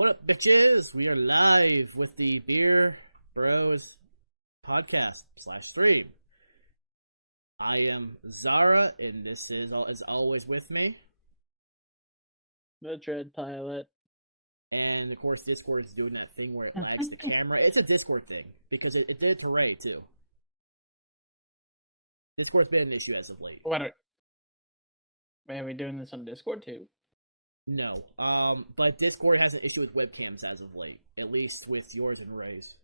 What up, bitches? We are live with the Beer Bros podcast / stream. I am Zara, and this is, as always, with me. The Dread Pilot. And, of course, Discord is doing that thing where it lags the camera. It's a Discord thing, because it did it to Ray, too. Discord's been an issue as of late. What are we doing this on Discord, too? No. But Discord has an issue with webcams as of late. At least with yours and Ray's.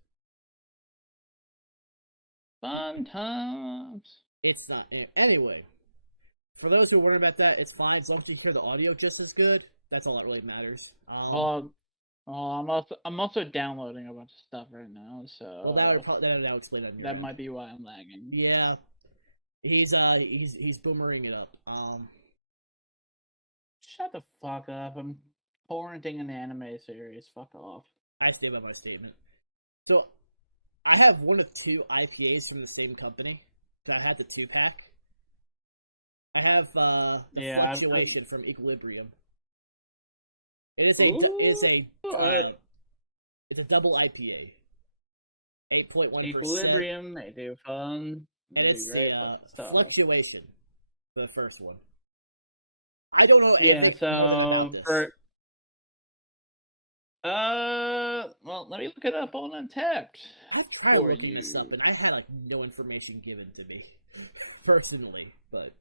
Fun times. It's not. Anyway, for those who are wondering about that, it's fine. As long as you hear the audio just as good, that's all that really matters. I'm also downloading a bunch of stuff right now, so Well, that would explain that. That might be why I'm lagging. Yeah, he's boomering it up. Shut the fuck up! I'm torrenting an anime series. Fuck off. I stand by my statement. So, I have one of two IPAs from the same company. I had the 2-pack. I have Fluctuation from Equilibrium. It's a double IPA. 8.1%. Equilibrium, they do fun. And it's great the Fluctuation, the first one. I don't know anything about this. Well, let me look it up on Untapped. I've tried looking this up, and I had no information given to me personally, but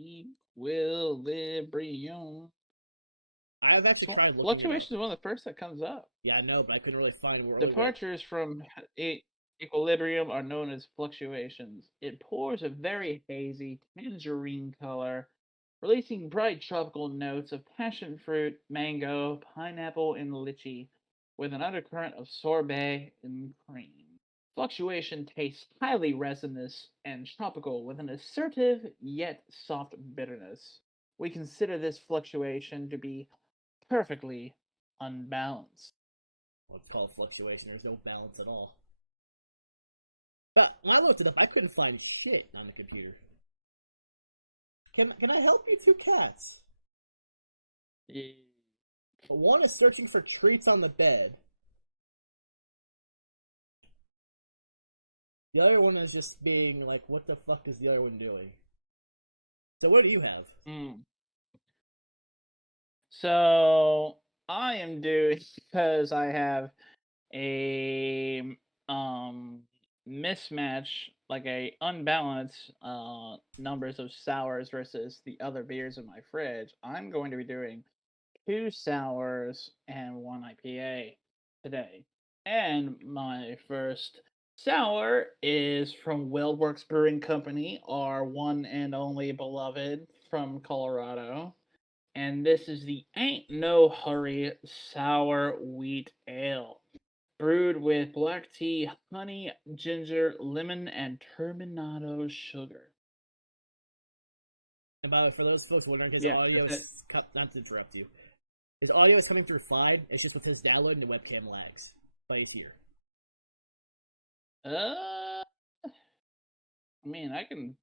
Equilibrium. I've actually tried looking. Fluctuation is one of the first that comes up. Yeah, I know, but I couldn't really find where. Departures from Equilibrium are known as fluctuations. It pours a very hazy tangerine color, releasing bright tropical notes of passion fruit, mango, pineapple, and lychee, with an undercurrent of sorbet and cream. Fluctuation tastes highly resinous and tropical, with an assertive yet soft bitterness. We consider this fluctuation to be perfectly unbalanced. Well, it's called Fluctuation. There's no balance at all. But when I looked it up, I couldn't find shit on the computer. Can I help you two cats? Yeah. One is searching for treats on the bed. The other one is just being like, what the fuck is the other one doing? So what do you have? So I am doing, because I have a mismatch, like a unbalanced numbers of sours versus the other beers in my fridge. I'm going to be doing 2 sours and 1 IPA today. And my first sour is from WeldWorks Brewing Company, our one and only beloved from Colorado. And this is the Ain't No Hurry Sour Wheat Ale, brewed with black tea, honey, ginger, lemon, and turbinado sugar. For those folks wondering, his audio is... Not to interrupt you. His audio is coming through fine. It's just because downloading the webcam lags. Play here. I mean, I can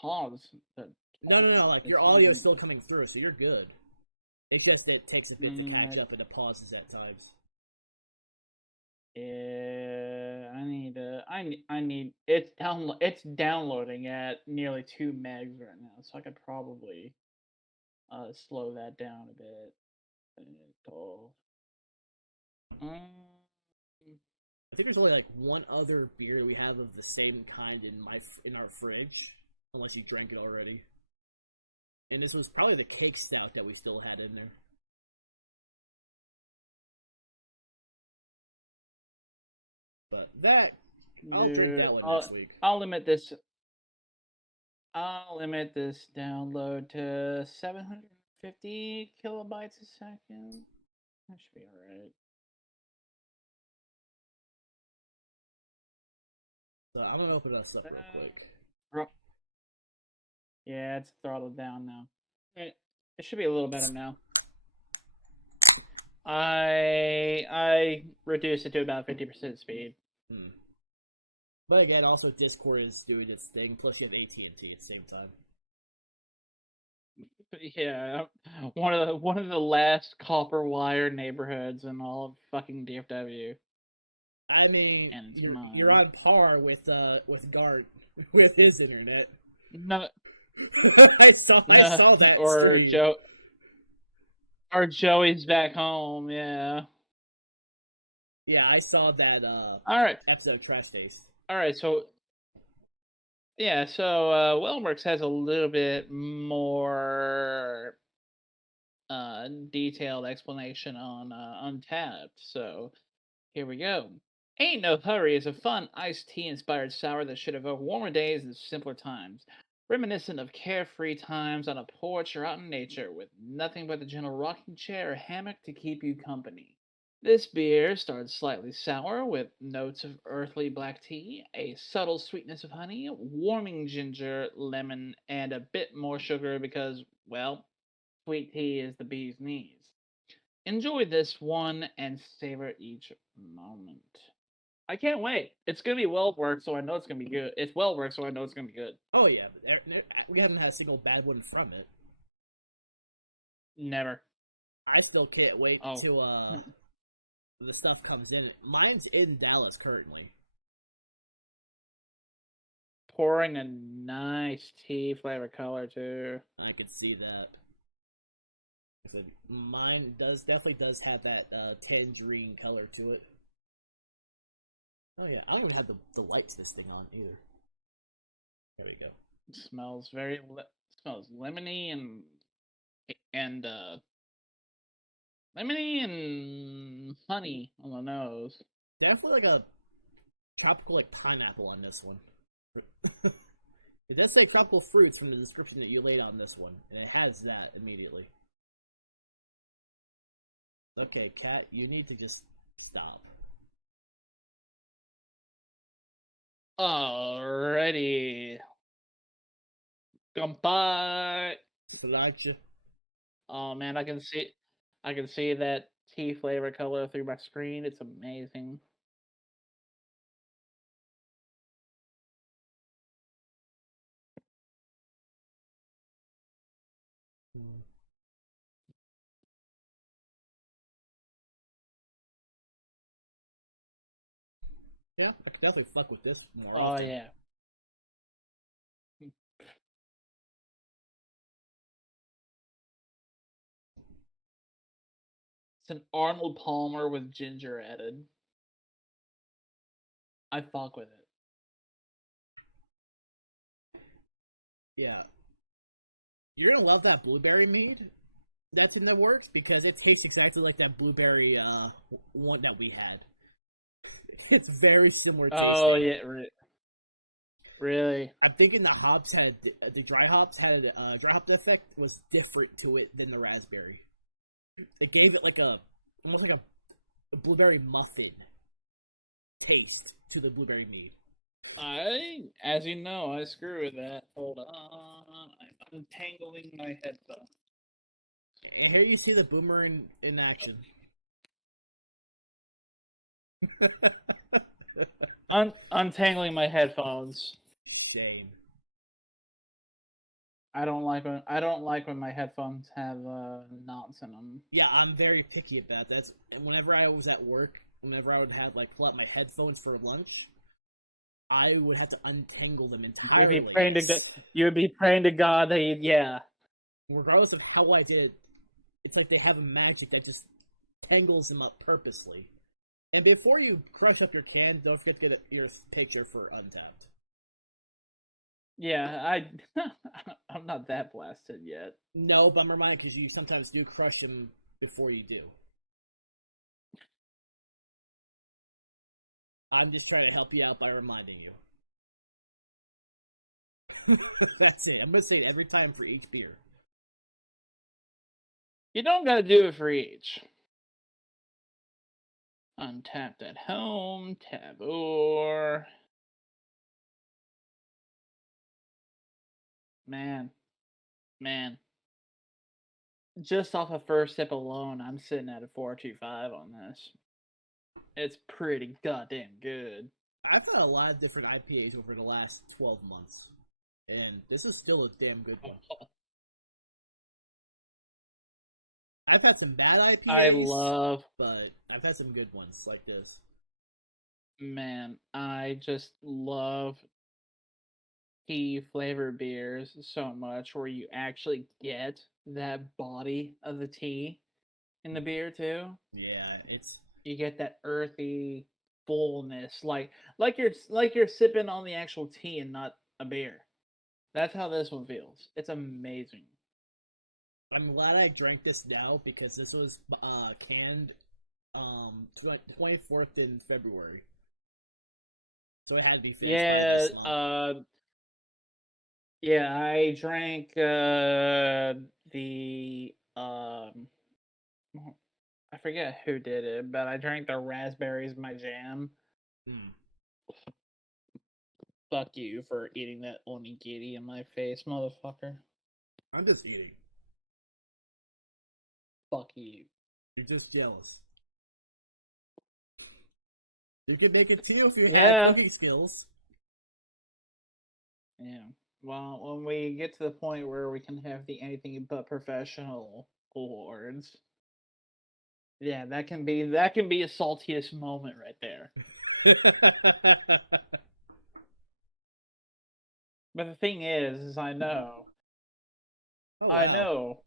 pause the... No. Like, your audio is still coming through, so you're good. It's just that it takes a bit to catch up and it pauses at times. Yeah, I need. It's downloading at nearly 2 megs right now, so I could probably slow that down a bit. I think there's only like one other beer we have of the same kind in our fridge, unless you drank it already. And this was probably the cake stout that we still had in there. But I'll drink that one next week. I'll limit this download to 750 kilobytes a second. That should be alright. So I'm gonna open us up real quick. Yeah, it's throttled down now. It should be a little better now. I reduced it to about 50% speed. But again, also Discord is doing its thing. Plus, you have AT&T at the same time. Yeah, one of the last copper wire neighborhoods in all of fucking DFW, I mean, and it's you're mine. on par with Gart with his internet. No, I no, saw that or stream. Joey's back home. Yeah. Yeah, I saw that All right. episode of Trash Taste. All right. So yeah. So Wellworks has a little bit more detailed explanation on Untapped. So here we go. Ain't No Hurry is a fun iced tea inspired sour that should evoke warmer days and simpler times. Reminiscent of carefree times on a porch or out in nature with nothing but the gentle rocking chair or hammock to keep you company. This beer starts slightly sour with notes of earthly black tea, a subtle sweetness of honey, warming ginger, lemon, and a bit more sugar because, well, sweet tea is the bee's knees. Enjoy this one and savor each moment. I can't wait. It's gonna be well worked, so I know it's gonna be good. It's well worked, so I know it's gonna be good. Oh yeah, but we haven't had a single bad one from it. Never. I still can't wait Oh. till the stuff comes in. Mine's in Dallas currently. Pouring a nice tea flavor color too. I can see that. So mine definitely does have that tangerine color to it. Oh yeah, I don't even have the lights this thing on either. There we go. It smells smells lemony and lemony and honey on the nose. Definitely like a tropical like pineapple on this one. It does say tropical fruits from the description that you laid on this one, and it has that immediately. Okay, Cat, you need to just stop. Alrighty. Goodbye. Gotcha. Oh man, I can see that tea flavor color through my screen. It's amazing. Yeah, I could definitely fuck with this more Oh often. yeah. It's an Arnold Palmer with ginger added. I fuck with it. Yeah. You're gonna love that blueberry mead that's in the works because it tastes exactly like that blueberry one that we had. It's very similar to Oh yeah, really. I'm thinking the hops had the dry hops had dry hop effect was different to it than the raspberry. It gave it like almost like a blueberry muffin taste to the blueberry mead. As you know, I screw with that. Hold on, I'm untangling my headphones. And here you see the boomer in action. Untangling my headphones. Shame. I don't like when my headphones have knots in them. Yeah, I'm very picky about that. Whenever I was at work, whenever I would have like pull out my headphones for lunch, I would have to untangle them entirely. You would be praying to God that yeah. Regardless of how I did, it's like they have a magic that just tangles them up purposely. And before you crush up your can, don't forget to get your picture for Untapped. Yeah, I'm not that blasted yet. No, but I'm reminded because you sometimes do crush them before you do. I'm just trying to help you out by reminding you. That's it. I'm gonna say it every time for each beer. You don't gotta do it for each. Untapped at home, Tabor. Man. Just off a first sip alone, I'm sitting at a 4.25 on this. It's pretty goddamn good. I've had a lot of different IPAs over the last 12 months, and this is still a damn good one. I've had some bad IPAs, but I've had some good ones like this. Man, I just love tea flavored beers so much, where you actually get that body of the tea in the beer too. Yeah, you get that earthy fullness, like you're sipping on the actual tea and not a beer. That's how this one feels. It's amazing. I'm glad I drank this now because this was canned 24th in February. So it had to be finished by this month. Yeah, I drank the I forget who did it, but I drank the raspberries my jam. Fuck you for eating that onigiri in my face, motherfucker. I'm just eating. Fuck you. You're just jealous. You can make it too if you have cooking skills. Yeah. Well, when we get to the point where we can have the anything but professional awards, yeah, that can be a saltiest moment right there. But the thing is I know. Oh, wow. I know.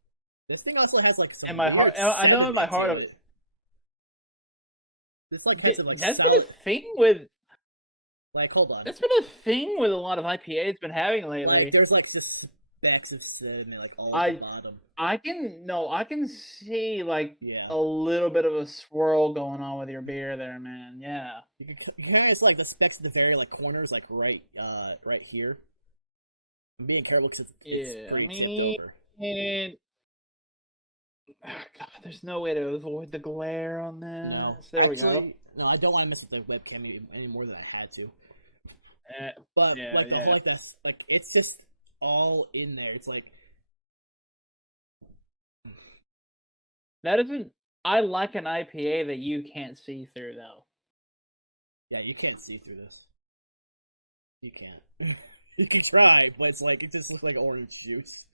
This thing also has like some. In my heart, I know in my heart of. This like has like. That's been a thing with. Like, hold on. That's been a thing with a lot of IPAs been having lately. Like, there's like just specks of cinnamon like all at the bottom. I can see like a little bit of a swirl going on with your beer there, man. Yeah. You can kind of see like the specks at the very like corners, like right here. I'm being careful because it's pretty tipped over. God, there's no way to avoid the glare on this. No, there we go. No, I don't want to mess with the webcam any more than I had to. But like the whole like it's just all in there. It's like that isn't. I like an IPA that you can't see through though. Yeah, you can't see through this. You can't. You can try, but it's like it just looks like orange juice.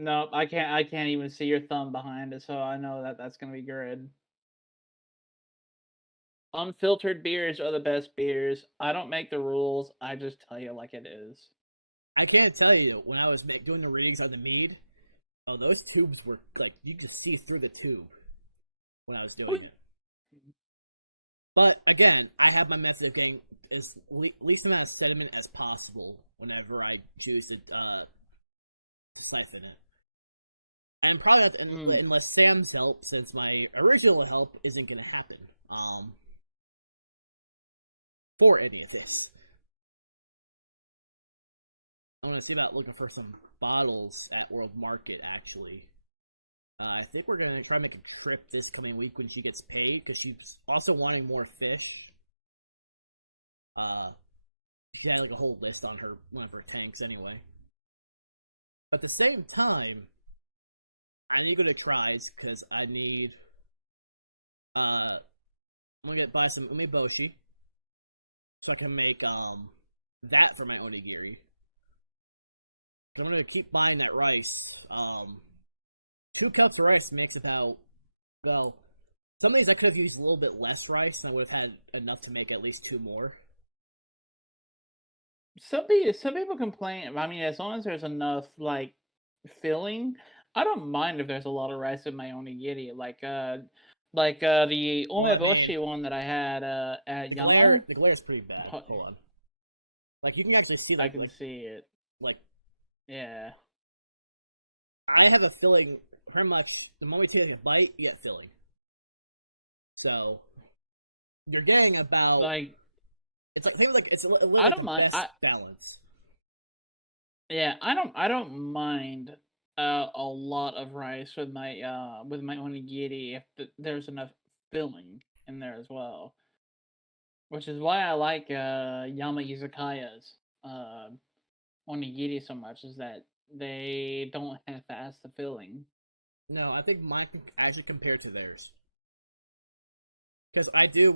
No, I can't even see your thumb behind it, so I know that's gonna be good. Unfiltered beers are the best beers. I don't make the rules. I just tell you like it is. I can't tell you, when I was doing the readings on the mead, those tubes were like you could see through the tube when I was doing it. But again, I have my method of getting as least amount of sediment as possible whenever I choose to siphon it. And probably not unless Sam's help, since my original help isn't going to happen for any of this. I'm going to see about looking for some bottles at World Market, actually. I think we're going to try to make a trip this coming week when she gets paid, because she's also wanting more fish. She had like a whole list on one of her tanks anyway. But at the same time, I need to go to Tries, because I need, I'm going to buy some umeboshi, so I can make, that for my onigiri. I'm going to keep buying that rice. 2 cups of rice makes about, well, some days I could have used a little bit less rice, and I would have had enough to make at least 2 more. Some people complain, I mean, as long as there's enough, like, filling, I don't mind if there's a lot of rice in my onigiri, like the umeboshi one that I had at Yama. The glare's pretty bad. Hold on. Like, you can actually see that. I can see it. Like, yeah. I have a filling, pretty much, the moment you take a bite, you get filling. So, you're getting about, like, it's a little I don't mind. Balance. Yeah, I don't mind a lot of rice with my onigiri if there's enough filling in there as well. Which is why I like Yama Izakaya's onigiri so much, is that they don't half-ass the filling. No, I think mine can actually compare to theirs. Because I do,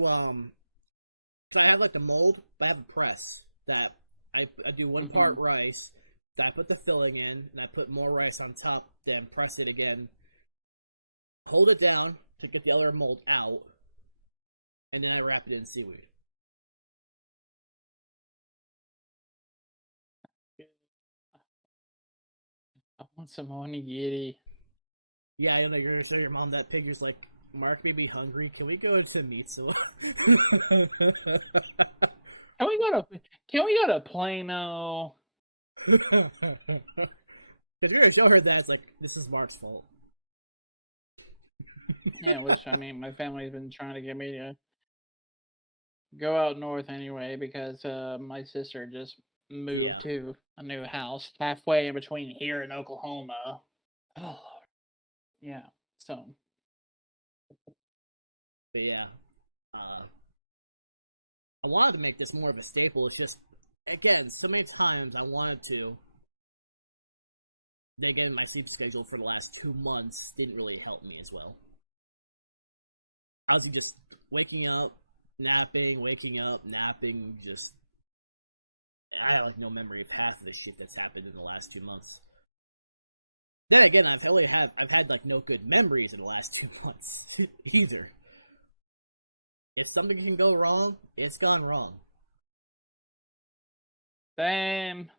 so I have like the mold, but I have a press that I do 1 part rice, that I put the filling in, and I put more rice on top, then press it again. hold it down to get the other mold out, and then I wrap it in seaweed. I want some onigiri. Yeah, and like you're gonna say to your mom that pig is like, Mark may be hungry. Can we go to Mitsu? Can we go to Plano? If you're gonna show her that, it's like, this is Mark's fault. Yeah, which I mean, my family's been trying to get me to go out north anyway because my sister just moved to a new house halfway in between here and Oklahoma. Oh, yeah. So. But yeah, I wanted to make this more of a staple. It's just, again, so many times I wanted to. They get in my sleep schedule for the last 2 months didn't really help me as well. I was just waking up, napping, waking up, napping, just... I have like no memory of half of the shit that's happened in the last 2 months. Then again, I've had like no good memories in the last 2 months either. If something can go wrong, it's gone wrong. Same.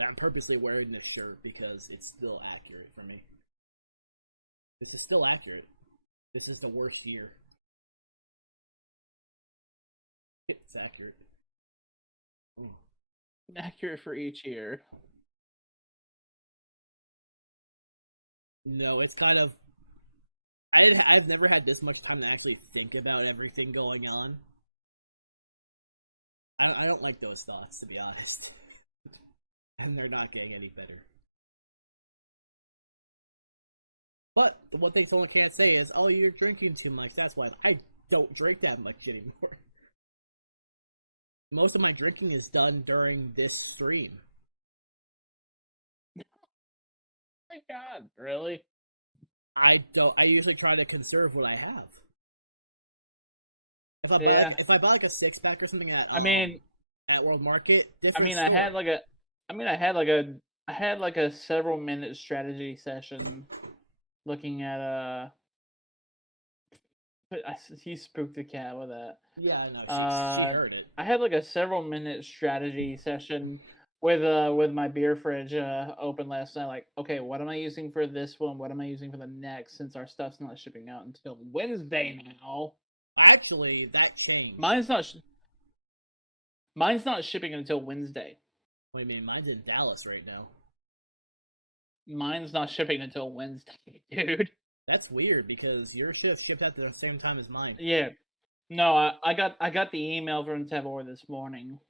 I'm purposely wearing this shirt because it's still accurate for me. This is still accurate. This is the worst year. It's accurate. Accurate for each year. No, it's kind of... I've never had this much time to actually think about everything going on. I don't like those thoughts, to be honest. And they're not getting any better. But the one thing someone can't say is, oh, you're drinking too much, that's why. I don't drink that much anymore. Most of my drinking is done during this stream. Oh my god, really? I usually try to conserve what I have. If I buy like a 6-pack or something at at World Market, I had like a several minute strategy session looking at he spooked the cat with that. Yeah, I know. She heard it. I had like a several minute strategy session with my beer fridge open last night. Like, okay, what am I using for this one? What am I using for the next? Since our stuff's not shipping out until Wednesday now. Actually, that changed. Mine's not shipping until Wednesday. What do you mean? Mine's in Dallas right now. Mine's not shipping until Wednesday, dude. That's weird because yours just shipped out at the same time as mine. Yeah. No, I got the email from Tevor this morning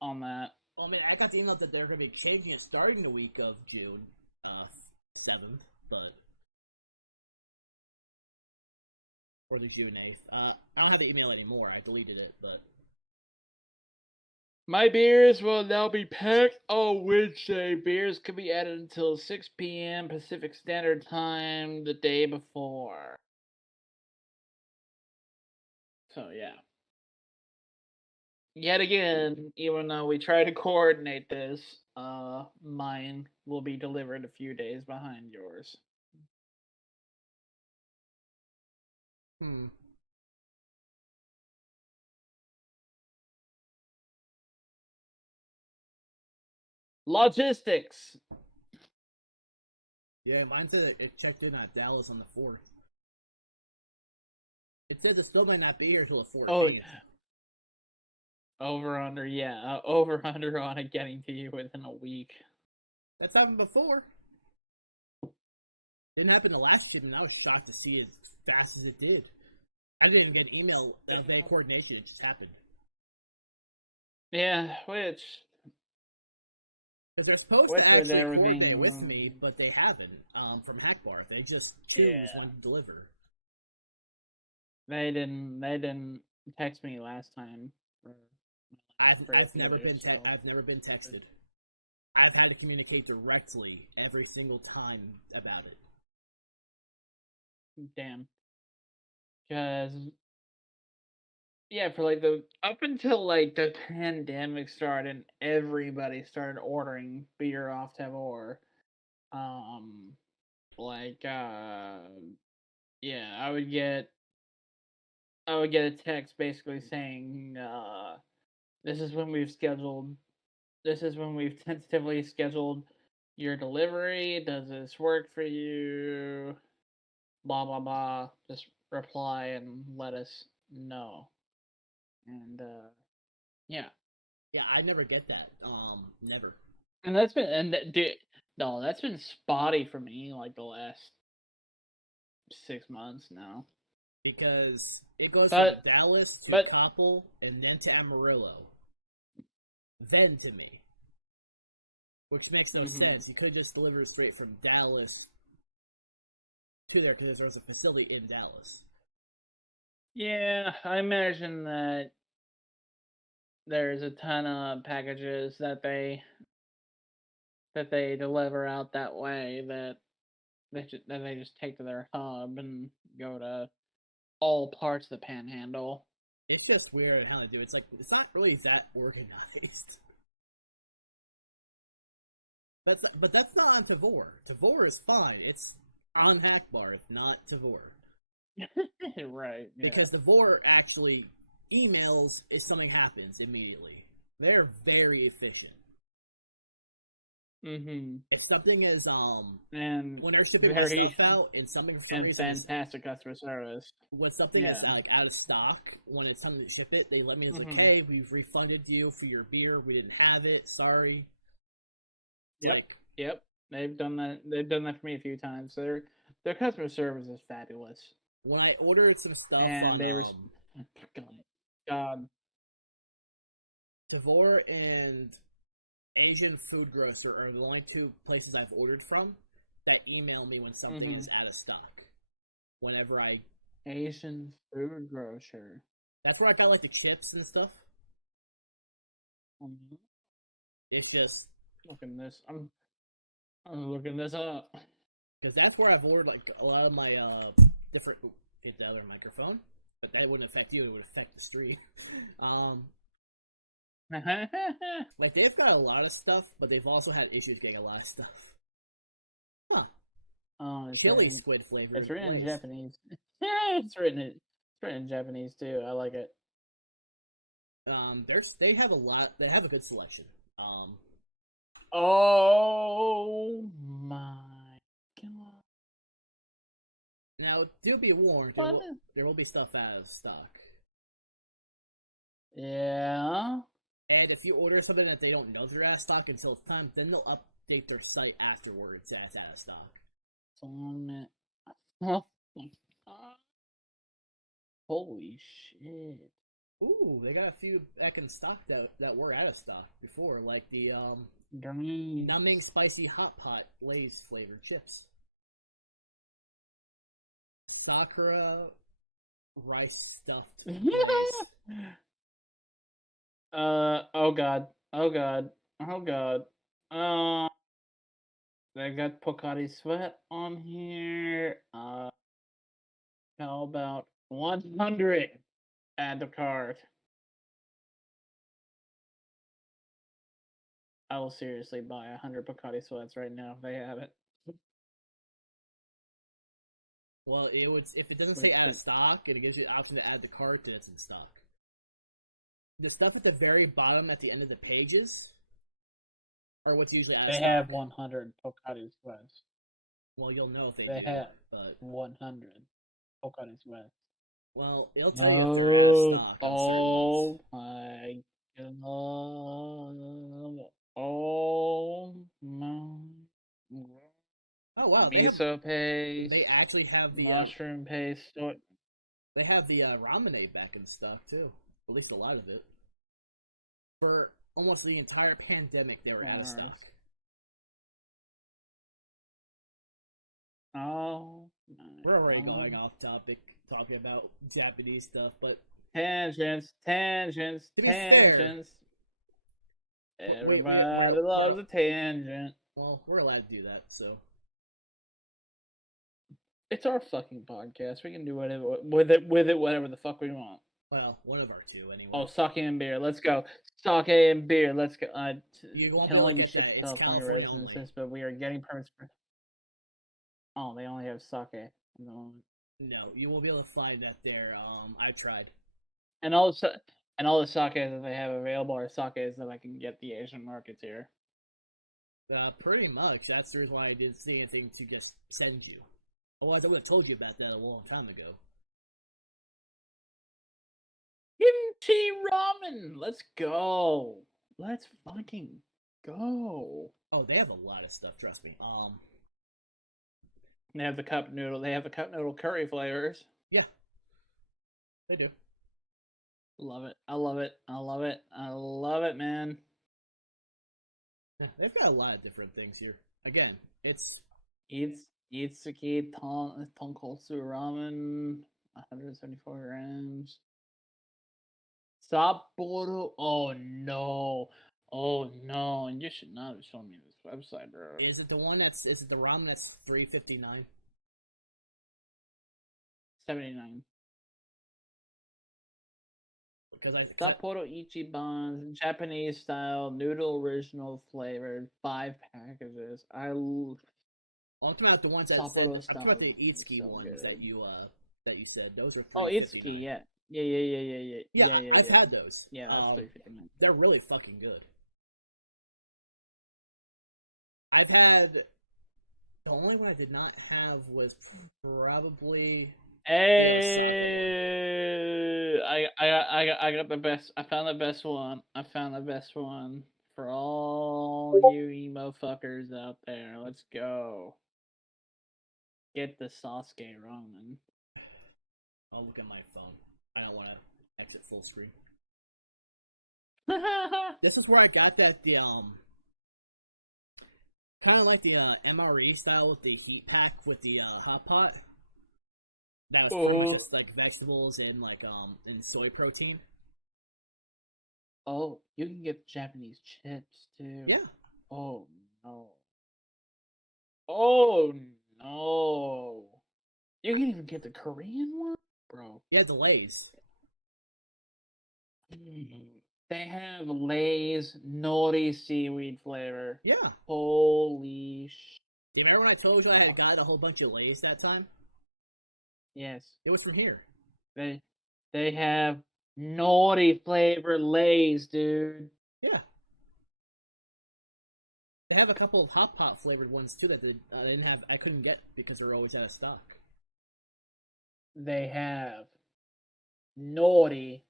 on that. Well, I mean, I got the email that they're going to be changing it starting the week of June 7th, but... Or the June 8th. I don't have the email anymore. I deleted it, but... My beers will now be packed on Wednesday. Beers can be added until 6 p.m. Pacific Standard Time the day before. So, yeah. Yet again, even though we try to coordinate this, mine will be delivered a few days behind yours. Logistics. Yeah, mine said it checked in at Dallas on the 4th. It says it still might not be here until the 14th. Oh, yeah. Over under on it getting to you within a week. That's happened before. Didn't happen the last season. I was shocked to see it as fast as it did. I didn't even get an email of the coordination. It just happened. Yeah, which... Because they're supposed to actually coordinate with me, but they haven't. From Hackbar, they just choose when to deliver. They didn't text me last time. I've never been texted. I've had to communicate directly every single time about it. Damn. Because for like up until like the pandemic started and everybody started ordering beer off Tevor. like yeah, I would get a text basically saying this is when we've tentatively scheduled your delivery. Does this work for you? Blah blah blah. Just reply and let us know. And yeah. Yeah, I never get that. Never. And that's been spotty for me like the last 6 months now. Because it goes from Dallas to Coppell and then to Amarillo. Then to me. Which makes no sense. You could just deliver straight from Dallas to there because there's a facility in Dallas. Yeah, I imagine that there's a ton of packages that they deliver out that way that they just take to their hub and go to all parts of the Panhandle. It's just weird how they do it. It's like it's not really that organized. But that's not on Tavour. Tavour is fine. It's on Hackbarth, not Tavour. Right. Yeah. Because Tavour actually emails if something happens immediately. They're very efficient. If something is and when they're shipping stuff out and something and fantastic customer service. When something is like out of stock, when it's time to ship it, they let me know like, hey, we've refunded you for your beer. We didn't have it. Sorry. Yep. Yep. They've done that. They've done that for me a few times. So their customer service is fabulous. When I ordered some stuff and on they were God. Tavour and Asian Food Grocer are the only two places I've ordered from that email me when something is out of stock. Whenever I Asian Food Grocer. That's where I got like the chips and stuff. It's just looking this. I'm looking this up because that's where I've ordered like a lot of my different. Hit the other microphone, but that wouldn't affect you. It would affect the stream. Like they've got a lot of stuff, but they've also had issues getting a lot of stuff. Huh? Oh, it's chili squid flavor. It's written in Japanese. It's written in Japanese too. I like it. They have a lot. They have a good selection. Oh my god! Now, do be warned, there will be stuff out of stock. Yeah. And if you order something that they don't know they're out of stock until it's time, then they'll update their site afterwards as out of stock. Oh my god. Holy shit. Ooh, they got a few back in stock that were out of stock before, like the numbing spicy hot pot Lay's flavored chips. Sakura rice stuffed. Oh god. They got Pocari Sweat on here. How about 100? Add to cart. I will seriously buy 100 Pocari Sweats right now if they have it. Well, if it doesn't say out of stock, and it gives you the option to add the cart, then it's in stock. The stuff at the very bottom at the end of the pages are what's usually out of stock. They have 100 Pocari Sweats. Well, you'll know if they have that, but 100 Pocari Sweats. Well, it'll tell you if they're out of stock. Oh my god. Oh my god. Oh wow! Miso paste. They actually have the mushroom paste. They have the ramenade back in stock too. At least a lot of it. For almost the entire pandemic, they were out of stock. Oh. We're already going off topic, talking about Japanese stuff, but tangents. Everybody loves a tangent. Well, we're allowed to do that, so. It's our fucking podcast. We can do whatever whatever the fuck we want. Well, one of our two, anyway. Oh, sake and beer. Let's go. Sake and beer. Let's go. Can only be shipped to California residences, but we are getting permits for. Oh, they only have sake at the moment. No, you won't be able to find that there. I tried. And all the sake that they have available are sakes that I can get the Asian markets here. Pretty much. That's the reason why I didn't see anything to just send you. Otherwise, I would have told you about that a long time ago. Kimchi ramen! Let's go! Let's fucking go! Oh, they have a lot of stuff, trust me. They have the cup noodle. They have the cup noodle curry flavors. Yeah. They do. Love it. I love it. I love it. I love it, man. Yeah, they've got a lot of different things here. Again, it's Itsuki tonkotsu ramen, 174 grams. Sapporo. Oh no. Oh no. You should not have shown me this website, bro. Is it the one that's is it the ramen that's $3.59? 79. Because Sapporo Ichiban, Japanese style, noodle original flavored, 5 packages. I'm talking about the ones that Sapporo I'm style. talking about the Itsuki so ones good. that you said. Those are $3.59. Oh, Itsuki, yeah. Yeah. I've had those. Yeah, that's $3.59. They're really fucking good. I've had the only one I did not have was probably. Hey, I got the best. I found the best one. I found the best one for all you emo fuckers out there. Let's go. Get the Sasuke ramen. I'll look at my phone. I don't want to exit full screen. This is where I got that kind of like the MRE style with the heat pack with the hot pot. That was pretty much just like vegetables and like and soy protein. Oh, you can get Japanese chips too. Yeah. Oh no. Oh no. You can even get the Korean one, bro. Yeah, the Lay's. They have Lay's nori seaweed flavor. Yeah. Holy sh! Do you remember when I told you I had gotten a whole bunch of Lay's that time? Yes. It was from here. They have nori flavor Lay's, dude. Yeah. They have a couple of hot pot flavored ones too that I couldn't get because they're always out of stock. They have nori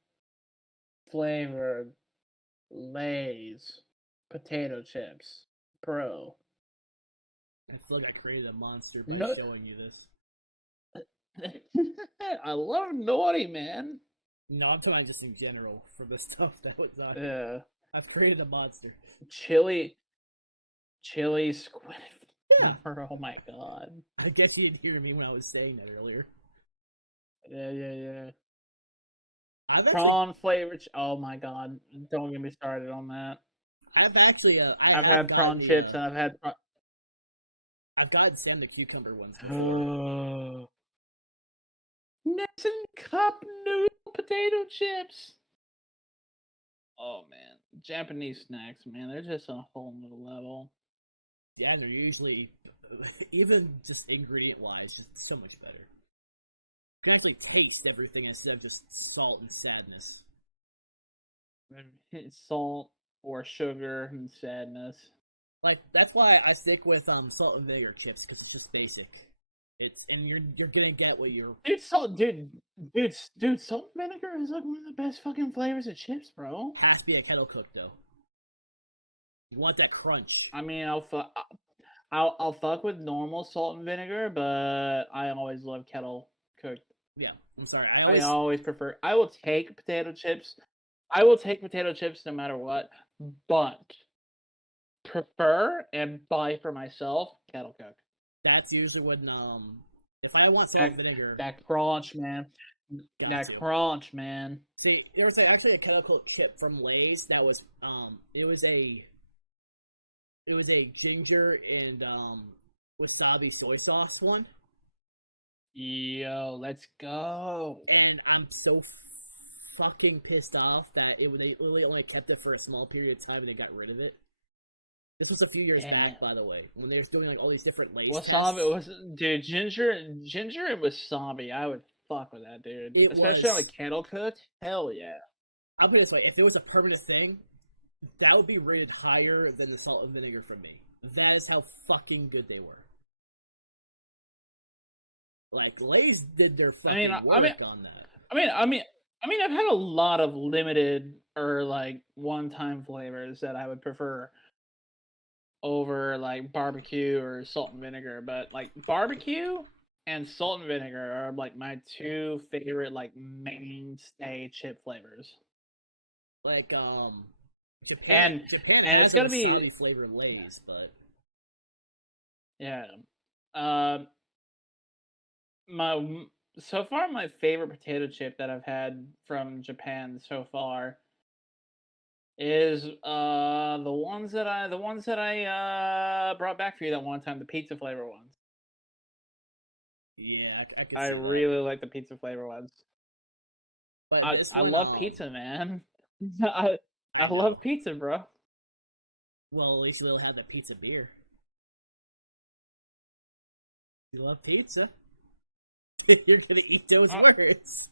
flavored Lay's potato chips. Bro. I feel like I created a monster by showing you this. I love nori, man. No, I'm talking just in general for the stuff that was on. Yeah. I've created a monster. Chili squid. Yeah. Oh my god. I guess you didn't hear me when I was saying that earlier. Yeah. Prawn flavored. Oh my god! Don't get me started on that. I've actually I've had prawn chips and I've had. I've gotten Sam the cucumber ones. Nessun cup noodle potato chips. Oh man, Japanese snacks, man, they're just on a whole new level. Yeah, they're usually even just ingredient wise, just so much better. You can actually taste everything instead of just salt and sadness. Salt or sugar and sadness. Like that's why I stick with salt and vinegar chips because it's just basic. And you're gonna get what you're. Dude, salt and vinegar is like one of the best fucking flavors of chips, bro. Has to be a kettle cooked though. You want that crunch. I mean, I'll fuck with normal salt and vinegar, but I always love kettle cooked. Yeah, I'm sorry. I always prefer. I will take potato chips. I will take potato chips no matter what, but prefer and buy for myself kettle cook. That's usually when if I want salt and vinegar. That crunch, man. That crunch, man. See, there was actually a kettle cooked chip from Lay's that was it was a ginger and wasabi soy sauce one. Yo, let's go. And I'm so fucking pissed off that they literally only kept it for a small period of time and they got rid of it. This was a few years back, by the way, when they were doing like all these different Lay's wasabi was, dude, ginger and wasabi. I would fuck with that, dude. Especially on like kettle cooked. Hell yeah. I'll put it this way: if it was a permanent thing, that would be rated higher than the salt and vinegar for me. That is how fucking good they were. Like Lay's did their fucking work on that. I mean, I've had a lot of limited or like one-time flavors that I would prefer over like barbecue or salt and vinegar, but like barbecue and salt and vinegar are like my two favorite like mainstay chip flavors. Like Japan and it's gonna be flavor Lay's, but yeah. So far my favorite potato chip that I've had from Japan so far is the ones that I brought back for you that one time, the pizza flavor ones. Yeah, I really like the pizza flavor ones. But I love pizza, man. I love pizza, bro. Well, at least they'll have the pizza beer. You love pizza. You're gonna eat those words.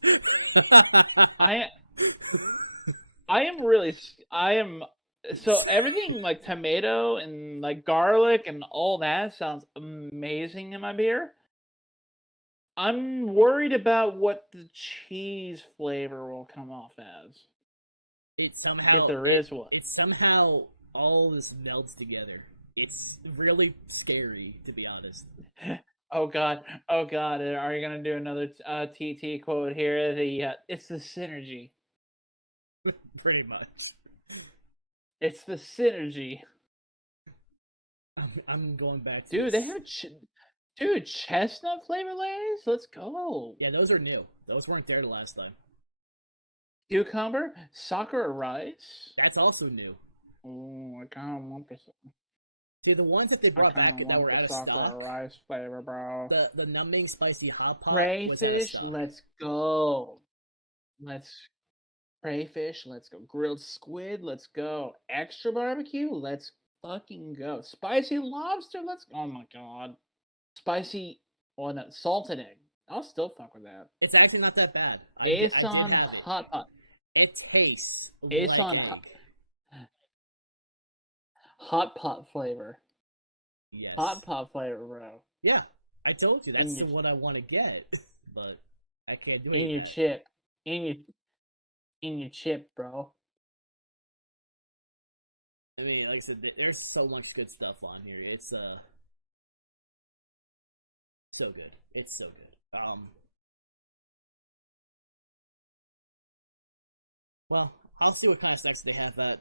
So everything like tomato and like garlic and all that sounds amazing in my beer. I'm worried about what the cheese flavor will come off as. If there is one. It somehow all this melds together. It's really scary, to be honest. Oh god! Are you gonna do another TT quote here? It's the synergy. Pretty much. It's the synergy. I'm going back to dude. They have chestnut flavor Lay's. Let's go. Yeah, those are new. Those weren't there the last time. Cucumber, sakura rice. That's also new. Oh, I kind of want this. Dude, the ones that they brought back that were out of stock. Sakura rice flavor, bro. The numbing spicy hot pot. Crayfish, let's go. Crayfish, let's go. Grilled squid, let's go. Extra barbecue, let's fucking go. Spicy lobster, let's go. Oh my god. Spicy, salted egg. I'll still fuck with that. It's actually not that bad. It's on hot pot. It tastes. It's like on hot pot flavor. Yes. Hot pot flavor, bro. Yeah, I told you that's what I want to get, but I can't do it. In your chip, in your chip, bro. I mean, like I said, there's so much good stuff on here. It's so good. It's so good. Well, I'll see what kind of snacks they have at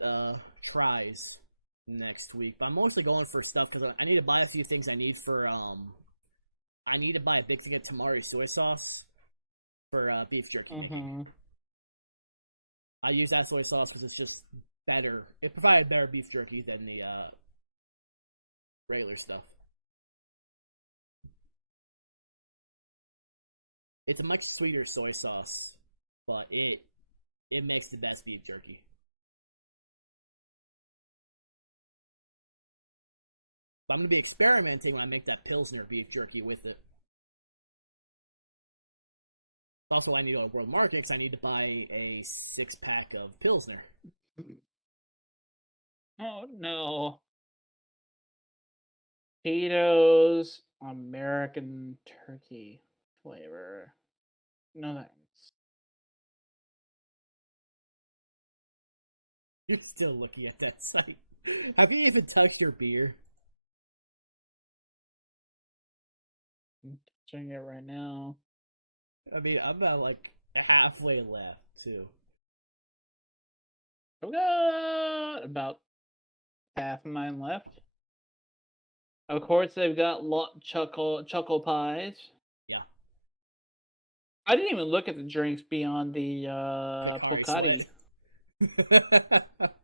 Fry's next week. But I'm mostly going for stuff because I need to buy a few things I need for I need to buy a big thing of tamari soy sauce for beef jerky. Mm-hmm. I use that soy sauce because it's just better. It provided better beef jerky than the regular stuff. It's a much sweeter soy sauce, but it makes the best beef jerky. But I'm going to be experimenting when I make that Pilsner beef jerky with it. Also, I need to go to World Market because I need to buy a 6-pack of Pilsner. Oh, no. Tito's American Turkey flavor. No thanks. You're still looking at that site. Have you even touched your beer? I'm touching it right now. I mean, I'm about like halfway left, too. I've got about half of mine left. Of course, they've got choco pies. Yeah. I didn't even look at the drinks beyond the Pocari.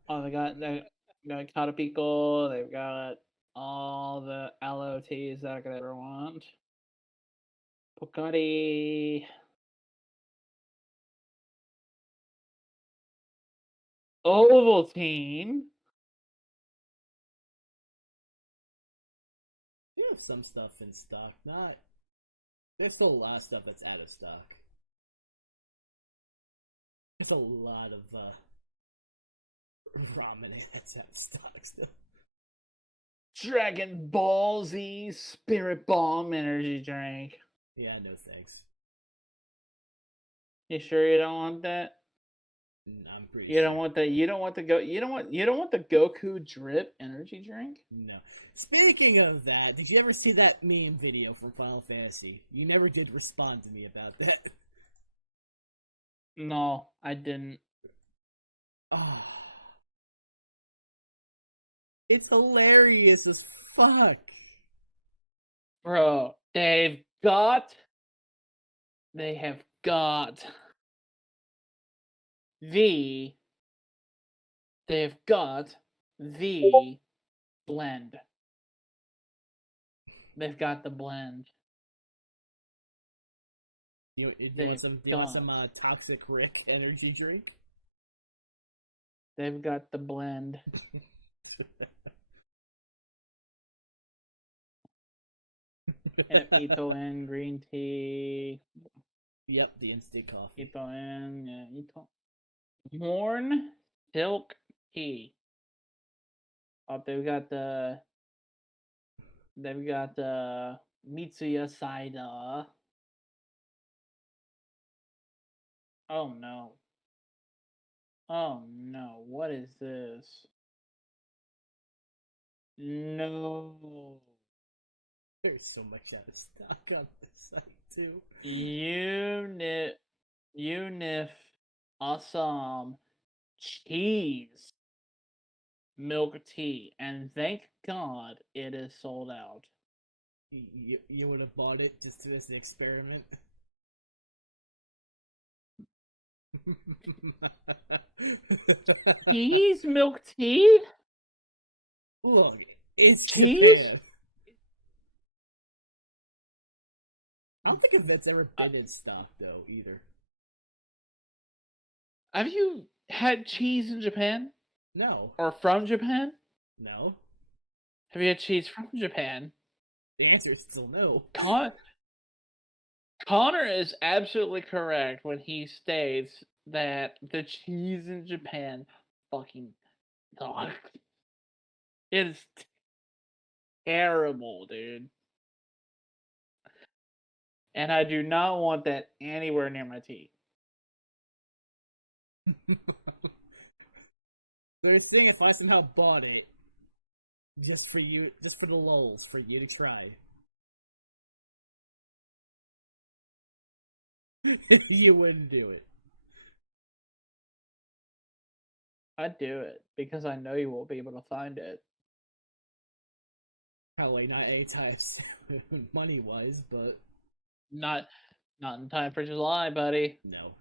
Oh, they got Catapico. They've got all the aloe teas that I could ever want. Pocari. Ovaltine. some stuff in stock. Not. There's still a lot of stuff that's out of stock. There's a lot of ramen that's out of stock still. Dragon Ball Z Spirit Bomb energy drink. Yeah, no thanks. You sure you don't want that? I'm pretty. You don't want the. You don't want the go. You don't want. You don't want the Goku Drip energy drink. No. Speaking of that, did you ever see that meme video from Final Fantasy? You never did respond to me about that. No, I didn't. Oh. It's hilarious as fuck. Bro, they have got the blend. They've got the blend. You want some Toxic Rick energy drink? They've got the blend. Ito and green tea. Yep, the instant coffee. Ito and Ito. Morn silk tea. Oh, they've got the Mitsuya Saida. Oh no. Oh no, what is this? No. There's so much out of stock on this site too. Unif Assam cheese milk tea, and thank God it is sold out. You would have bought it just as an experiment. Cheese milk tea? Look, it's cheese. Japan. I don't think that's ever been in stock though either. Have you had cheese in Japan? No. Or from Japan? No. Have you had cheese from Japan? The answer is still no. Connor is absolutely correct when he states that the cheese in Japan fucking sucks. It is terrible, dude. And I do not want that anywhere near my tea. They're saying if I somehow bought it, just for you, just for the lulz, for you to try. You wouldn't do it. I'd do it, because I know you won't be able to find it. Probably not anytime money-wise, but... Not in time for July, buddy. No.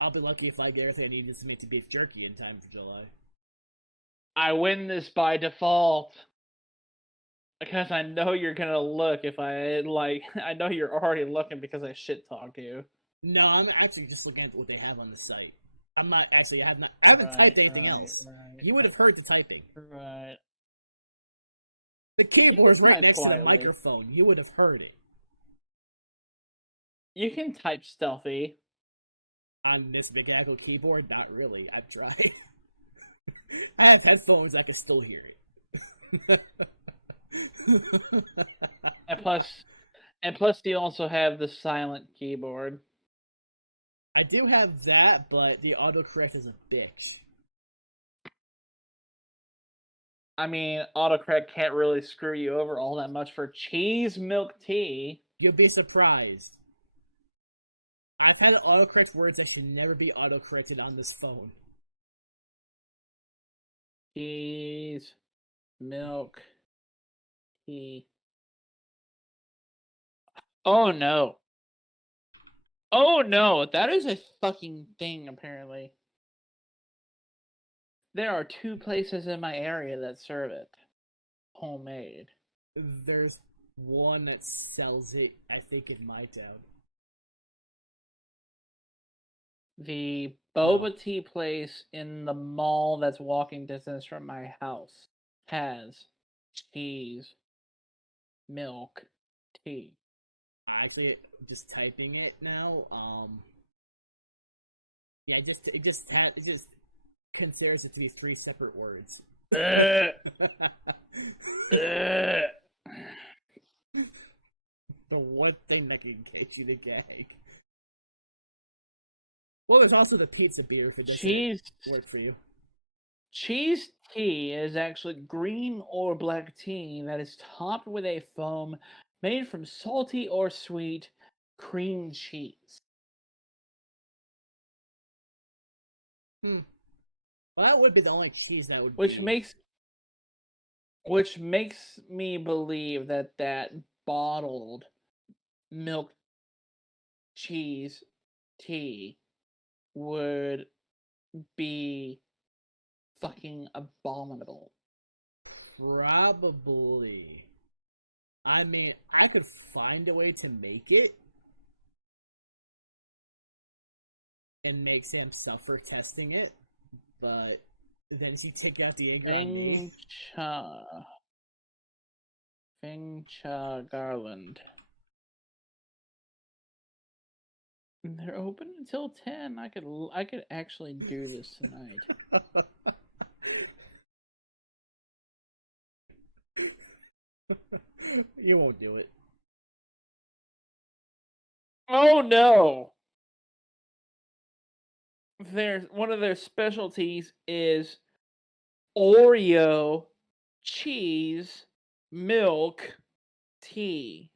I'll be lucky if I get everything I need to make beef jerky in time for July. I win this by default. Because I know you're gonna look if I, I know you're already looking because I shit-talked you. No, I'm actually just looking at what they have on the site. I'm not, actually, I haven't typed anything else. You would have heard the typing. Right. The keyboard's right next to the microphone. You would have heard it. You can type stealthy. On this mechanical keyboard? Not really. I've tried. I have headphones, I can still hear it. and plus you also have the silent keyboard. I do have that, but the autocorrect is a bitch. I mean, autocorrect can't really screw you over all that much for cheese milk tea. You'll be surprised. I've had autocorrect words that should never be autocorrected on this phone. Cheese, milk, tea. Oh no. Oh no, that is a fucking thing apparently. There are 2 places in my area that serve it. Homemade. There's one that sells it, I think, in my town. The boba tea place in the mall that's walking distance from my house has cheese milk tea. Actually, just typing it now. Yeah, it just considers it to be three separate words. The one thing that can get you to gag. Well, there's also the pizza beer if it doesn't work for you. Cheese tea is actually green or black tea that is topped with a foam made from salty or sweet cream cheese. Well, that would be the only cheese that would which makes me believe that bottled milk cheese tea would be fucking abominable. Probably. I mean, I could find a way to make it and make Sam suffer testing it, but then she take out the egg on me. Feng-Cha Garland. They're open until 10. I could actually do this tonight. You won't do it. Oh no! One of their specialties is Oreo cheese milk tea.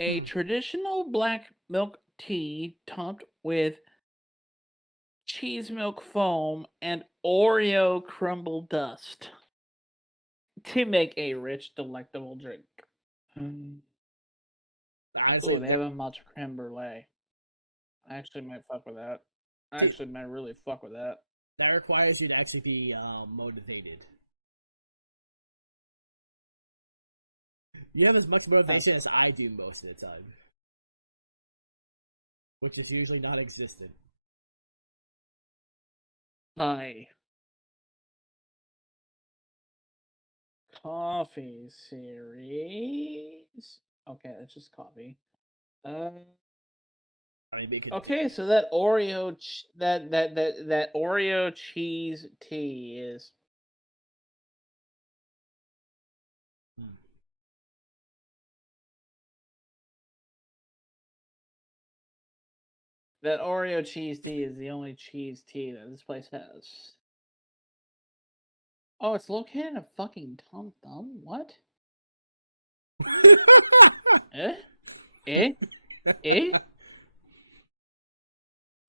A traditional black milk tea topped with cheese milk foam and Oreo crumble dust to make a rich, delectable drink. Oh, they have a matcha creme brulee. I actually might fuck with that. I actually might really fuck with that. That requires you to actually be motivated. You have as much motivation as I do most of the time. Which is usually not existent. Hi. Coffee series. Okay, that's just coffee. Okay, so that Oreo that Oreo cheese tea is. That Oreo cheese tea is the only cheese tea that this place has. Oh, it's located in a fucking Tom Thumb? What? Eh? Eh? Eh?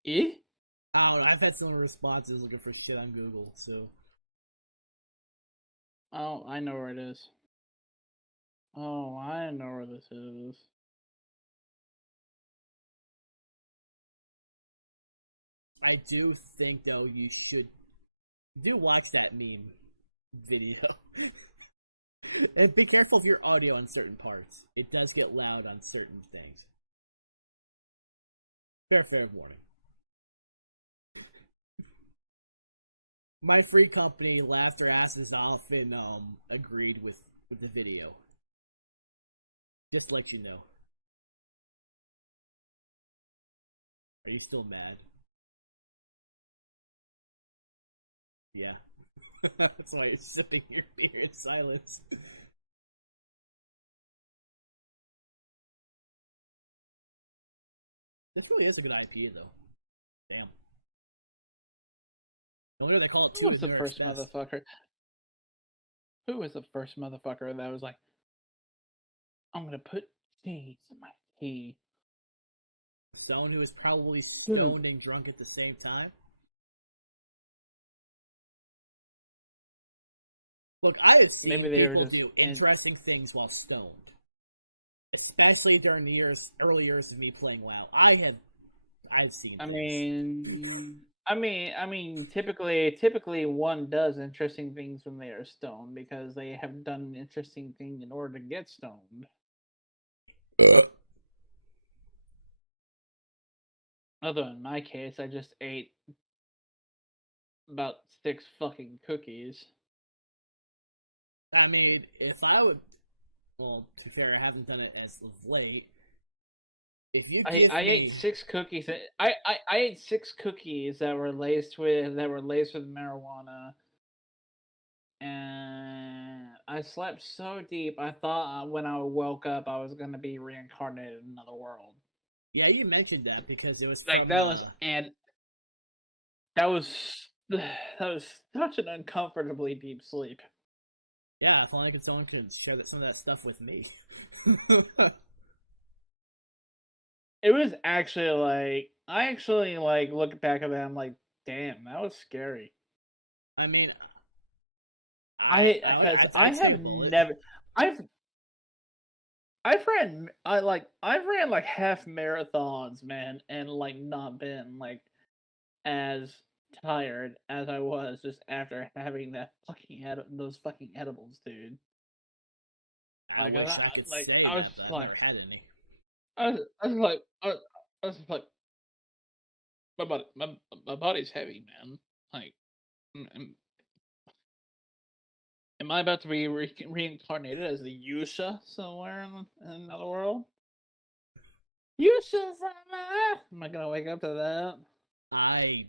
Eh? I don't know. I've had some responses looking for shit on Google, so. Oh, I know where it is. Oh, I know where this is. I do think, though, you should do watch that meme video. And be careful of your audio on certain parts. It does get loud on certain things. Fair warning. My free company laughed their asses off and agreed with the video. Just to let you know. Are you still mad? Yeah. That's why you're sipping your beer in silence. This really is a good IPA, though. Damn. No wonder they call it. Who was the first motherfucker? Who was the first motherfucker that was like, I'm gonna put cheese in my tea? Stone, who was probably stoned and drunk at the same time. Look, I have seen people do interesting things while stoned, especially during the early years of me playing WoW. I've seen. I mean, typically one does interesting things when they are stoned because they have done an interesting thing in order to get stoned. Although in my case, I just ate about 6 fucking cookies. I mean, if I would, well, to be fair, I haven't done it as of late. If you I give ate me, 6 cookies. I ate 6 cookies that were laced with marijuana, and I slept so deep. I thought when I woke up, I was gonna be reincarnated in another world. yeah, you mentioned that because it was Like from, that was and that was that was such an uncomfortably deep sleep. yeah, if only someone could share some of that stuff with me. It was actually like I actually like look back at that. I'm like, damn, that was scary. I mean, Because I I'd take a have bullet. never I've ran like half marathons, man, and like not been like as tired as I was just after having that those fucking edibles, dude. I Like wish I could say I was that, but just I've like never had any. I was like I was just like my body's heavy, man. Like, am, am I about to be reincarnated as the Yusha somewhere in another world? Yusha, am I gonna wake up to that? I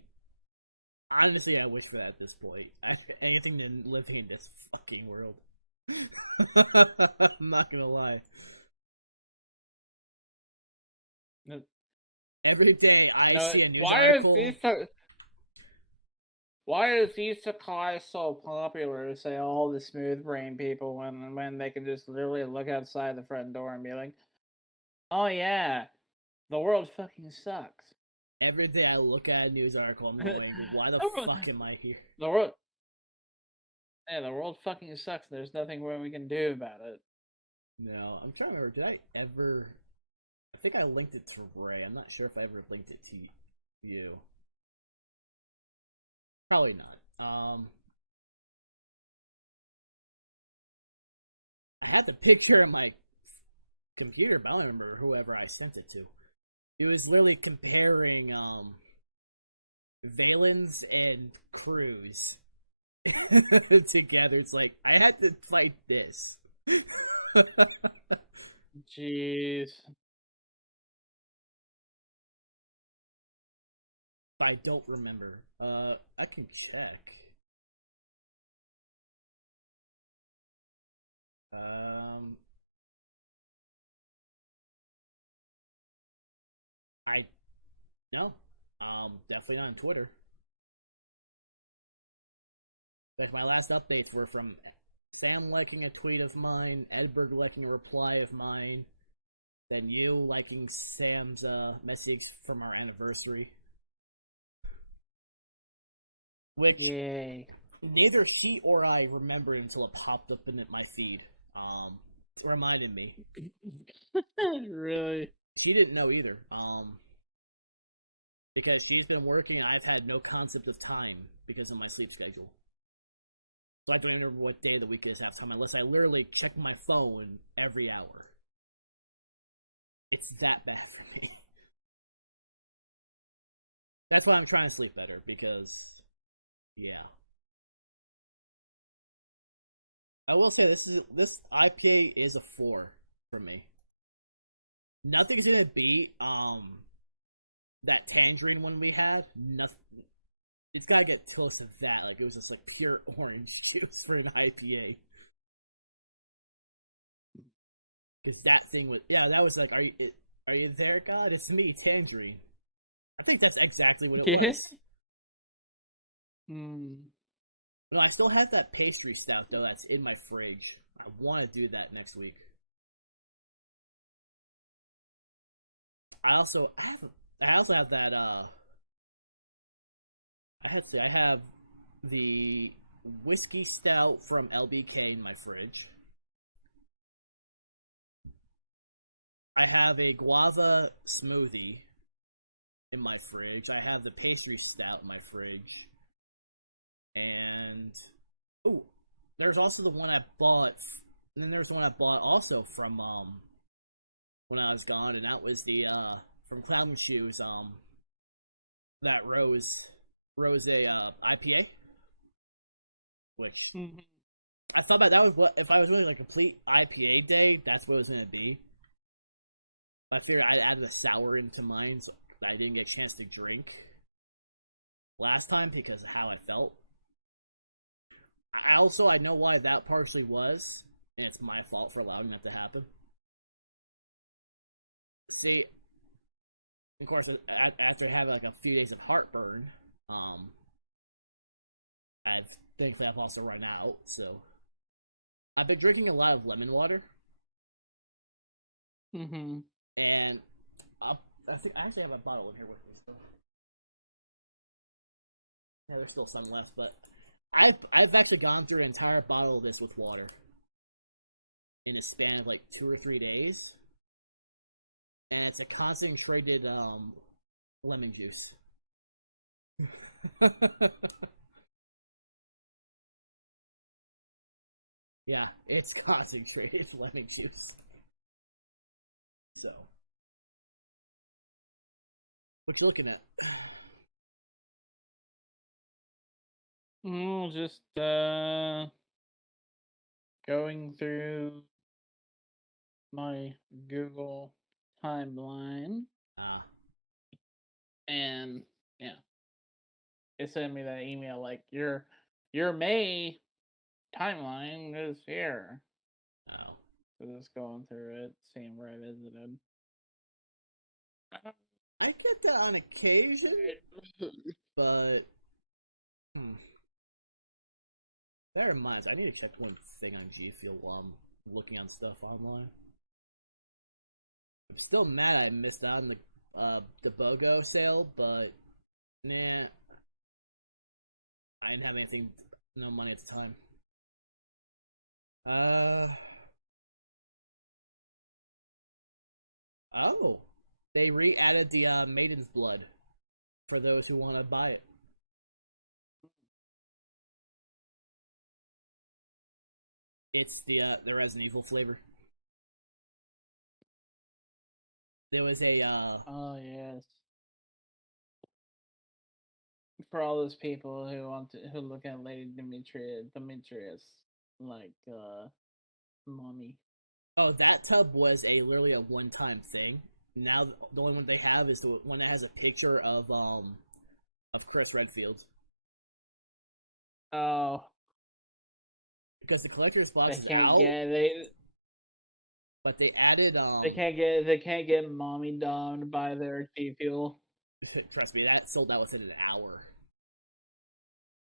honestly, I wish for that at this point. Anything than living in this fucking world. I'm not gonna lie. No, Every day I no, see a news article. Why is isekai so popular to say all the smooth brain people when they can just literally look outside the front door and be like, oh yeah, the world fucking sucks. Every day I look at a news article, I'm wondering, why the fuck am I here? The world, yeah, the world fucking sucks. There's nothing we can do about it. No, I'm trying to remember. Did I ever? I think I linked it to Ray. I'm not sure if I ever linked it to you. Probably not. I had the picture on my computer, but I don't remember whoever I sent it to. It was literally comparing Valens and Cruz together. It's like I had to fight this. Jeez. I don't remember. I can check. I no. Definitely not on Twitter. Like my last updates were from Sam liking a tweet of mine, Edberg liking a reply of mine, then you liking Sam's message from our anniversary. Which Yay. neither he or I remembered until it popped up in my feed. Reminded me. Really? She didn't know either. Because she's been working, I've had no concept of time because of my sleep schedule. So I don't even remember what day of the week is half time unless I literally check my phone every hour. It's that bad for me. That's why I'm trying to sleep better because, yeah. I will say this IPA is a 4 for me. Nothing's gonna beat that tangerine one we had. Nothing. It's gotta get close to that. Like it was just like pure orange juice for an IPA. Because that thing was that was like, are you there, God? It's me, tangerine. I think that's exactly what it was. No, I still have that pastry stout though. That's in my fridge. I want to do that next week. I also have that. I have the whiskey stout from LBK in my fridge. I have a guava smoothie in my fridge. I have the pastry stout in my fridge. And there's also the one I bought. And then there's the one I bought also from when I was gone, and that was the from Clown Shoes that rose IPA, which I thought that was what, if I was doing a complete IPA day, that's what it was going to be. I figured I'd add the sour into mine so I didn't get a chance to drink last time because of how I felt. I know why that partially was, and it's my fault for allowing that to happen. See, of course, after having like a few days of heartburn, I've things that I've also run out, so I've been drinking a lot of lemon water. Mm-hmm. And I think I actually have a bottle in here with me still. Yeah, there's still some left, but I've actually gone through an entire bottle of this with water in a span of like 2 or 3 days, and it's a concentrated lemon juice. Yeah, it's concentrated lemon juice. So, what you looking at? Just going through my Google timeline, and yeah, it sent me that email like your May timeline is here. Oh. So just going through it, seeing where I visited. I get that on occasion, but bear in mind, I need to check one thing on G Fuel while I'm looking on stuff online. I'm still mad I missed out on the BOGO sale, but nah, I didn't have anything, no money at the time. Oh, they re-added the Maiden's Blood for those who want to buy it. It's the Resident Evil flavor. There was a oh yes, for all those people who look at Lady Demetrius like mommy. Oh, that tub was literally a one-time thing. Now the only one they have is the one that has a picture of Chris Redfield. Oh, because the collector's box they can't out, get it. But they added they can't get mommy domed by their G Fuel. Trust me, that sold out within an hour.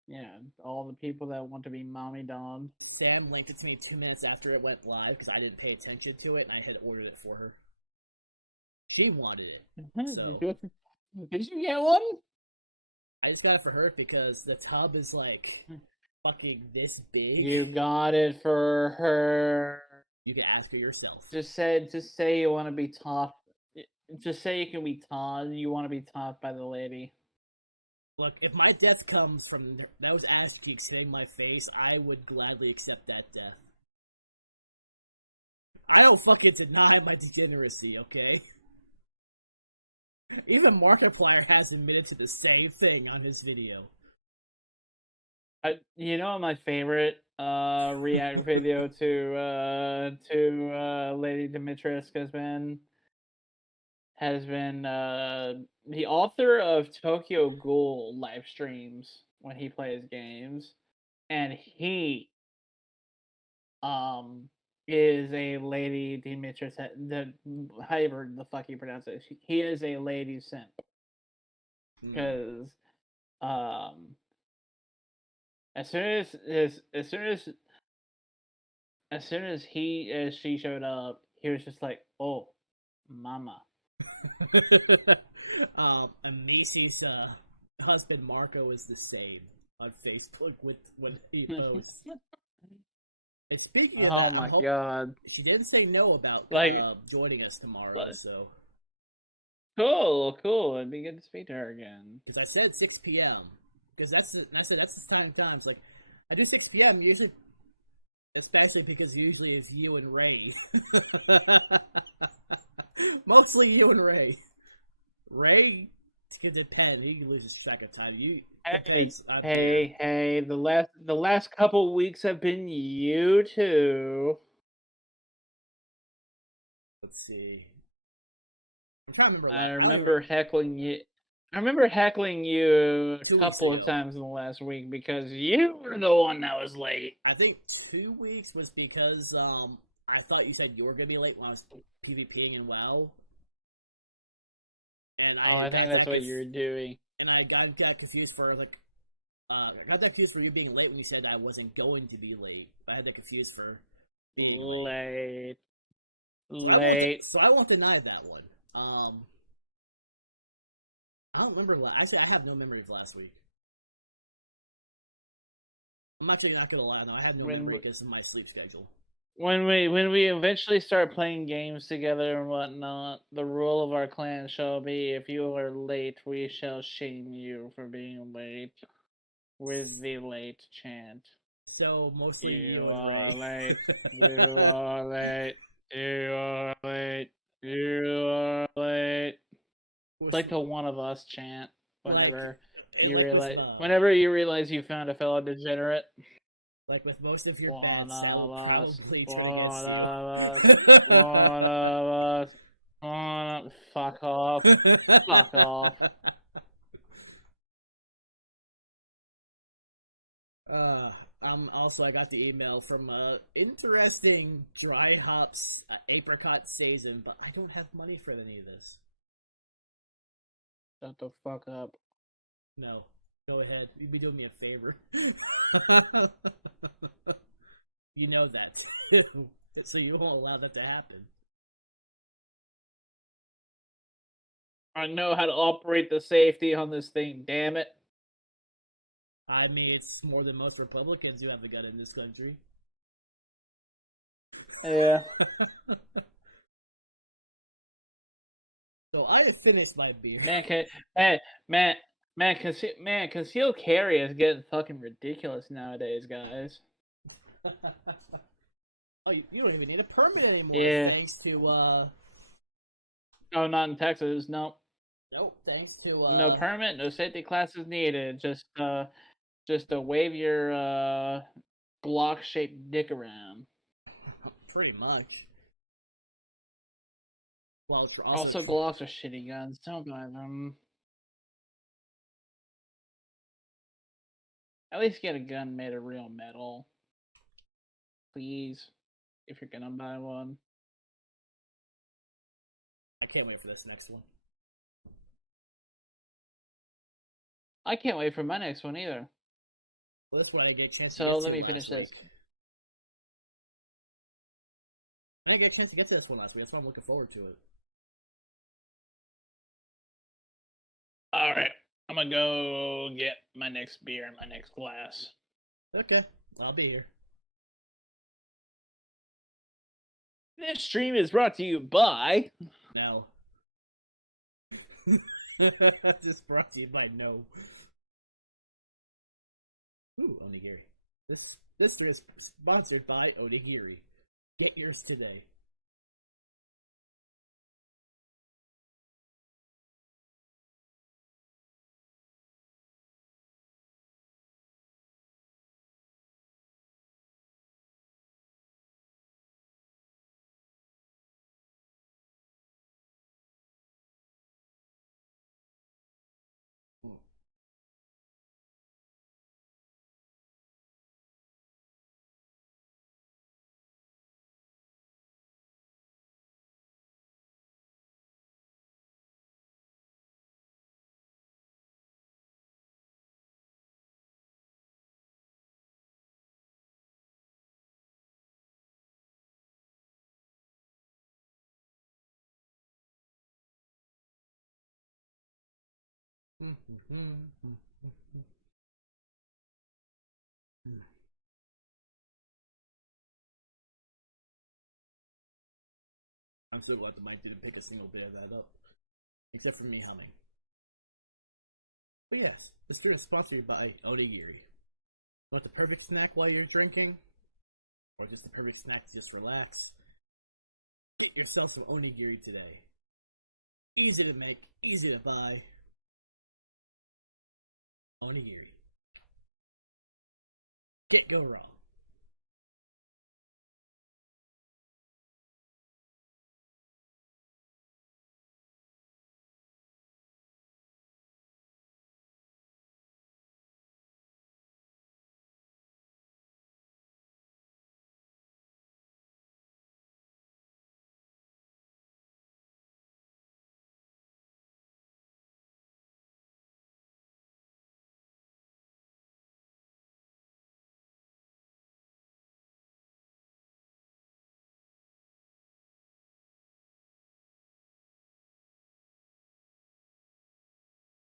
Yeah, all the people that want to be mommy domed. Sam linked it to me 2 minutes after it went live because I didn't pay attention to it and I had ordered it for her. She wanted it. So. Did you get one? I just got it for her because the tub is like fucking this big. You got it for her. You can ask her yourself. Just say you want to be taught. Just say you can be taught. You want to be taught by the lady. Look, if my death comes from those ass cheeks hitting my face, I would gladly accept that death. I don't fucking deny my degeneracy, okay? Even Markiplier has admitted to the same thing on his video. You know, my favorite react video to Lady Demetrius has been the author of Tokyo Ghoul live streams when he plays games, and he is a Lady Demetrius. However the fuck you pronounce it, he is a lady simp because as soon as she showed up, he was just like, "Oh, mama." Amici's husband Marco is the same on Facebook with when he posts. And speaking of that, my god, she didn't say no about joining us tomorrow. So cool. It'd be good to speak to her again. Because I said 6 p.m. Because I said that's the time. It's like I do 6 p.m. usually, especially because usually it's you and Ray. Mostly you and Ray. Ray It depends. You lose track of time. Hey! The last couple weeks have been you too. Let's see. I'm trying to remember. I remember heckling you. I remember heckling you a 2 couple weeks of times in the last week because you were the one that was late. I think 2 weeks was because I thought you said you were gonna be late when I was PvPing in WoW. And I think that's what you were doing. And I got confused for like, I got that confused for you being late when you said I wasn't going to be late. I had that confused for being late. So I won't deny that one. I don't remember. I said I have no memory of last week. I'm actually not gonna lie. No, I have no memory because of my sleep schedule. When we eventually start playing games together and whatnot, the rule of our clan shall be: if you are late, we shall shame you for being late with the late chant. So mostly you are late. You are late. You are late. You are late. It's like the one of us chant whenever you realize you found a fellow degenerate. Like with most of your bad self, probably one of us. Fuck off. Fuck off. Also, I got the email from interesting dry hops apricot season, but I don't have money for any of this. Shut the fuck up. No. Go ahead. You'd be doing me a favor. You know that. So you won't allow that to happen. I know how to operate the safety on this thing, damn it. I mean, it's more than most Republicans who have a gun in this country. Yeah. So I have finished my beer. Concealed carry is getting fucking ridiculous nowadays, guys. Oh, you don't even need a permit anymore. Yeah. Thanks to Oh, not in Texas. Nope. Nope. Thanks to no permit, no safety classes needed. Just to wave your Glock-shaped dick around. Pretty much. Well, also Glocks are shitty guns. Don't buy them. At least get a gun made of real metal. Please. If you're gonna buy one. I can't wait for this next one. I can't wait for my next one either. Well, that's why I get a chance. So let me finish this. I didn't get a chance to get to this one last week. That's why I'm looking forward to it. Alright. I'm gonna go get my next beer and my next glass. Okay. I'll be here. This stream is brought to you by... No. Just brought to you by no. Ooh, onigiri. This is sponsored by Onigiri. Get yours today. I'm still glad the mic didn't pick a single bit of that up. Except for me humming. But yes, this video is sponsored by Onigiri. Want the perfect snack while you're drinking? Or just the perfect snack to just relax? Get yourself some Onigiri today. Easy to make, easy to buy. Onigiri. Can't go wrong.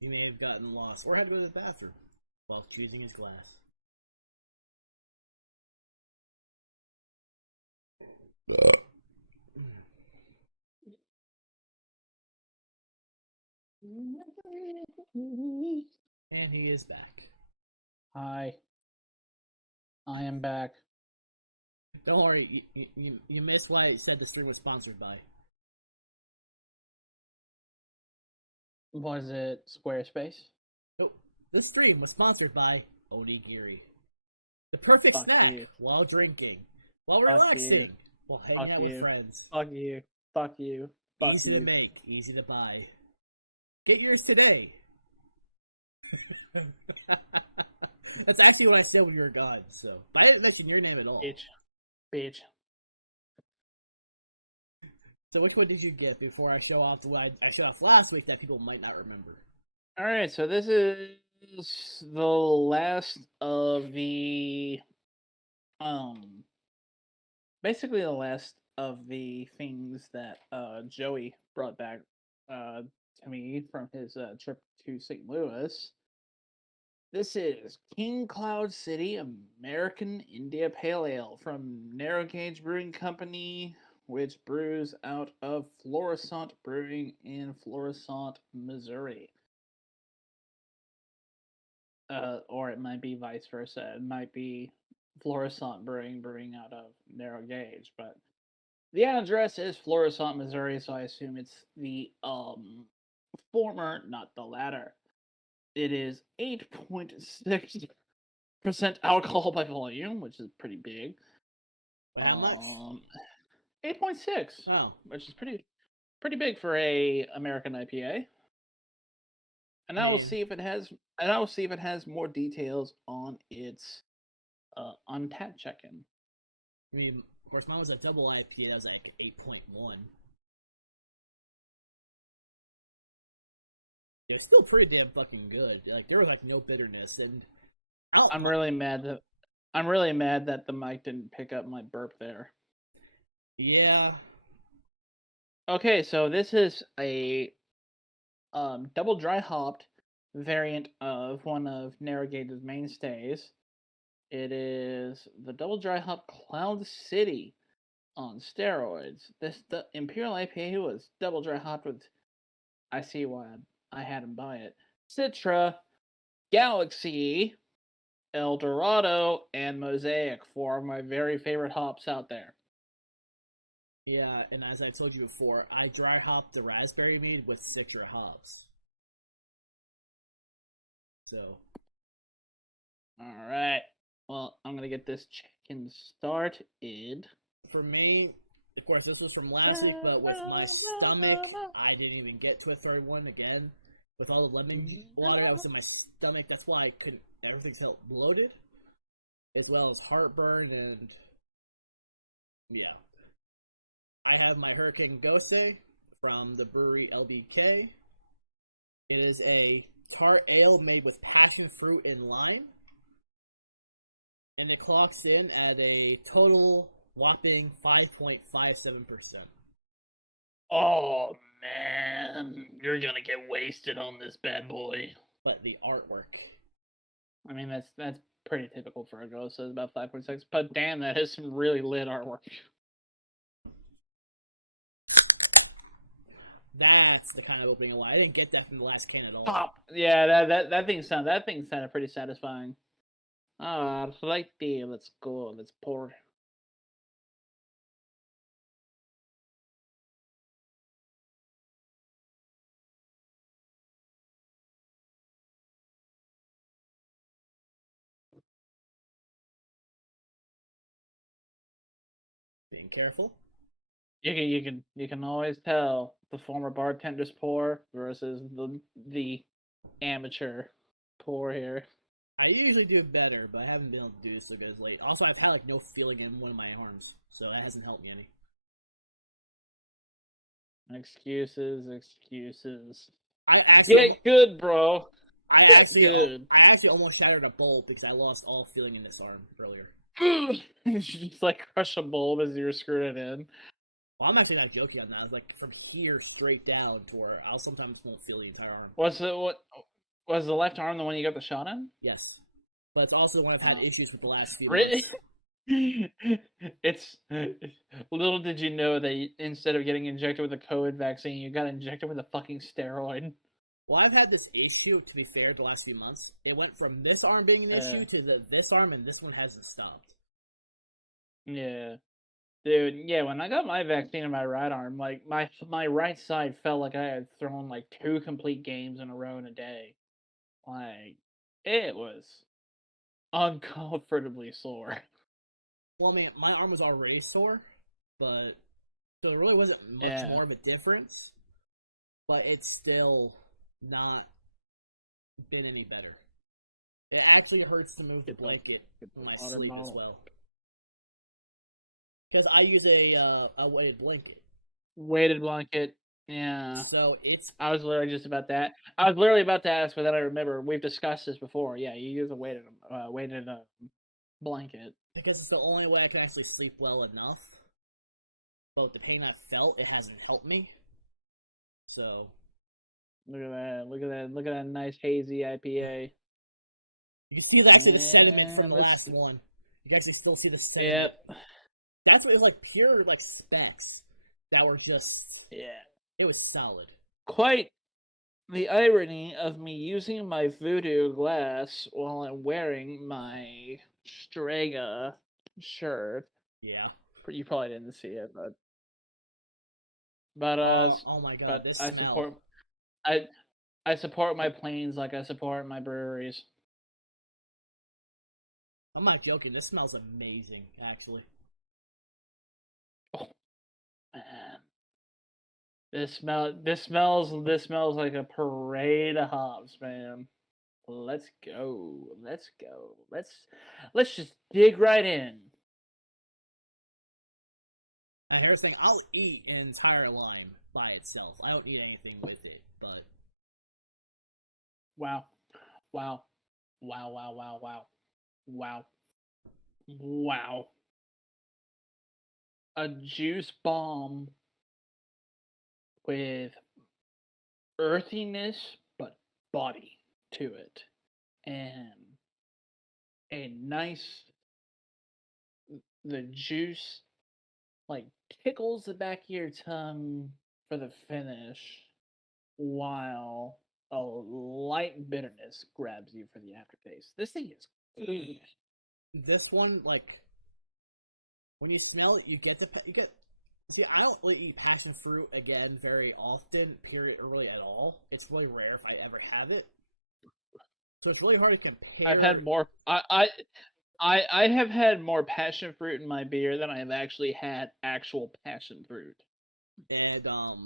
He may have gotten lost or had to go to the bathroom while choosing his glass. And he is back. Hi. I am back. Don't worry, you missed why it said the stream was sponsored by. Was it Squarespace? Nope. This stream was sponsored by Onigiri. The perfect Fuck snack you. while drinking, while Fuck relaxing, you. while hanging Fuck out you. with friends. Fuck you. Fuck you. Fuck Easy you. to make, easy to buy. Get yours today. That's actually what I said when you were gone, so. But I didn't mention your name at all. Bitch. So which one did you get before I show off the one I showed off last week that people might not remember? Alright, so this is the last of the basically the last of the things that Joey brought back to me from his trip to St. Louis. This is King Cloud City American India Pale Ale from Narrow Gauge Brewing Company, which brews out of Florissant Brewing in Florissant, Missouri. Or it might be vice versa. It might be Florissant brewing out of Narrow Gauge, but the address is Florissant, Missouri, so I assume it's the former, not the latter. It is 8.6% alcohol by volume, which is pretty big. How much? 8.6. Oh. Which is pretty big for a American IPA. And I will see if it has more details on its Untappd check-in. I mean, of course, mine was a double IPA. That was like 8.1. Yeah, it's still pretty damn fucking good. Like there was like no bitterness, and I'm really mad that the mic didn't pick up my burp there. Yeah. Okay, so this is a double dry hopped variant of one of Narrow Gauge's mainstays. It is the double dry hop Cloud City on steroids. The Imperial IPA was double dry hopped with. I see why I had him buy it. Citra, Galaxy, El Dorado, and Mosaic, four of my very favorite hops out there. Yeah, and as I told you before, I dry hopped the raspberry mead with Citra hops. So. Alright. Well, I'm gonna get this check-in started. For me, of course, this was from last week, but with my stomach, I didn't even get to a third one again. With all the lemon water that was in my stomach, that's why I couldn't. Everything felt bloated, as well as heartburn, and yeah. I have my Hurricane Gose from the brewery LBK. It is a tart ale made with passion fruit and lime, and it clocks in at a total whopping 5.57%. Oh man, you're gonna get wasted on this bad boy. But the artwork. I mean, that's pretty typical for a Ghost. It's about 5.6, but damn, that is some really lit artwork. That's the kind of opening I want. I didn't get that from the last can at all. Pop. Yeah, that thing sounded pretty satisfying. Right there. Let's go. Let's pour. careful. You can always tell the former bartender's pour versus the amateur pour here. I usually do better, but I haven't been able to do so good as late. Also, I've had like no feeling in one of my arms, so it hasn't helped me any. Excuses. I actually get good, bro. I actually almost shattered a bulb because I lost all feeling in this arm earlier. You just like crush a bulb as you were screwing it in. Well, I'm actually not joking on that. I was like from here straight down to where I'll sometimes won't feel the entire arm. Was the left arm the one you got the shot in? Yes, but it's also one I've had issues with the last few really? months. It's little did you know that instead of getting injected with a COVID vaccine, you got injected with a fucking steroid. Well, I've had this issue, to be fair, the last few months. It went from this arm being an issue to this arm, and this one hasn't stopped. Yeah. Dude, yeah, when I got my vaccine in my right arm, like, my right side felt like I had thrown, like, 2 complete games in a row in a day. Like, it was uncomfortably sore. Well, I mean, my arm was already sore, but so there really wasn't much more of a difference. But it's still not been any better. It actually hurts to move the blanket when I sleep as well. Because I use a weighted blanket. Weighted blanket, yeah. So it's... I was literally just about that. I was literally about to ask, but then I remember we've discussed this before. Yeah, you use a weighted blanket. Because it's the only way I can actually sleep well enough. But with the pain I've felt, it hasn't helped me. So... Look at that nice hazy IPA. You can see actually the sediment from the last one. You can actually still see the sediment. Yep. That's what it was like, pure like specks that were just... Yeah. It was solid. Quite the irony of me using my voodoo glass while I'm wearing my Strega shirt. Yeah. You probably didn't see it, but oh my god, but I support my planes like I support my breweries. I'm not joking. This smells amazing, actually. Oh man, this smells like a parade of hops, man. Let's go. Let's just dig right in. And here's the thing: I'll eat an entire lime by itself. I don't eat anything with it, but. Wow. A juice bomb with earthiness but body to it. And a nice... the juice like tickles the back of your tongue for the finish, while a light bitterness grabs you for the aftertaste. This thing is good. This one, like, when you smell it, you get. See, I don't really eat passion fruit again very often. Period, or really at all. It's really rare if I ever have it. So it's really hard to compare. I've had more. I have had more passion fruit in my beer than I've actually had actual passion fruit. And so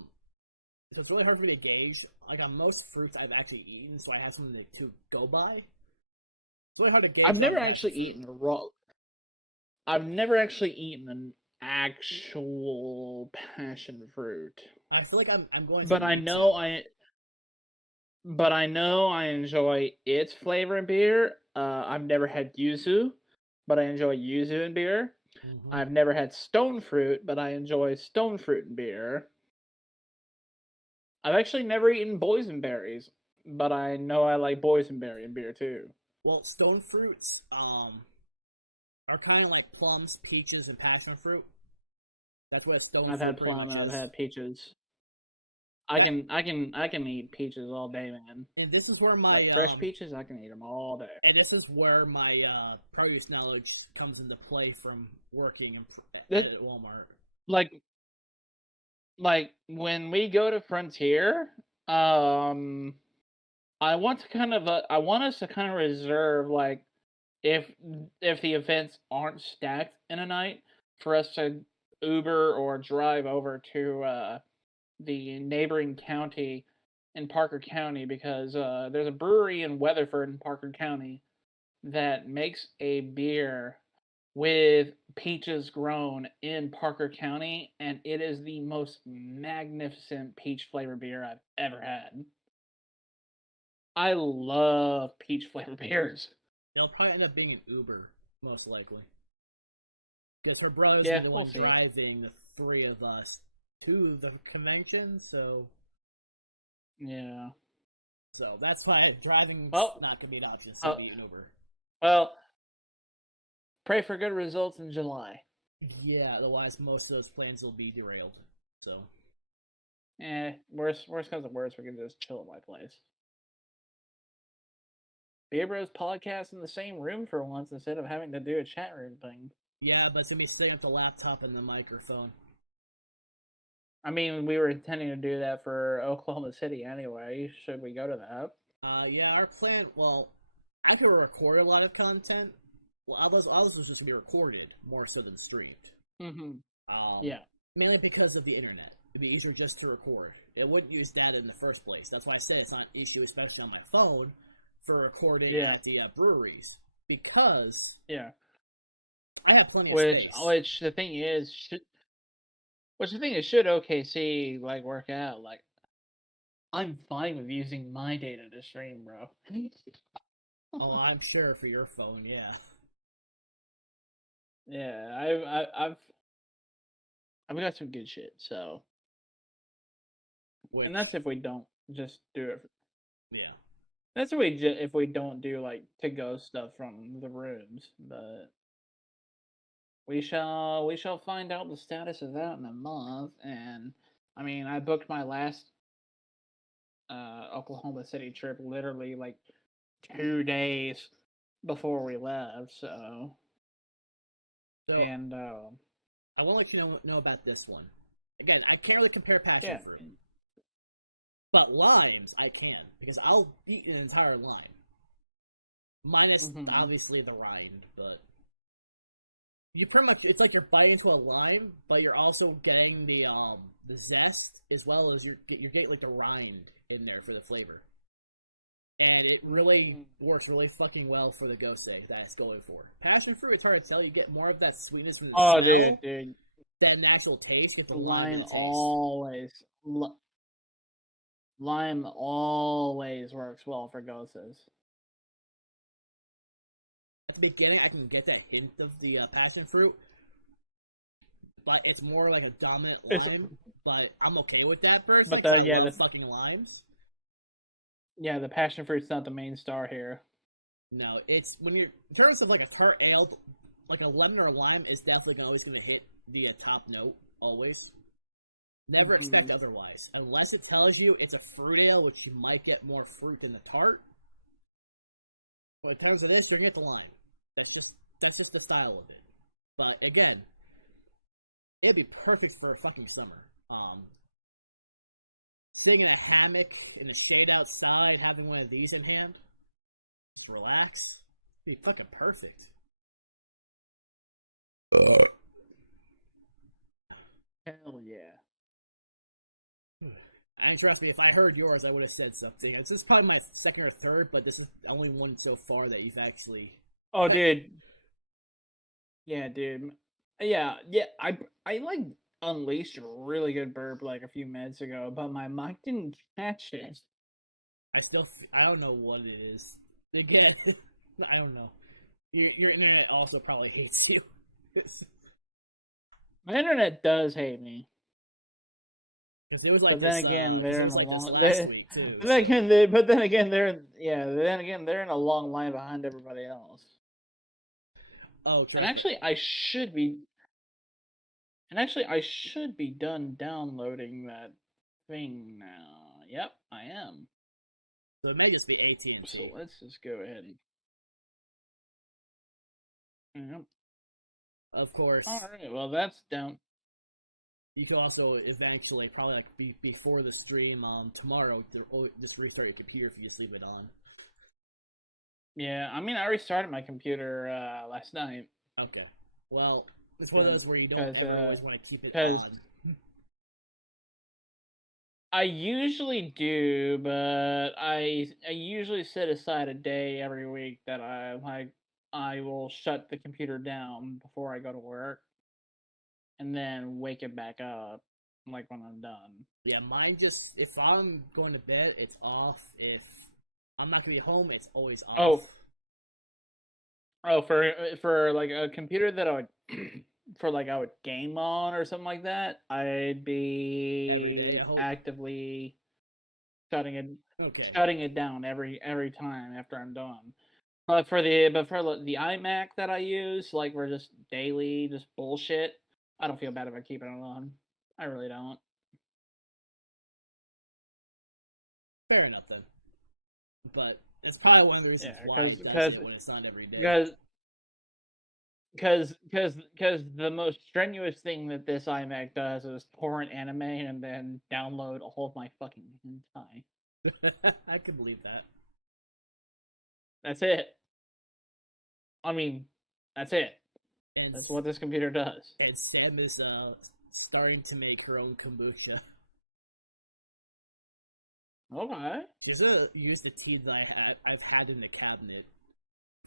it's really hard for me to gauge. Like on most fruits I've actually eaten, so I have something to go by. It's really hard to gauge. I've never actually eaten raw. I've never actually eaten an actual passion fruit. I feel like I'm going to. But I know I enjoy its flavor in beer. I've never had yuzu, but I enjoy yuzu in beer. Mm-hmm. I've never had stone fruit, but I enjoy stone fruit in beer. I've actually never eaten boysenberries, but I know I like boysenberry in beer too. Well, stone fruits are kind of like plums, peaches, and passion fruit. That's what stone fruit is. I've had plum and I've had peaches. I can eat peaches all day, man. And this is where my like fresh peaches, I can eat them all day. And this is where my produce knowledge comes into play from working at Walmart. Like when we go to Frontier, I want us to kind of reserve, like, if the events aren't stacked in a night, for us to Uber or drive over to the neighboring county in Parker County because there's a brewery in Weatherford in Parker County that makes a beer with peaches grown in Parker County, and it is the most magnificent peach flavored beer I've ever had. I love peach flavored beers. It'll probably end up being an Uber, most likely. Because her brother's Yeah, the we'll one see. driving the three of us to the convention, so... Yeah. So that's why driving's Well, not going to be an option, so it'll be an Uber. Well, pray for good results in July. Yeah, otherwise most of those plans will be derailed, so... Worst comes to worst, we can just chill at my place. Beer Bros podcast in the same room for once instead of having to do a chat room thing. Yeah, but it's going to be sitting at the laptop and the microphone. I mean, we were intending to do that for Oklahoma City anyway. Should we go to that? Yeah, our plan, well, I could record a lot of content. Well, all this was just going to be recorded more so than streamed. Mm-hmm. Yeah. Mainly because of the internet. It'd be easier just to record. It wouldn't use data in the first place. That's why I say it's not an issue, especially on my phone, for recording at the breweries. Because I have plenty of space. Which the thing is, should OKC like work out? Like, I'm fine with using my data to stream, bro. Oh, I'm sure for your phone, yeah. Yeah, I've got some good shit, so. And that's if we don't just do it. Yeah. That's if we don't do like to go stuff from the rooms, but we shall find out the status of that in a month. And I mean, I booked my last Oklahoma City trip literally like 2 days before we left, so and I want to let you know about this one. Again, I can't really compare passion fruit. But limes, I can, because I'll beat an entire lime. Minus, obviously, the rind, but... You pretty much, it's like you're biting into a lime, but you're also getting the zest, as well as you're getting, like, the rind in there for the flavor. And it really works really fucking well for the gose that it's going for. Passion fruit, it's hard to tell, you get more of that sweetness in the dude. That natural taste. Get the lime Lime always works well for goses. At the beginning, I can get that hint of the passion fruit, but it's more like a dominant lime. But I'm okay with that personally. But I love fucking limes. Yeah, the passion fruit's not the main star here. No, it's when you're in terms of like a tart ale, like a lemon or a lime is definitely always going to hit the top note always. Never expect otherwise. Unless it tells you it's a fruit ale, which you might get more fruit than the tart. But in terms of this, you're going to get the lime. That's just the style of it. But again, it'd be perfect for a fucking summer. Sitting in a hammock in the shade outside, having one of these in hand, just relax. It'd be fucking perfect. Hell yeah. I trust me, if I heard yours, I would have said something. This is probably my second or third, but this is the only one so far that you've actually... Oh, dude. Yeah, dude. Yeah, I like unleashed a really good burp like a few minutes ago, but my mic didn't catch it. I don't know what it is. Again, I don't know. Your internet also probably hates you. My internet does hate me. It was like but then again, they're in a long. But then again, they're in a long line behind everybody else. Oh, and actually, I should be done downloading that thing now. Yep, I am. So it may just be AT&T. So let's just go ahead and. Yep. Of course. All right. Well, that's down. You can also eventually, probably like before the stream tomorrow, just restart your computer if you just leave it on. Yeah, I mean, I restarted my computer last night. Okay. Well, It's one of those where you don't ever always want to keep it on. I usually do, but I usually set aside a day every week that I will shut the computer down before I go to work, and then wake it back up like when I'm done. Yeah, mine just, if I'm going to bed, it's off. If I'm not gonna be home, it's always off. Oh, for like a computer that I would I would game on or something like that, I'd be actively shutting it down every time after I'm done. But for the iMac that I use, like for just daily, just bullshit, I don't feel bad about keeping it on. I really don't. Fair enough then. But it's probably one of the reasons why he does it when it's on every day. Because the most strenuous thing that this iMac does is torrent anime and then download all of my fucking hentai. I can believe that. That's it. I mean, that's it. And that's what this computer does. And Sam is starting to make her own kombucha. Okay. She's gonna use the tea that I've had in the cabinet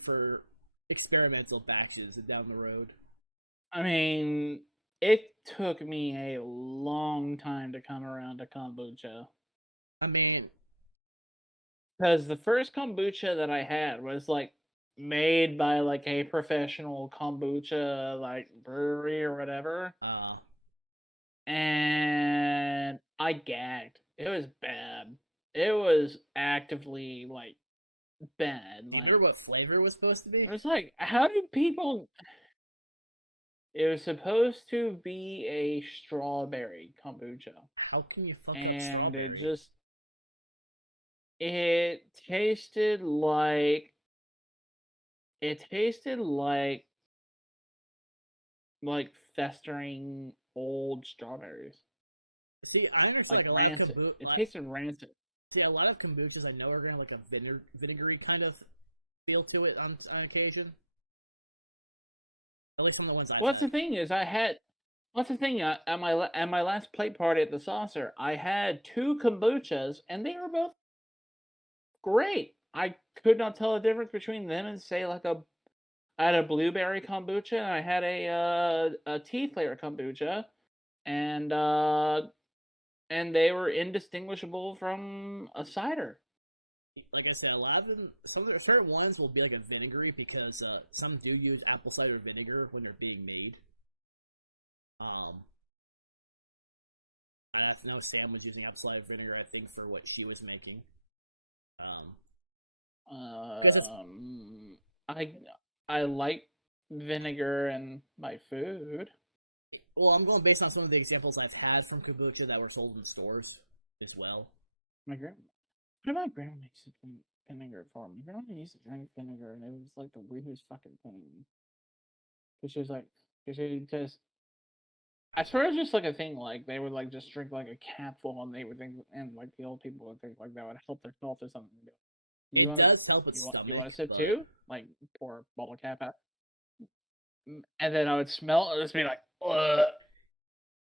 for experimental batches down the road. I mean, it took me a long time to come around to kombucha. I mean, because the first kombucha that I had was like made by like a professional kombucha like brewery or whatever. And I gagged. It was bad. It was actively like bad. Do you remember what flavor it was supposed to be? It was like, how do people? It was supposed to be a strawberry kombucha. How can you fuck up strawberry? And it tasted like festering old strawberries. See, I understand like rancid. It tasted rancid. See, a lot of kombuchas I know are gonna have like a vinegary kind of feel to it on occasion. At least on the ones I've had. The thing is, what's the thing? At my last plate party at the Saucer, I had 2 kombuchas, and they were both great. I could not tell the difference between them and say like I had a blueberry kombucha and I had a tea flavor kombucha, and they were indistinguishable from a cider. Like I said, a lot of them, certain ones will be like a vinegary because some do use apple cider vinegar when they're being made. I know Sam was using apple cider vinegar, I think, for what she was making. I like vinegar in my food. Well, I'm going based on some of the examples I've had from kombucha that were sold in stores as well. My grandma makes vinegar for me. My grandma used to drink vinegar, and it was like the weirdest fucking thing. Because I swear it's just like a thing. Like they would like just drink like a capful, and they would think, and like the old people would think like that would help their health or something. It does help with stomach. You want to sip too? Like pour a bottle cap out, and then I would smell it and just be like, ugh.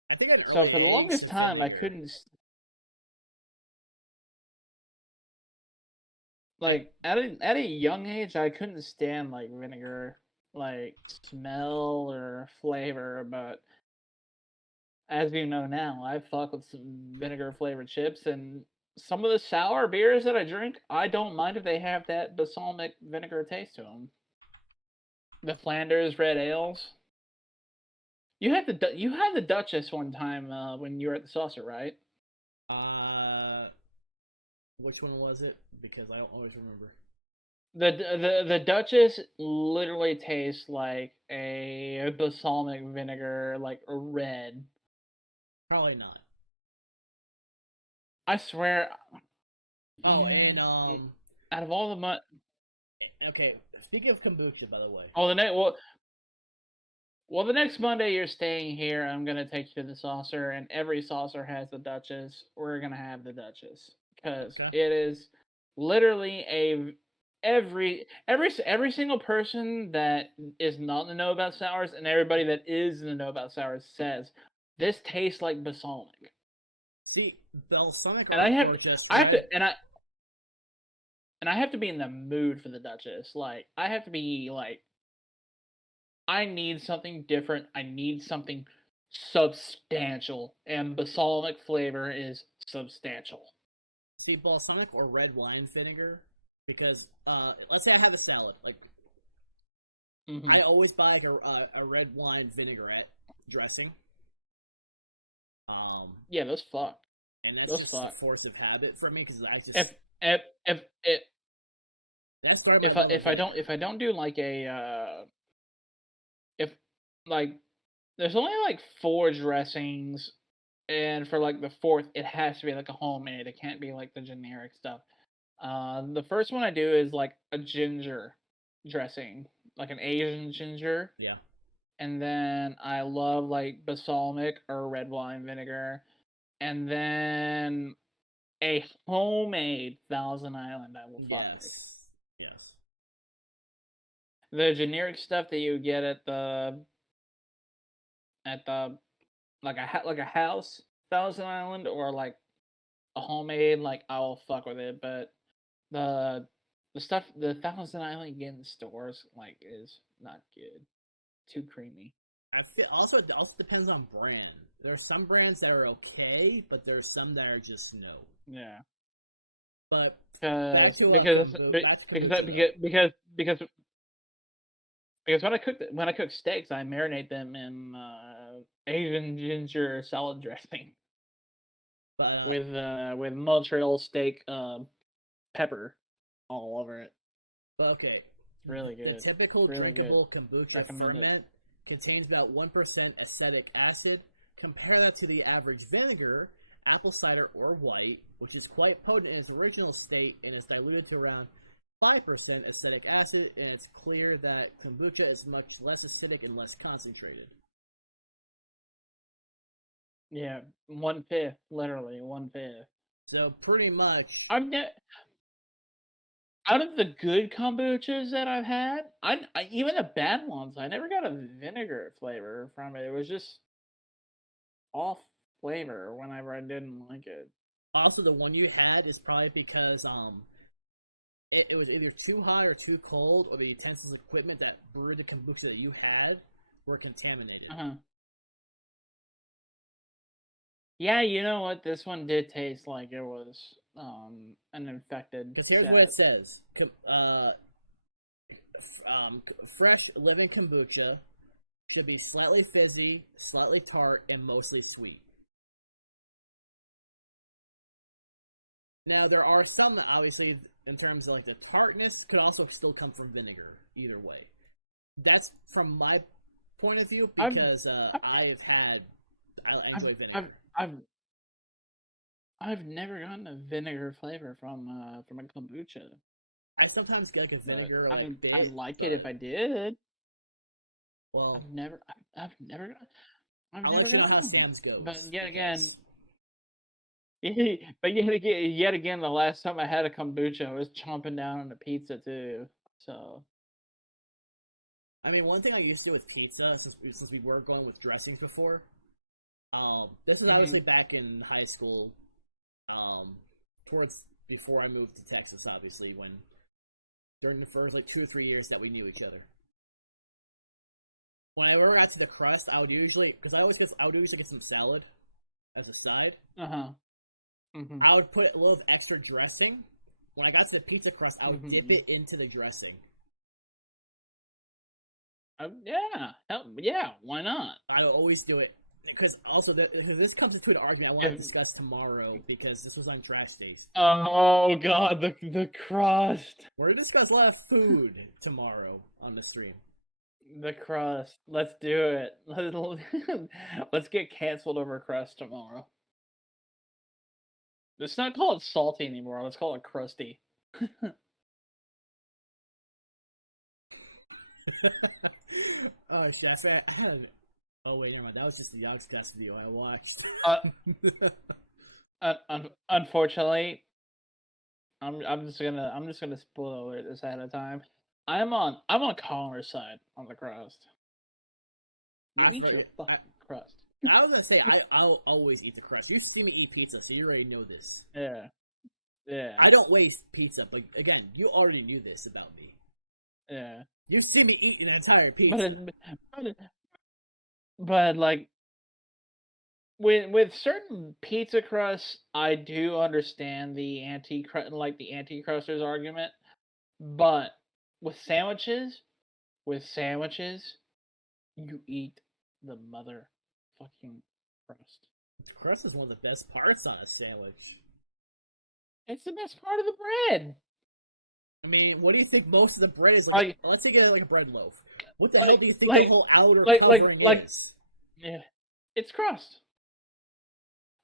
I think so for the longest time I couldn't. Like at a young age, I couldn't stand like vinegar, like smell or flavor. But as you know now, I fuck with some vinegar flavored chips, and some of the sour beers that I drink, I don't mind if they have that balsamic vinegar taste to them. The Flanders red ales. You had the Duchess one time when you were at the Saucer, right? Which one was it? Because I don't always remember. The Duchess literally tastes like a balsamic vinegar, like a red. Probably not. I swear. Oh, and out of all the Okay, speaking of kombucha, by the way. Oh, the next Monday you're staying here, I'm gonna take you to the Saucer, and every Saucer has the Duchess. We're gonna have the Duchess because it is literally every single person that is not in the know about sours and everybody that is in the know about sours says this tastes like balsamic. See, balsamic and I have to and I have to be in the mood for the Duchess. Like, I have to be like, I need something different. I need something substantial, and balsamic flavor is substantial. See, balsamic or red wine vinegar, because let's say I have a salad, like I always buy like a red wine vinaigrette dressing. Yeah, those fuck. And that's just a force of habit for me because I just if I don't do like a if like there's only like 4 dressings, and for like the 4th it has to be like a homemade. It can't be like the generic stuff. The first one I do is like a ginger dressing, like an Asian ginger. Yeah. And then I love like balsamic or red wine vinegar. And then a homemade Thousand Island I will fuck with. Yes. The generic stuff that you get at the like a house Thousand Island or like a homemade, like I will fuck with it. But the stuff the Thousand Island you get in the stores like is not good. Too creamy. I feel also it also depends on brand. There are some brands that are okay, but there's some that are just no. Yeah. But because when I cook steaks, I marinate them in Asian ginger salad dressing. But, with Montreal steak pepper all over it. But okay. Really good. The typical really drinkable good. kombucha ferment contains about 1% acetic acid. Compare that to the average vinegar, apple cider, or white, which is quite potent in its original state and is diluted to around 5% acetic acid, and it's clear that kombucha is much less acidic and less concentrated. Yeah, 1/5, literally 1/5. So pretty much, out of the good kombuchas that I've had, even the bad ones, I never got a vinegar flavor from it. It was just off flavor whenever I didn't like it. Also, the one you had is probably because it was either too hot or too cold, or the utensils equipment that brewed the kombucha that you had were contaminated. Yeah, you know what? This one did taste like it was an infected. Because here's what it says: fresh living kombucha should be slightly fizzy, slightly tart, and mostly sweet. Now there are some that obviously, in terms of like the tartness, could also still come from vinegar. Either way, that's from my point of view because I enjoy vinegar. I've never gotten a vinegar flavor from a kombucha. I sometimes get like a vinegar. I like it if I did. Well, I've never gotten how Sam's goes. But yet again, yet again, the last time I had a kombucha, I was chomping down on a pizza too. So, I mean, one thing I used to do with pizza, since we were going with dressings before, this is obviously back in high school, towards before I moved to Texas, obviously, during the first, 2 or 3 years that we knew each other. When I ever got to the crust, I would usually get some salad as a side. I would put a little extra dressing. When I got to the pizza crust, I would dip it into the dressing. Yeah, why not? I would always do it. Because also, this comes into an argument I want to discuss tomorrow, because this was on Trash Days. Oh god, the crust. We're going to discuss a lot of food tomorrow on the stream. The crust. Let's do it. Let's get canceled over crust tomorrow. Let's not call it salty anymore. Let's call it crusty. Oh, shit. I had Oh, wait, never mind. That was just the Yogscast video I watched. Unfortunately, I'm just gonna spoil alert this ahead of time. I'm on Connor's side on the crust. You eat your fucking crust. I was gonna say I'll always eat the crust. You see me eat pizza, so you already know this. Yeah. Yeah. I don't waste pizza, but again, you already knew this about me. Yeah. You see me eat an entire pizza. But like with certain pizza crusts, I do understand the anti-crusters argument, but with sandwiches, you eat the motherfucking crust. The crust is one of the best parts on a sandwich. It's the best part of the bread. I mean, what do you think most of the bread is like? Let's take it like a bread loaf. What the hell do you think the whole outer covering is? Yeah, it's crust.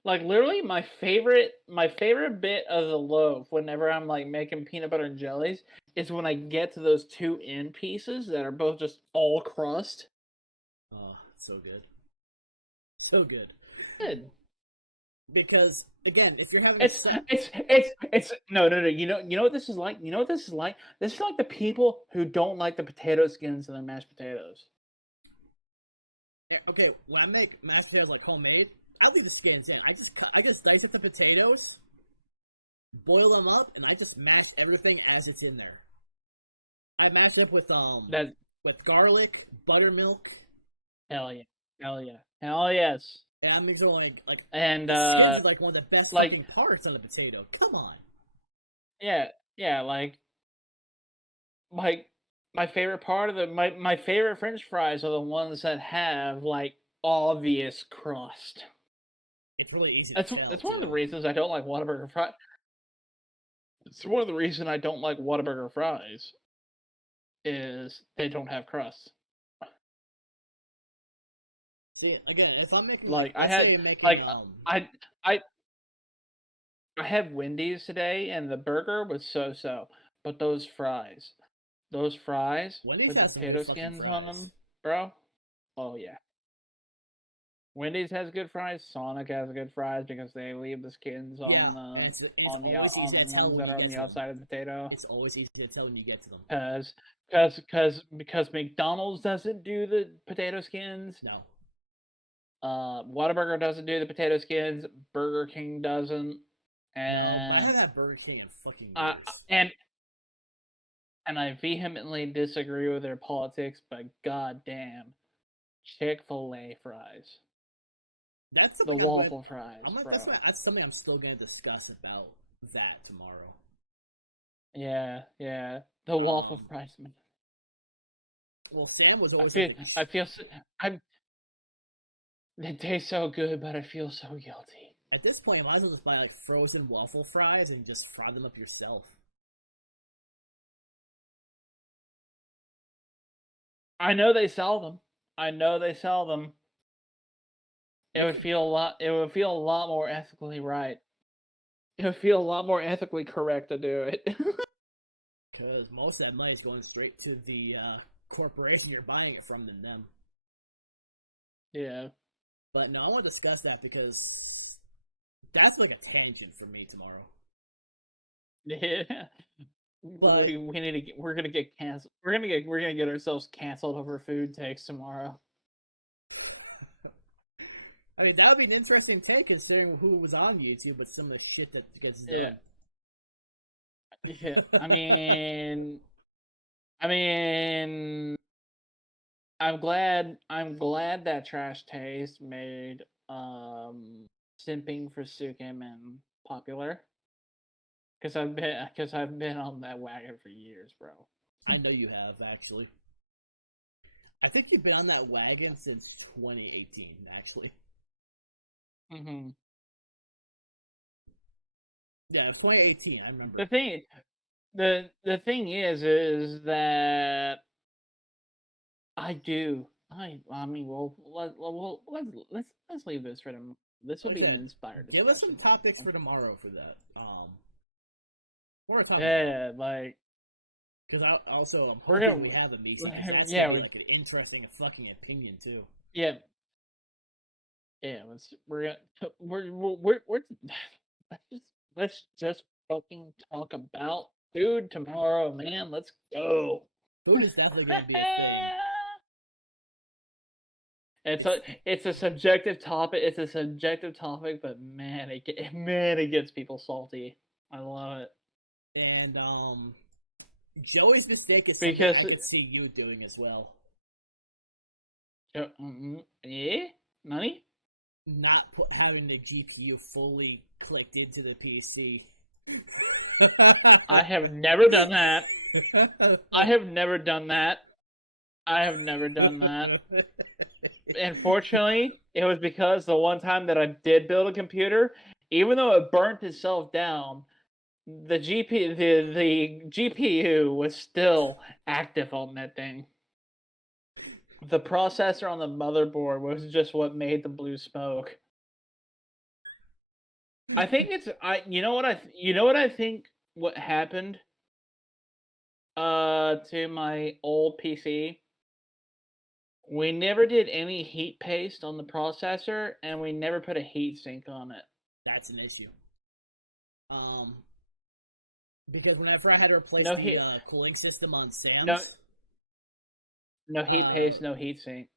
Like literally, my favorite bit of the loaf, whenever I'm like making peanut butter and jellies, is when I get to those two end pieces that are both just all crust. Oh, so good, so good. Good. Because again, if you're having it's no. You know what this is like. You know what this is like. This is like the people who don't like the potato skins in their mashed potatoes. Okay, when I make mashed potatoes like homemade, I'll do the skins in. I just dice up the potatoes, boil them up, and I just mash everything as it's in there. I mash it up with garlic, buttermilk. Hell yeah, hell yes. And I'm mixing like and skins is like one of the best looking parts on a potato. Come on. Yeah, like my favorite part of my favorite French fries are the ones that have like obvious crust. It's really easy. That's one of the reasons I don't like Whataburger fries. It's one of the reasons I don't like Whataburger fries. Is they don't have crust. See, again, if I'm making I had Wendy's today and the burger was so, but those fries Wendy's with has the potato skins on them, bro. Oh yeah. Wendy's has good fries. Sonic has good fries because they leave the skins on the ones that are on the outside of the potato. It's always easy to tell when you get to them. Because McDonald's doesn't do the potato skins. No. Whataburger doesn't do the potato skins. Burger King doesn't. And I haven't had Burger King in fucking years. And I vehemently disagree with their politics, but goddamn, Chick-fil-A fries. That's the waffle fries, bro. That's something I'm still gonna discuss about that tomorrow. Yeah, the waffle fries, man. Well, Sam was always. They taste so good, but I feel so guilty. At this point, you might as well just buy like frozen waffle fries and just fry them up yourself. I know they sell them. It would feel a lot more ethically right. It would feel a lot more ethically correct to do it. Because most of that money is going straight to the corporation you're buying it from than them. Yeah. But no, I want to discuss that because that's like a tangent for me tomorrow. Yeah. We're gonna get canceled. We're gonna get ourselves canceled over food takes tomorrow. I mean, that would be an interesting take considering who was on YouTube with some of the shit that gets done. Yeah. I mean, I'm glad that Trash Taste made simping for Sukemen popular. Because I've been on that wagon for years, bro. I know you have, actually. I think you've been on that wagon since 2018, actually. Mm-hmm. Yeah, 2018. I remember. The thing is that I mean, well, let's leave this for them. This will be an inspired discussion. Give us some topics for tomorrow for that. What are we talking about? Like, because I'm hoping we have a meeting. That's like an interesting fucking opinion too. Yeah. Let's just fucking talk about food tomorrow, man. Let's go. Food is definitely going to be a thing. It's a subjective topic. It's a subjective topic, but man, it gets people salty. I love it. And Joey's mistake is because something I could see you doing as well. Yeah, money. Not having the GPU fully clicked into the PC. I have never done that. I have never done that. And fortunately, it was because the one time that I did build a computer, even though it burnt itself down, the GPU was still active on that thing. The processor on the motherboard was just what made the blue smoke. I think it's you know what I think what happened to my old PC. We never did any heat paste on the processor, and we never put a heat sink on it. That's an issue. Because whenever I had to replace the cooling system on Sam's, no heat paste, no heat sink.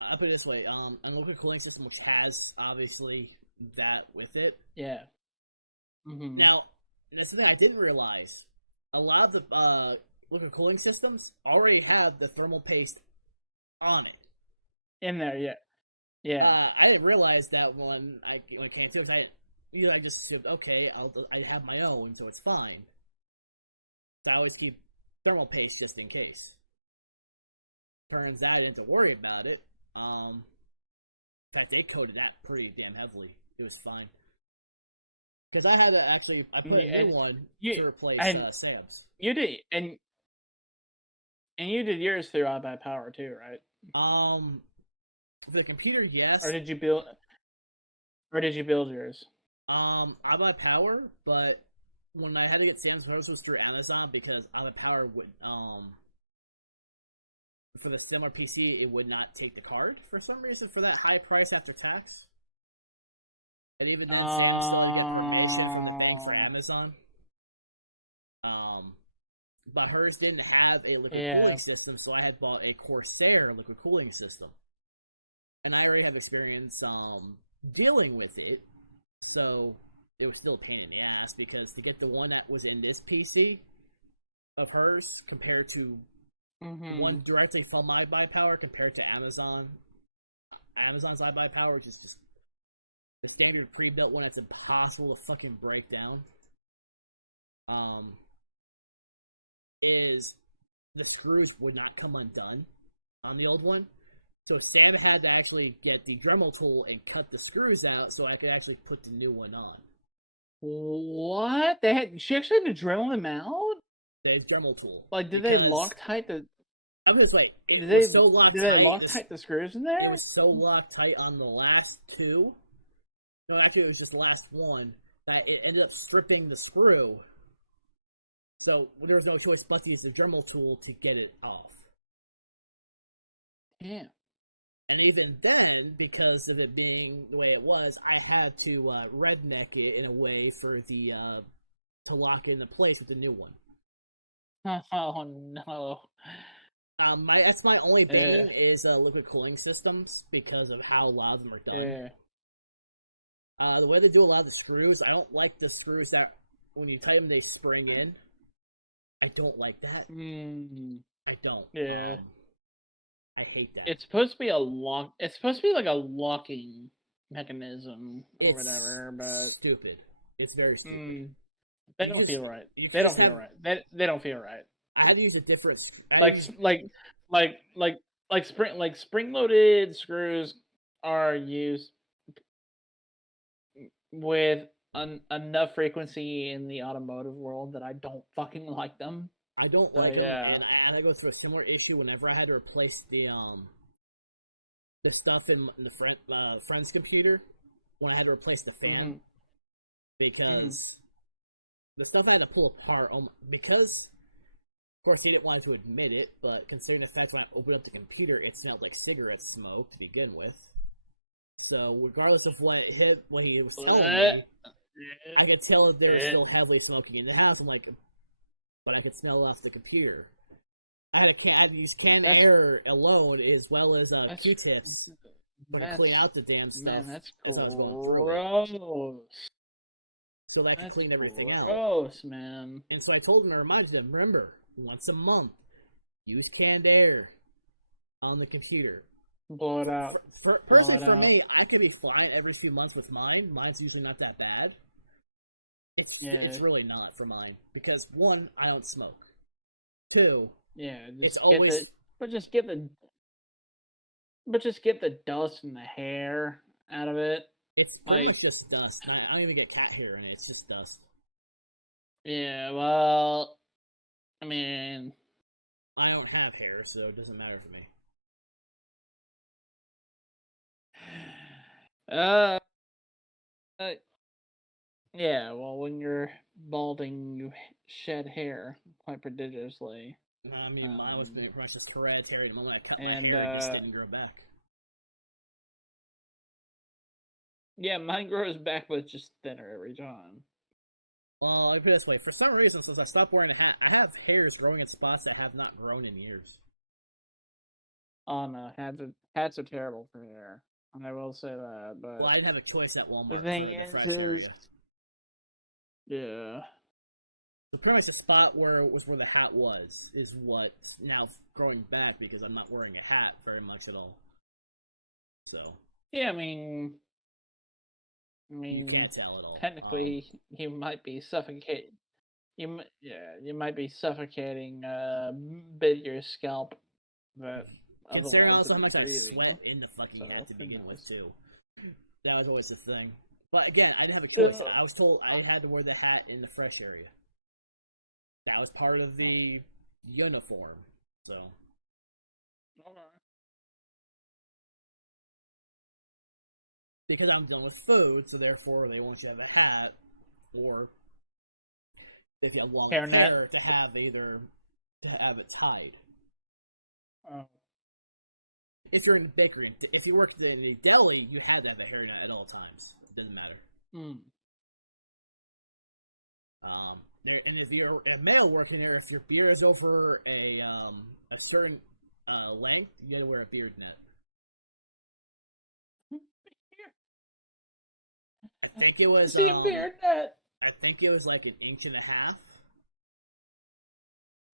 I'll put it this way: a liquid cooling system which has obviously that with it. Yeah. Mm-hmm. Now, that's something I didn't realize. A lot of the liquid cooling systems already have the thermal paste on it. In there, yeah. Yeah. I didn't realize that when it came to it. I just said, okay, I have my own, so it's fine. So I always keep thermal paste just in case. Turns out I didn't have to worry about it. In fact, they coated that pretty damn heavily. It was fine. Because I had to I put a new one to replace Sam's. You did, and you did yours through iBuyPower too, right? The computer, yes. Or did you build yours? iBuyPower, but when I had to get Sam's Photos through Amazon because iBuyPower would for the similar PC it would not take the card for some reason for that high price after tax. And even then, Sam still had to get permission from the bank for Amazon. But hers didn't have a liquid cooling system, so I had bought a Corsair liquid cooling system. And I already have experience dealing with it, so it was still a pain in the ass, because to get the one that was in this PC of hers compared to one directly from iBuyPower compared to Amazon's iBuyPower, which is just the standard pre-built one that's impossible to fucking break down, is the screws would not come undone on the old one. So Sam had to actually get the Dremel tool and cut the screws out so I could actually put the new one on. What? She actually had to Dremel them out? The Dremel tool. Like, did they Loctite the... I'm just like, did they Loctite the screws in there? It was so Loctite on the last two. No, actually it was just the last one that it ended up stripping the screw. So there was no choice but to use the Dremel tool to get it off. Yeah. And even then, because of it being the way it was, I had to redneck it in a way for the to lock it into place with the new one. Oh no. That's my only bane is liquid cooling systems because of how a lot of them are done. Yeah. The way they do a lot of the screws, I don't like the screws that when you tighten them they spring in. I don't like that. I don't. Yeah. I hate that. It's supposed to be It's supposed to be like a locking mechanism or whatever, but stupid. It's very stupid. They don't feel right. They don't feel right. They don't feel right. I had to use a different spring-loaded screws are used with enough frequency in the automotive world that I don't fucking like them. I don't like them, and I had to go through a similar issue whenever I had to replace the stuff in the friend's computer when I had to replace the fan because the stuff I had to pull apart because of course he didn't want to admit it, but considering the fact when I opened up the computer it smelled like cigarette smoke to begin with. So regardless of what he was telling me, I could tell that they're still heavily smoking in the house. I'm like, but I could smell off the computer. I had to use canned air alone, as well as Q-tips to clean out the damn stuff. Man, that's gross. So that I cleaned everything out. Gross, man. And so I told them to remind them, remember, once a month, use canned air on the computer. Blow it out. Personally, for me, I could be fine every few months with mine. Mine's usually not that bad. It's really not for mine. Because, one, I don't smoke. Two, just get the dust and the hair out of it. It's pretty much just dust. I don't even get cat hair in it. It's just dust. Yeah, well, I mean, I don't have hair, so it doesn't matter for me. Yeah, well, when you're balding, you shed hair quite prodigiously. I mean, mine was pretty much just hereditary. The moment I cut my hair, it just didn't grow back. Yeah, mine grows back, but it's just thinner every time. Well, I put it this way. For some reason, since I stopped wearing a hat, I have hairs growing in spots that have not grown in years. Oh, no. Hats are terrible for hair. I will say that, but... Well, I didn't have a choice at Walmart. The thing is... Yeah. So pretty much the spot where the hat was is what's now growing back because I'm not wearing a hat very much at all. So... Yeah, I mean, you can't tell at all. Technically, you might be suffocating. You might be suffocating a bit of your scalp, but considering otherwise, also how much I sweat in the fucking hat to begin with too. That was always the thing. But again, I didn't have a choice. I was told I had to wear the hat in the fresh area. That was part of the uniform. So. Okay. Because I'm done with food, so therefore they want you to have a hat, or if you have long hair to have it tied. Oh. If you're in bakery, if you worked in a deli, you had to have a hairnet at all times. It doesn't matter. And if you're a male working there, if your beard is over a certain length, you got to wear a beard net. I think it was. See a beard net. I think it was like 1.5 inches.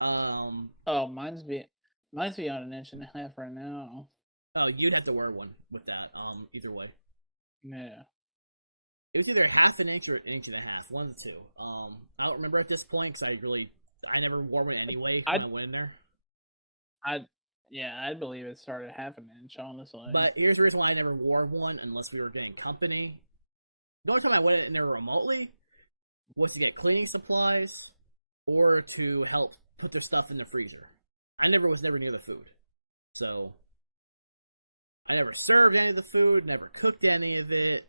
Oh, mine's beyond 1.5 inches right now. Oh, you'd have to wear one with that. Either way. Yeah. It was either 1/2 inch or 1.5 inches, one of the two. I don't remember at this point because I never wore one anyway when I went in there. I believe it started 1/2 inch, honestly. But here's the reason why I never wore one unless we were getting company. The only time I went in there remotely was to get cleaning supplies or to help put the stuff in the freezer. I was never near the food. So, I never served any of the food, never cooked any of it.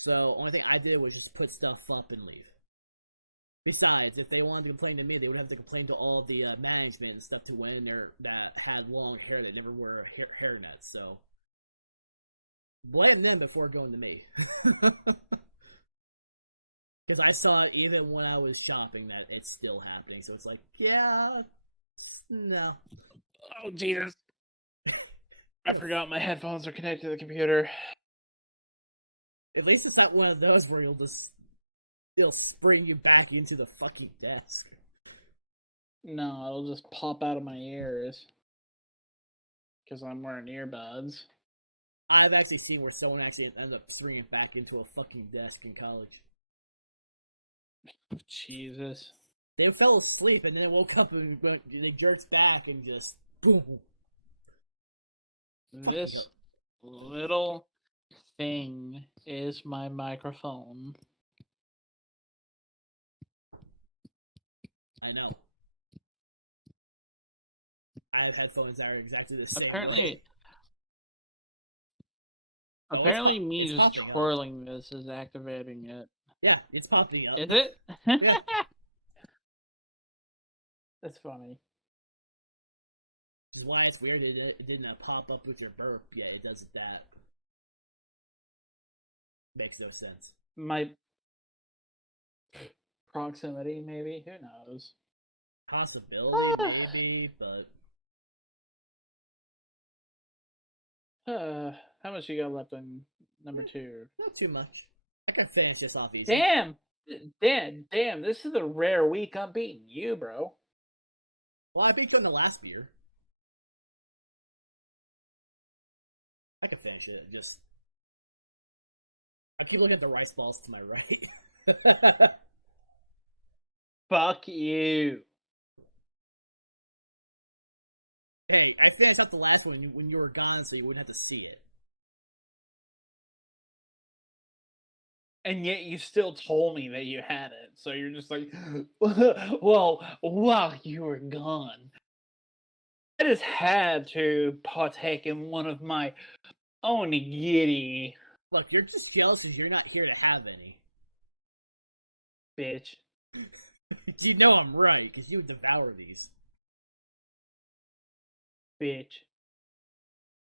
So, only thing I did was just put stuff up and leave. Besides, if they wanted to complain to me, they would have to complain to all the management and stuff to went in there that had long hair that never wore a hairnet, so... blame them before going to me. Because I saw it even when I was shopping that it's still happening. So it's like, yeah, no. Oh, Jesus. I forgot my headphones are connected to the computer. At least it's not one of those where it'll spring you back into the fucking desk. No, it'll just pop out of my ears. Because I'm wearing earbuds. I've actually seen where someone actually ended up springing back into a fucking desk in college. Jesus. They fell asleep and then woke up and they jerked back and just boom. This little thing is my microphone. I know. I have headphones that are exactly the same. Apparently me just twirling this is activating it. Yeah, it's popping up. Is it? Yeah. That's funny. Which is why it's weird it didn't pop up with your burp. Yeah, it does that. Makes no sense. my proximity, maybe. Who knows? Possibility, maybe, but how much you got left on number 2? not too much. I can finish this off easy. Damn! This is a rare week I'm beating you, bro. Well, I beat them the last beer. I can finish it. Just I keep looking at the rice balls to my right. Fuck you. Hey, I finished up the last one when you were gone, so you wouldn't have to see it. And yet you still told me that you had it. So you're just like, well, while you were gone, I just had to partake in one of my onigiri. Look, you're just jealous because you're not here to have any. Bitch. You know I'm right, because you would devour these. Bitch.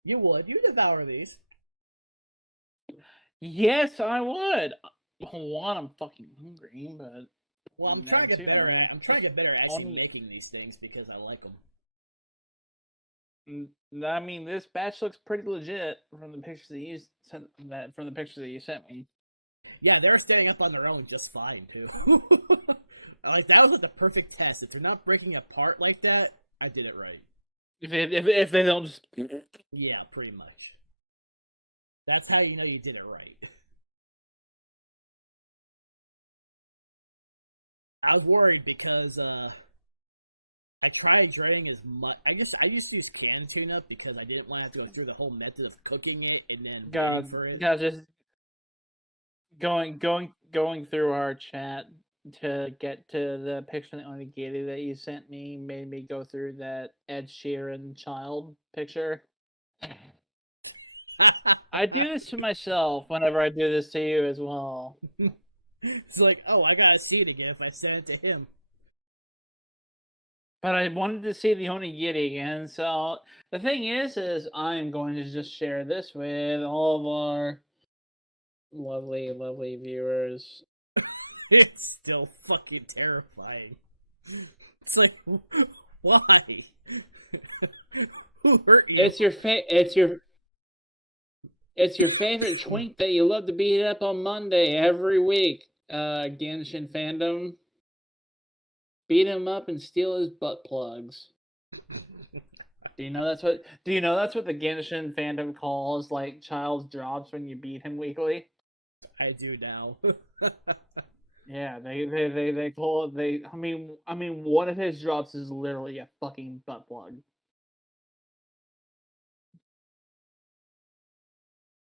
You would. You devour these. Yes, I would. One, I'm fucking hungry, but well, I'm trying to get better at. I'm trying to get better at actually making these things because I like them. I mean, this batch looks pretty legit from the pictures that you sent. From the pictures that you sent me. Yeah, they're standing up on their own just fine too. Like that was the perfect test. If they're not breaking apart like that, I did it right. If they don't just yeah, pretty much. That's how you know you did it right. I was worried because I tried draining as much. I guess I used to use canned tuna because I didn't want to have to go through the whole method of cooking it and then just going through our chat to get to the picture on the onigiri that you sent me made me go through that Ed Sheeran child picture. I do this to myself whenever I do this to you as well. It's like, oh, I gotta see it again if I send it to him. But I wanted to see the onigiri again, so the thing is I'm going to just share this with all of our lovely, lovely viewers. It's still fucking terrifying. It's like, why? Who hurt you? It's your favorite twink that you love to beat up on Monday every week. Genshin fandom. Beat him up and steal his butt plugs. Do you know that's what the Genshin fandom calls like child's drops when you beat him weekly? I do now. Yeah, they call it I mean one of his drops is literally a fucking butt plug.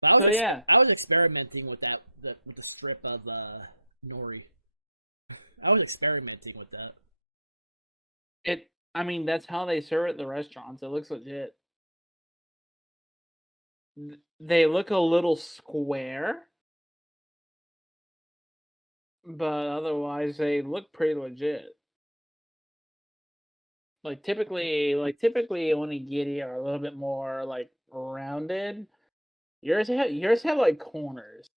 I was experimenting with that with the strip of nori. I was experimenting with that. I mean, that's how they serve it at the restaurants. It looks legit. They look a little square, but otherwise they look pretty legit. Like typically onigiri are a little bit more like rounded. Yours have like corners.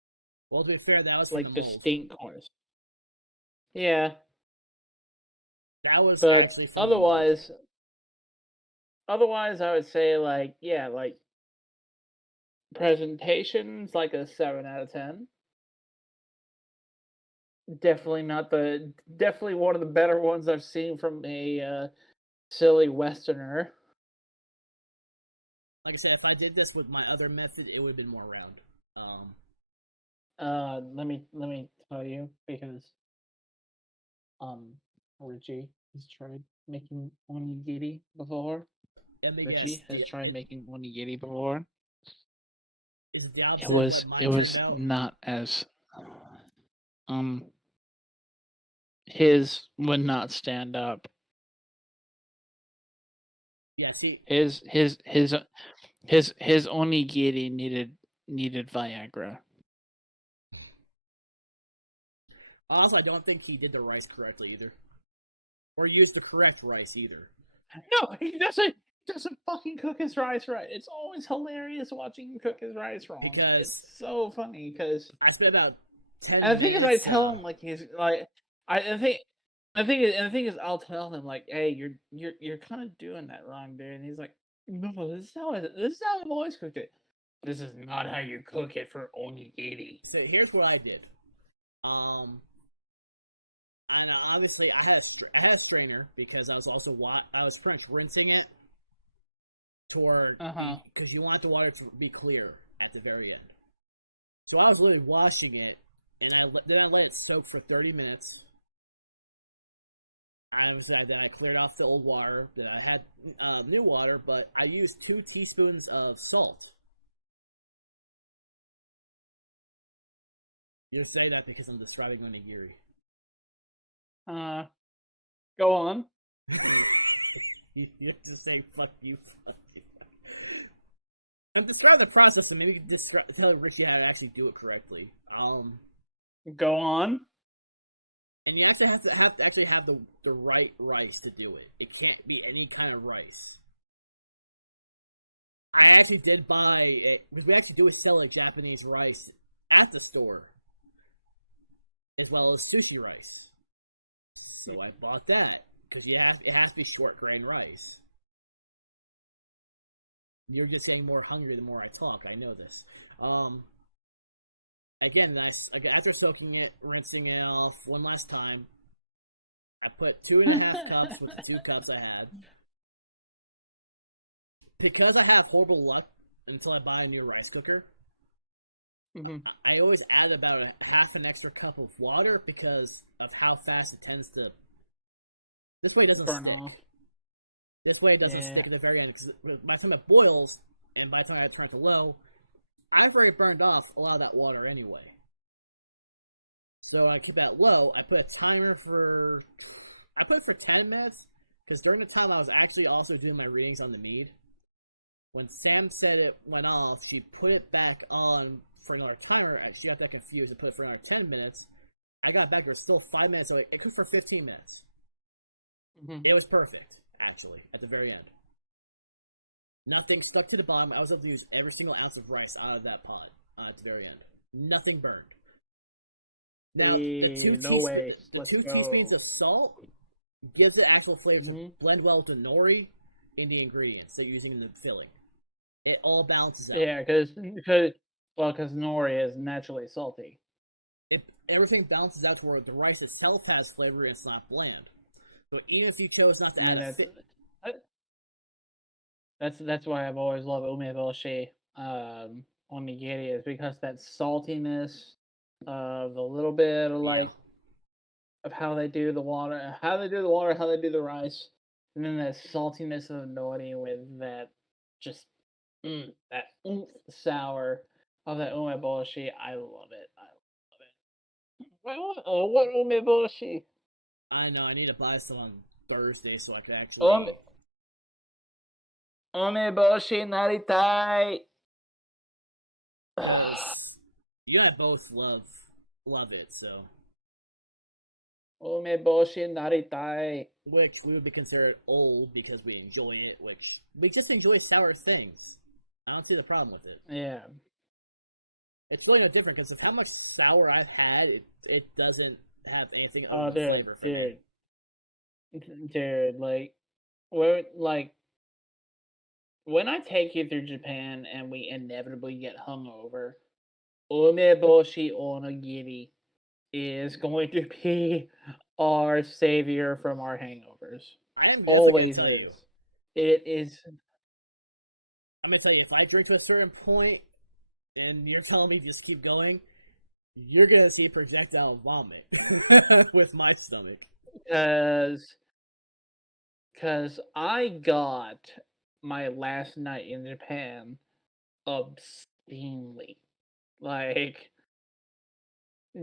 Well, to be fair, that was like distinct corners. Yeah. That was but otherwise I would say like presentation's like a 7 out of 10. Definitely one of the better ones I've seen from a silly Westerner. Like I said, if I did this with my other method, it would have been more round. Let me tell you because Richie has tried making onigiri before. Richie has tried making onigiri before. It was not as his would not stand up. Yeah, see, his onigiri needed Viagra. Also, I don't think he did the rice correctly either, or used the correct rice either. No, he doesn't fucking cook his rice right. It's always hilarious watching him cook his rice wrong. Because it's so funny. Because I spent about 10 And the thing is, I minutes. tell him like he's like I think. The thing is, I'll tell him like, "Hey, you're kind of doing that wrong, dude." And he's like, "No, this is how I've always cooked it. This is not how you cook it for onigiri." So here's what I did. And obviously I had a strainer because I was also I was pretty much rinsing it toward because you want the water to be clear at the very end. So I was really washing it, and then I let it soak for 30 minutes. Then I cleared off the old water. Then I had new water, but I used 2 teaspoons of salt. You say that because I'm describing onigiri. Go on. You have to say fuck you. I'm describing the process, and maybe you can tell Richie how to actually do it correctly. Go on. And you actually have to actually have the right rice to do it. It can't be any kind of rice. I actually did buy it because we actually do sell a Japanese rice at the store, as well as sushi rice. So I bought that because it has to be short grain rice. You're just getting more hungry the more I talk. I know this. Again, after soaking it, rinsing it off one last time, I put 2.5 cups with the 2 cups I had. Because I have horrible luck until I buy a new rice cooker, I always add about half an extra cup of water because of how fast it tends to. This way it doesn't burn stick. Off. This way it doesn't stick at the very end. Because by the time it boils, and by the time I turn it to low, I've already burned off a lot of that water anyway. So I keep that low. I put a timer for. I put it for 10 minutes because during the time I was actually also doing my readings on the mead. When Sam said it went off, she put it back on for another timer. She got that confused and put it for another 10 minutes. I got back, there was still 5 minutes, so it cooked for 15 minutes. It was perfect, actually, at the very end. Nothing stuck to the bottom. I was able to use every single ounce of rice out of that pot at the very end. Nothing burned. Now, the 2 teaspoons of salt gives the actual flavors that blend well with the nori in the ingredients that you're using in the filling. It all balances out. Yeah, because nori is naturally salty. Everything balances out to where the rice itself has flavor and it's not bland. So even if you chose not to add that's why I've always loved umeboshi onigiri, is because that saltiness of a little bit of of how they do the water, how they do the rice, and then that saltiness of the nori with that just that sour of that umeboshi. I love it. What umeboshi? I know, I need to buy some on Thursday so I can actually. Umeboshi naritai. You and I both love it, so. Umeboshi naritai. Which we would be considered old because we enjoy it, which we just enjoy sour things. I don't see the problem with it. Yeah. It's really no different because of how much sour I've had, it doesn't have anything other than flavor for me. Dude, when I take you through Japan and we inevitably get hungover, umeboshi onigiri is going to be our savior from our hangovers. I am always is. It is. I'm gonna tell you, if I drink to a certain point, and you're telling me just keep going, you're gonna see projectile vomit with my stomach. Because I got my last night in Japan obscenely,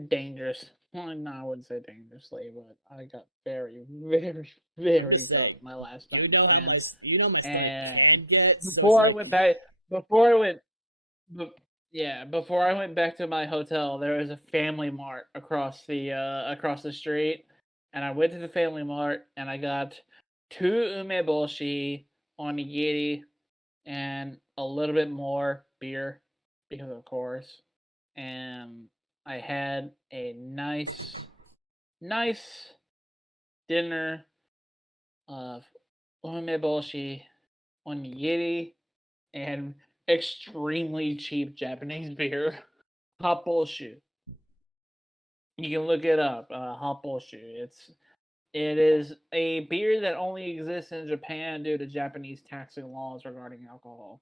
dangerous. Well, no, I wouldn't say dangerously, but I got very, very, very drunk my last night. You know my stomach can get. Before I went back to my hotel, there was a Family Mart across the street, and I went to the Family Mart and I got 2 umeboshi onigiri and a little bit more beer, because of course, and I had a nice dinner of umeboshi, onigiri, and extremely cheap Japanese beer, Happoshu. You can look it up, Happoshu. It is a beer that only exists in Japan due to Japanese taxing laws regarding alcohol.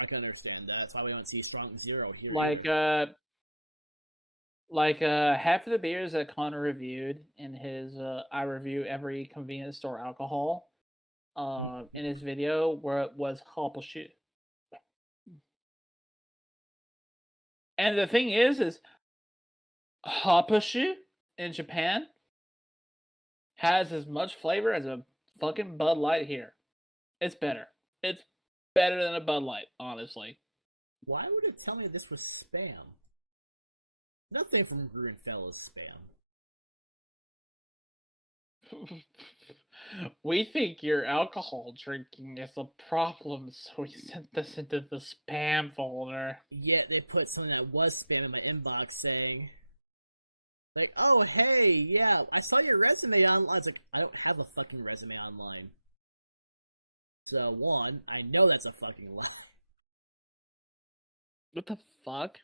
I can understand that. That's why we don't see Strong Zero here. Half of the beers that Connor reviewed in his I review every convenience store alcohol in his video was Happoshu. And the thing is Happoshu in Japan has as much flavor as a fucking Bud Light here. It's better. It's better than a Bud Light, honestly. Why would it tell me this was spam? Nothing from Grünfeld is spam. We think your alcohol drinking is a problem, so we sent this into the spam folder. Yet they put something that was spam in my inbox saying, like, oh, hey, yeah, I saw your resume online. I was like, I don't have a fucking resume online. So, one, I know that's a fucking lie. What the fuck?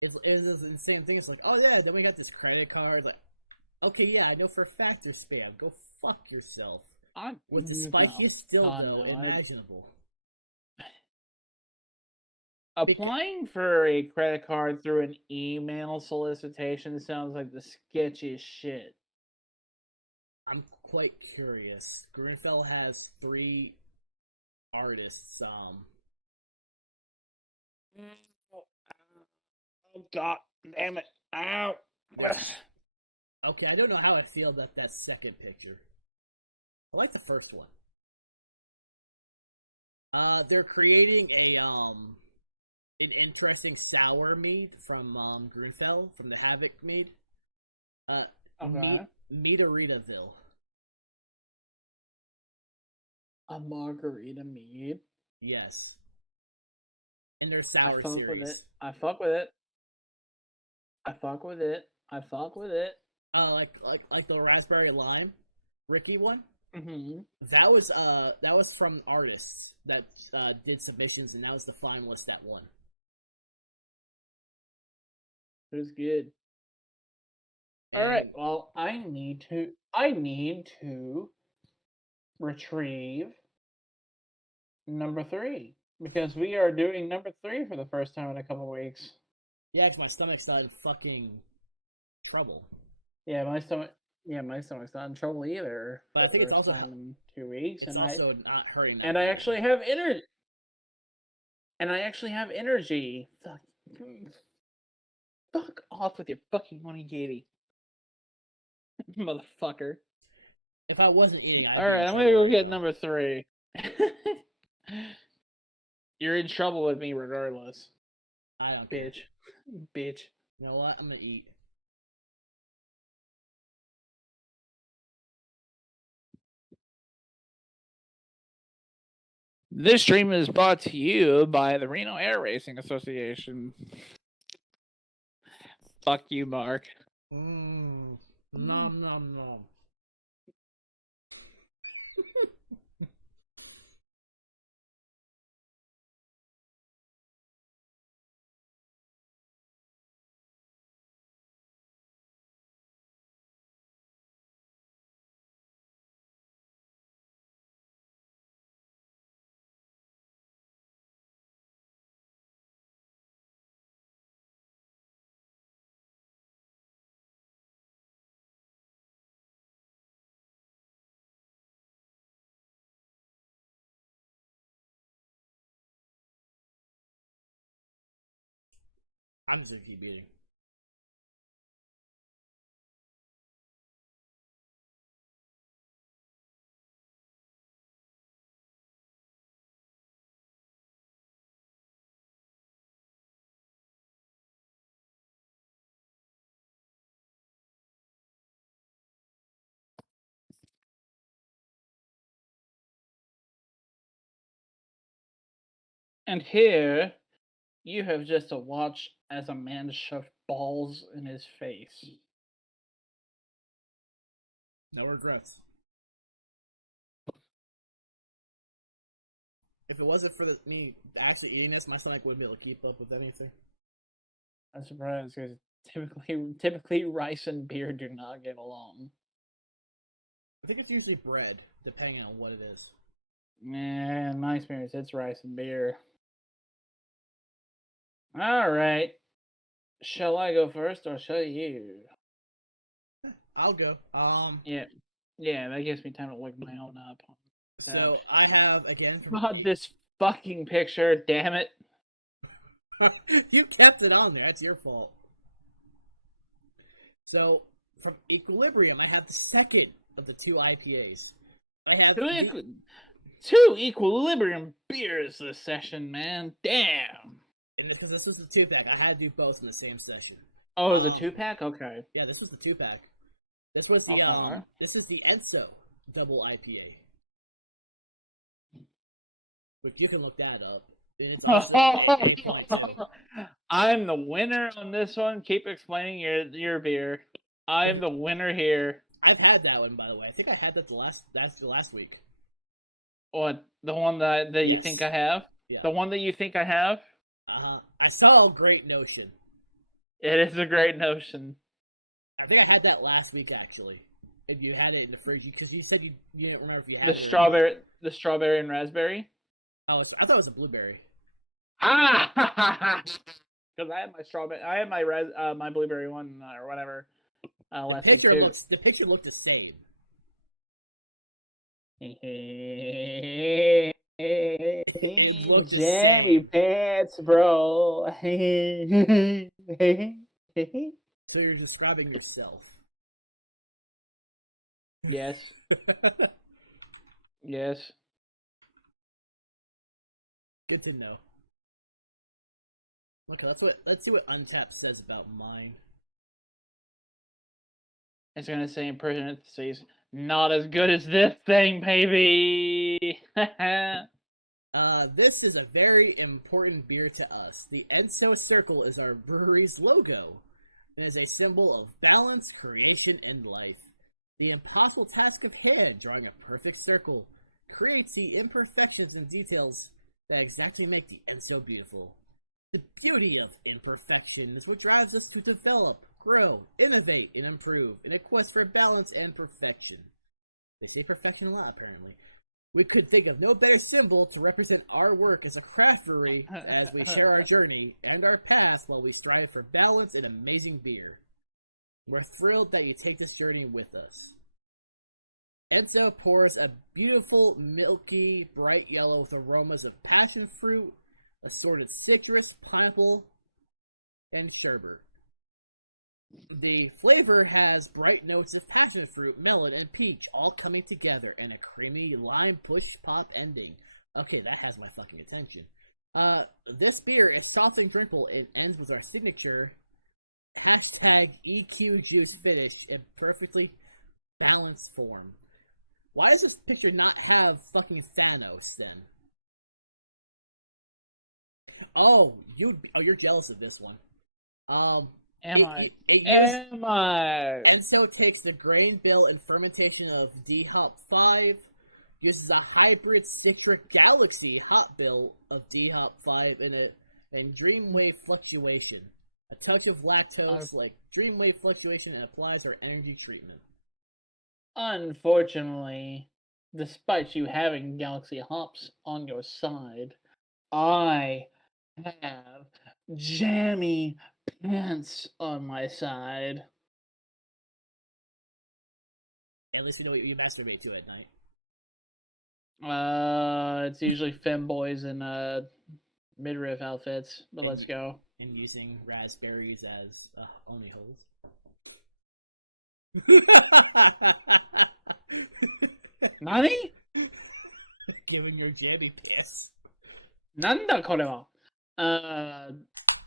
It's this insane thing. It's like, oh yeah, then we got this credit card. Like, okay, yeah, I know for a fact you're spam. Go fuck yourself. With the spiciest dildo imaginable. Applying for a credit card through an email solicitation sounds like the sketchiest shit. I'm quite curious. Grünfeld has 3 artists. Oh god damn it! Ow! Okay, I don't know how I feel about that second picture. I like the first one. They're creating an interesting sour mead from Grünfeld, from the Havoc mead. Okay. Meaderitaville. A margarita mead? Yes. In their sour series. I fuck with it. I fuck with it. Like the raspberry lime, Ricky one. Mm-hmm. That was from artists that did submissions, and that was the finalist that won. It was good. All right. Well, I need to retrieve number 3 because we are doing number 3 for the first time in a couple weeks. Yeah, because my stomach's not in fucking trouble. Yeah, my stomach's not in trouble either. But I think it's also in 2 weeks, it's also not hurting. And I actually have energy. Fuck off with your fucking onigiri, motherfucker. If I wasn't eating, alright, I'm gonna go get number 3. You're in trouble with me regardless. I don't. Bitch. You know what? I'm gonna eat. This stream is brought to you by the Reno Air Racing Association. Fuck you, Mark. Nom nom nom. I'm just gonna keep eating. And here You have just to watch as a man shoved balls in his face. No regrets. If it wasn't for me actually eating this, my stomach wouldn't be able to keep up with anything. I'm surprised because typically rice and beer do not get along. I think it's usually bread, depending on what it is. Man, in my experience, it's rice and beer. All right. Shall I go first or shall you? I'll go. Yeah, that gives me time to look my own up. So I have again. God, this fucking picture! Damn it! You kept it on there. That's your fault. So from Equilibrium, I have the second of the two IPAs. I have two Equilibrium beers this session, man. Damn. And this is the 2-pack. I had to do both in the same session. Oh, it was a 2-pack? Okay. Yeah, this is the 2-pack. This was the this is the Enso double IPA. Which you can look that up. It's I'm the winner on this one. Keep explaining your beer. I'm the winner here. I've had that one, by the way. I think I had that the last week. What? The one that you think I have? Yeah. The one that you think I have? I saw a Great Notion. It is a great notion. I think I had that last week, actually. If you had it in the fridge, because you said you didn't remember if you had the strawberry and raspberry. Oh, I thought it was a blueberry. Ah, because I had my strawberry, I had my blueberry one or whatever. Last week too. The picture looked the same. Jammy pants, bro. So you're describing yourself. Yes. Yes. Good to know. Okay, let's see what Untapped says about mine. It's gonna say in parentheses, not as good as this thing, baby. This is a very important beer to us. The Enso Circle is our brewery's logo. It is a symbol of balance, creation, and life. The impossible task of hand drawing a perfect circle creates the imperfections and details that exactly make the Enso beautiful. The beauty of imperfection is what drives us to develop, grow, innovate, and improve in a quest for balance and perfection. They say perfection a lot, apparently. We could think of no better symbol to represent our work as a craft brewery as we share our journey and our past while we strive for balance and amazing beer. We're thrilled that you take this journey with us. Enso pours a beautiful, milky, bright yellow with aromas of passion fruit, assorted citrus, pineapple, and sherbet. The flavor has bright notes of passion fruit, melon, and peach all coming together in a creamy lime push pop ending. Okay, that has my fucking attention. This beer is soft and drinkable. It ends with our signature #EQ juice finish in perfectly balanced form. Why does this picture not have fucking Thanos then? Oh, you're jealous of this one. Am I? Enso takes the grain bill and fermentation of D Hop 5, uses a hybrid Citric Galaxy hop bill of D Hop 5 in it, and Dreamwave Fluctuation. A touch of lactose like Dreamwave Fluctuation and applies our energy treatment. Unfortunately, despite you having Galaxy hops on your side, I have jammy pants on my side. At least you know what you masturbate to at night. It's usually femboys in midriff outfits, but let's go. And using raspberries as only holes. Nani? Giving your jammy piss. Nanda kore wa?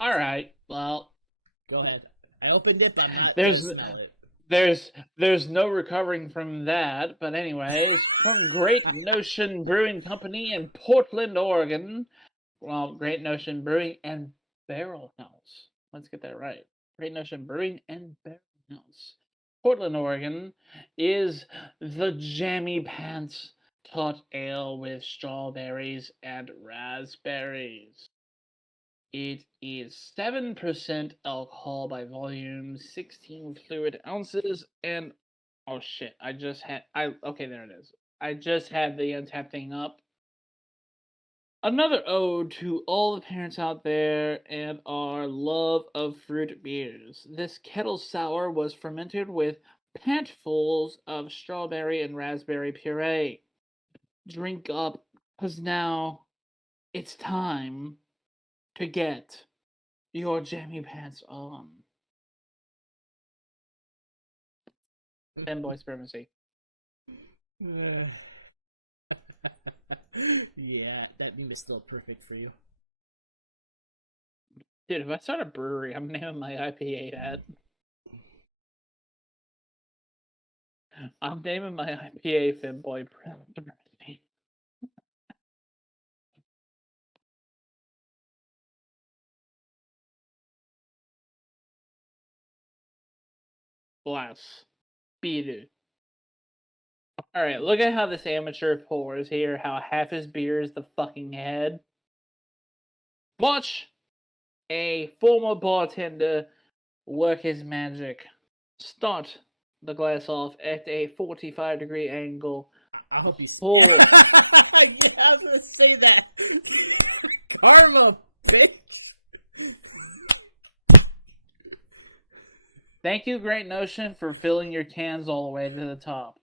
Alright, well. Go ahead. I opened it, but I'm not. There's no recovering from that, but anyways, from Great Notion Brewing Company in Portland, Oregon. Well, Great Notion Brewing and Barrel House. Let's get that right. Great Notion Brewing and Barrel House. Portland, Oregon is the Jammy Pants Tot Ale with strawberries and raspberries. It is 7% alcohol by volume, 16 fluid ounces, and oh shit, okay, there it is. I just had the Untappd thing up. Another ode to all the parents out there and our love of fruit beers. This kettle sour was fermented with pantfuls of strawberry and raspberry puree. Drink up, because now it's time to get your jammy pants on. Fanboy Supremacy. Yeah, that meme is still perfect for you. Dude, if I start a brewery, I'm naming my IPA that. I'm naming my IPA Fanboy Supremacy. Bless. Beat it. Alright, look at how this amateur pours here, how half his beer is the fucking head. Watch a former bartender work his magic. Start the glass off at a 45-degree angle. I hope you pour. I was gonna say that. Karma, bitch. Thank you, Great Notion, for filling your cans all the way to the top.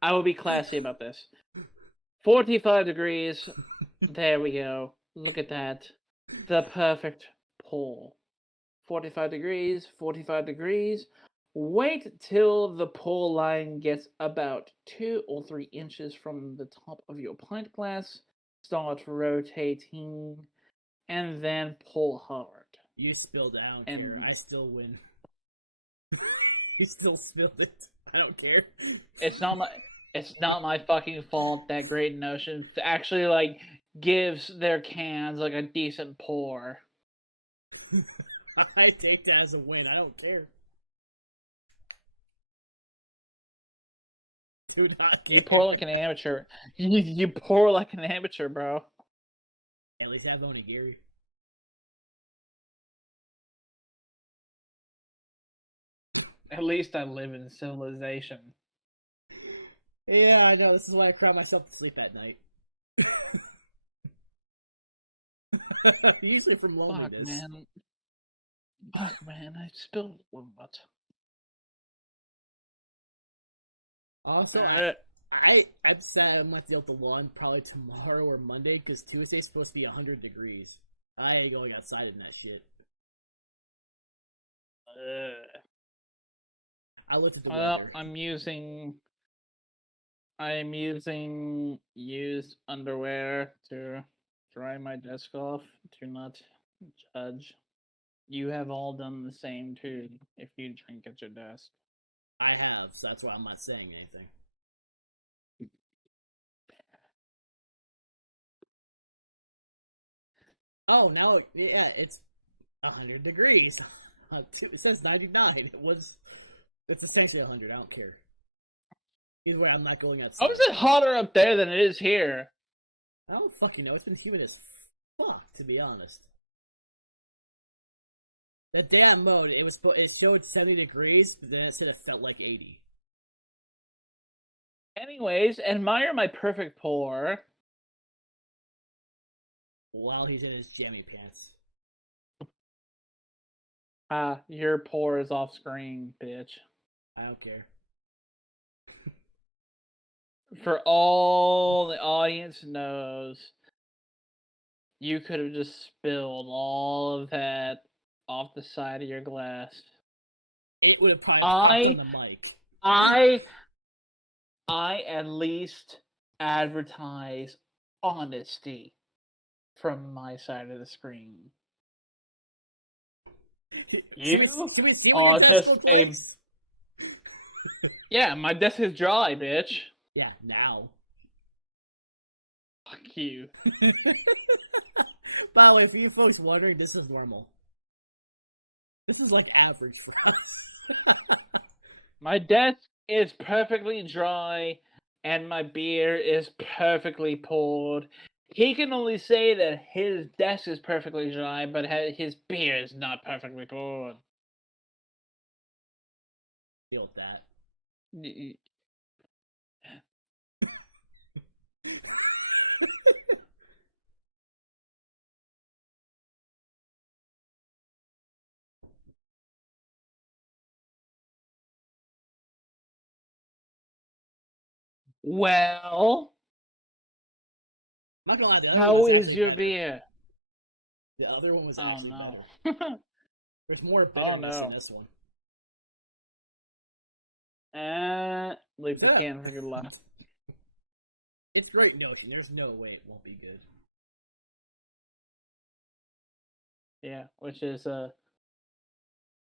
I will be classy about this. 45 degrees. There we go. Look at that. The perfect pour. 45 degrees, 45 degrees. Wait till the pour line gets about 2 or 3 inches from the top of your pint glass. Start rotating, and then pull hard. You spilled it, I don't care. I still win. You still spilled it. I don't care. It's not my fucking fault that Great Notion actually gives their cans a decent pour. I take that as a win. I don't care. Do not care. You pour like an amateur. You pour like an amateur, bro. At least I have onigiri. At least I live in civilization. Yeah, I know. This is why I cry myself to sleep at night. Usually from loneliness. Fuck, man. I spilled a lot. Also, I decided I'm not deal with the lawn probably tomorrow or Monday because Tuesday's supposed to be 100 degrees. I ain't going outside in that shit. I looked at the weather. I'm using used underwear to dry my desk off. Do not judge. You have all done the same too if you drink at your desk. I have, so that's why I'm not saying anything. Oh, now, yeah, it's 100 degrees. It says 99. It's essentially 100. I don't care. Either way, I'm not going outside. How is it hotter up there than it is here? I don't fucking know. It's been humid as fuck, to be honest. The day I mowed, it showed 70 degrees, but then it said it felt like 80. Anyways, admire my perfect pour. While he's in his jammy pants. Your pour is off screen, bitch. I don't care. For all the audience knows, you could have just spilled all of that off the side of your glass. It would have probably on the mic. I at least advertise honesty from my side of the screen. You are just a... Yeah, my desk is dry, bitch. Yeah, now. Fuck you. By the way, for you folks wondering, this is normal. This is like average for us. My desk is perfectly dry, and my beer is perfectly poured. He can only say that his desk is perfectly dry, but his beer is not perfectly poured. Deal with that. Well, I'm not gonna lie, how is your beer? The other one was oh actually no. better. There's more bitterness in this one. Leave the can for good luck. It's Great Notion. There's no way it won't be good. Yeah, which is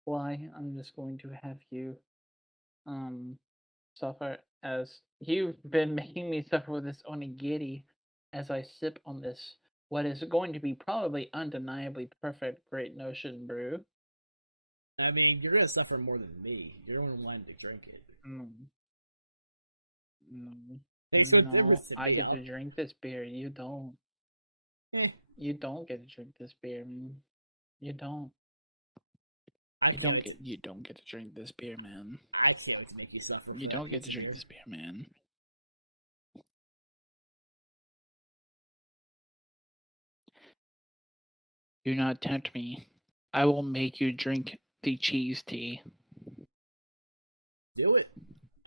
why I'm just going to have you suffer, as you've been making me suffer with this onigiri as I sip on this what is going to be probably undeniably perfect Great Notion brew. I mean, you're gonna suffer more than me. You're the one wanting to drink it. No. No, I get to drink this beer. You don't. You don't get to drink this beer, man. You don't. You don't get to drink this beer, man. I can't wait to make you suffer. You don't get to drink this beer, man. Do not tempt me. I will make you drink the cheese tea. Do it.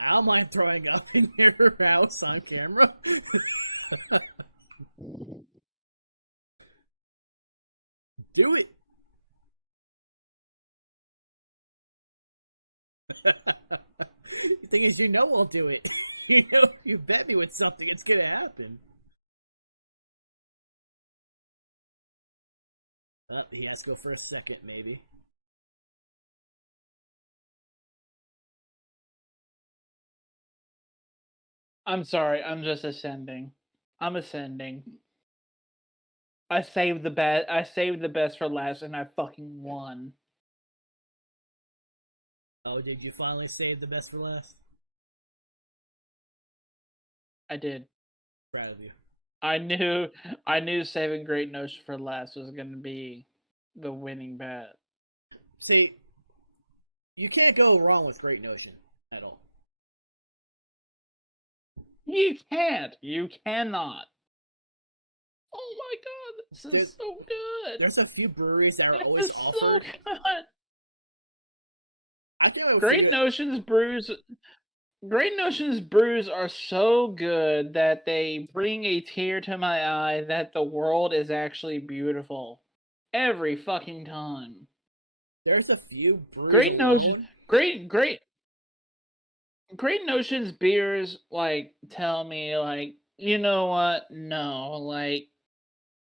I don't mind throwing up in your house on camera. Do it. The thing is, I'll do it. You bet me with something, it's gonna happen. He has to go for a second, maybe. I'm sorry, I'm just ascending. I'm ascending. I saved the best for last, and I fucking won. Oh, did you finally save the best for last? I did. Proud of you. I knew saving Great Notion for last was going to be the winning bet. See, you can't go wrong with Great Notion at all. You can't. You cannot. Oh my god, this is so good. There's a few breweries that are always offered. So good. I think Great Notions brews are so good that they bring a tear to my eye that the world is actually beautiful every fucking time. There's a few brews. Great Notions beers like tell me like, you know what? No, like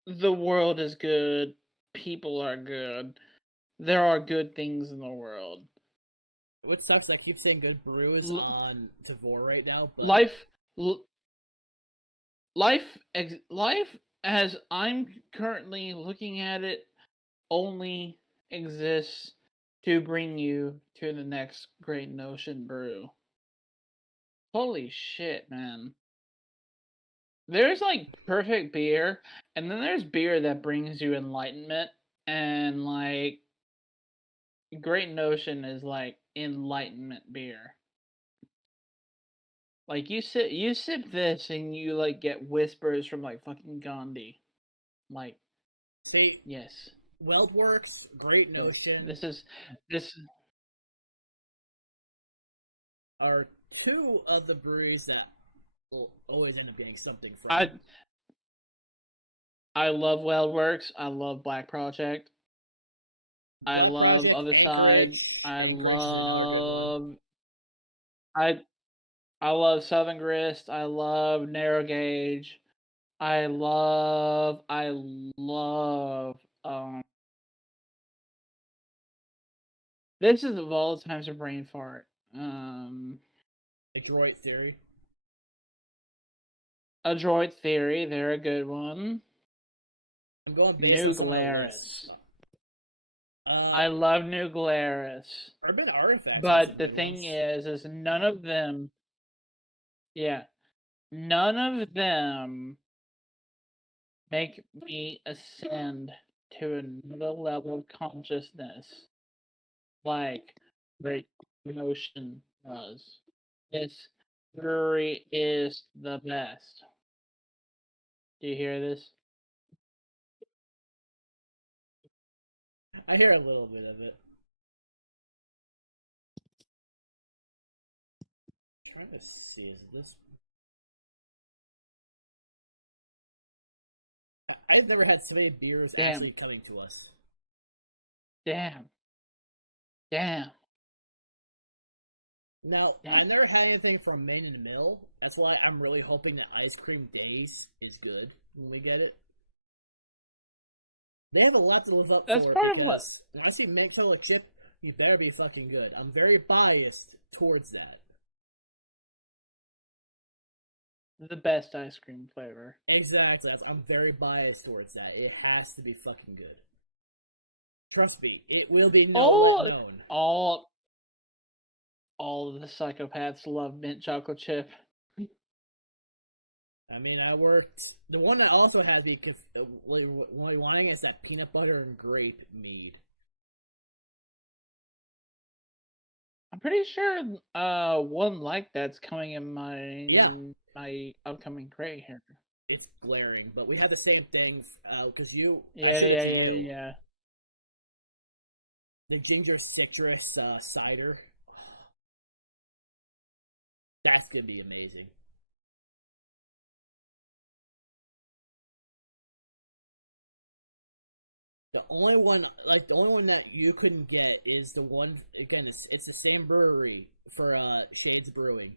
the world is good, people are good. There are good things in the world. What sucks, I keep saying good brews on Tavor right now, but life as I'm currently looking at it only exists to bring you to the next Great Notion brew. Holy shit, man. There's like perfect beer, and then there's beer that brings you enlightenment, and like Great Notion is like enlightenment beer. Like you sip this and you like get whispers from like fucking Gandhi. Like yes. WeldWerks, Great Notion. This are two of the breweries that will always end up getting something from. I love WeldWerks. I love Black Project. I love Other Side. I love Southern Grist. I love Narrow Gauge. I love this is of all times a brain fart. Adroit Theory. Adroit Theory, they're a good one. I'm going based New on some of the lists. Glarus. I love New Glarus. Urban Artifacts. But the thing is none of them. Yeah, none of them make me ascend to another level of consciousness like Great Motion does. This brewery is the best. Do you hear this? I hear a little bit of it. I'm trying to see, is this? I've never had so many beers actually coming to us. Damn. Now, I never had anything from Main and Mill. That's why I'm really hoping that Ice Cream Days is good when we get it. They have a lot to live up That's for. part of what. When I see Mint Chocolate Chip, you better be fucking good. I'm very biased towards that. The best ice cream flavor. Exactly. I'm very biased towards that. It has to be fucking good. Trust me, it will be known. All of the psychopaths love mint chocolate chip. I mean, the one that also has me wanting is that peanut butter and grape mead. I'm pretty sure one like that's coming in my upcoming crate here. It's glaring, but we have the same things because you. Yeah. The ginger citrus cider. That's gonna be amazing. The only one that you couldn't get is the one. Again, it's the same brewery for Shades Brewing.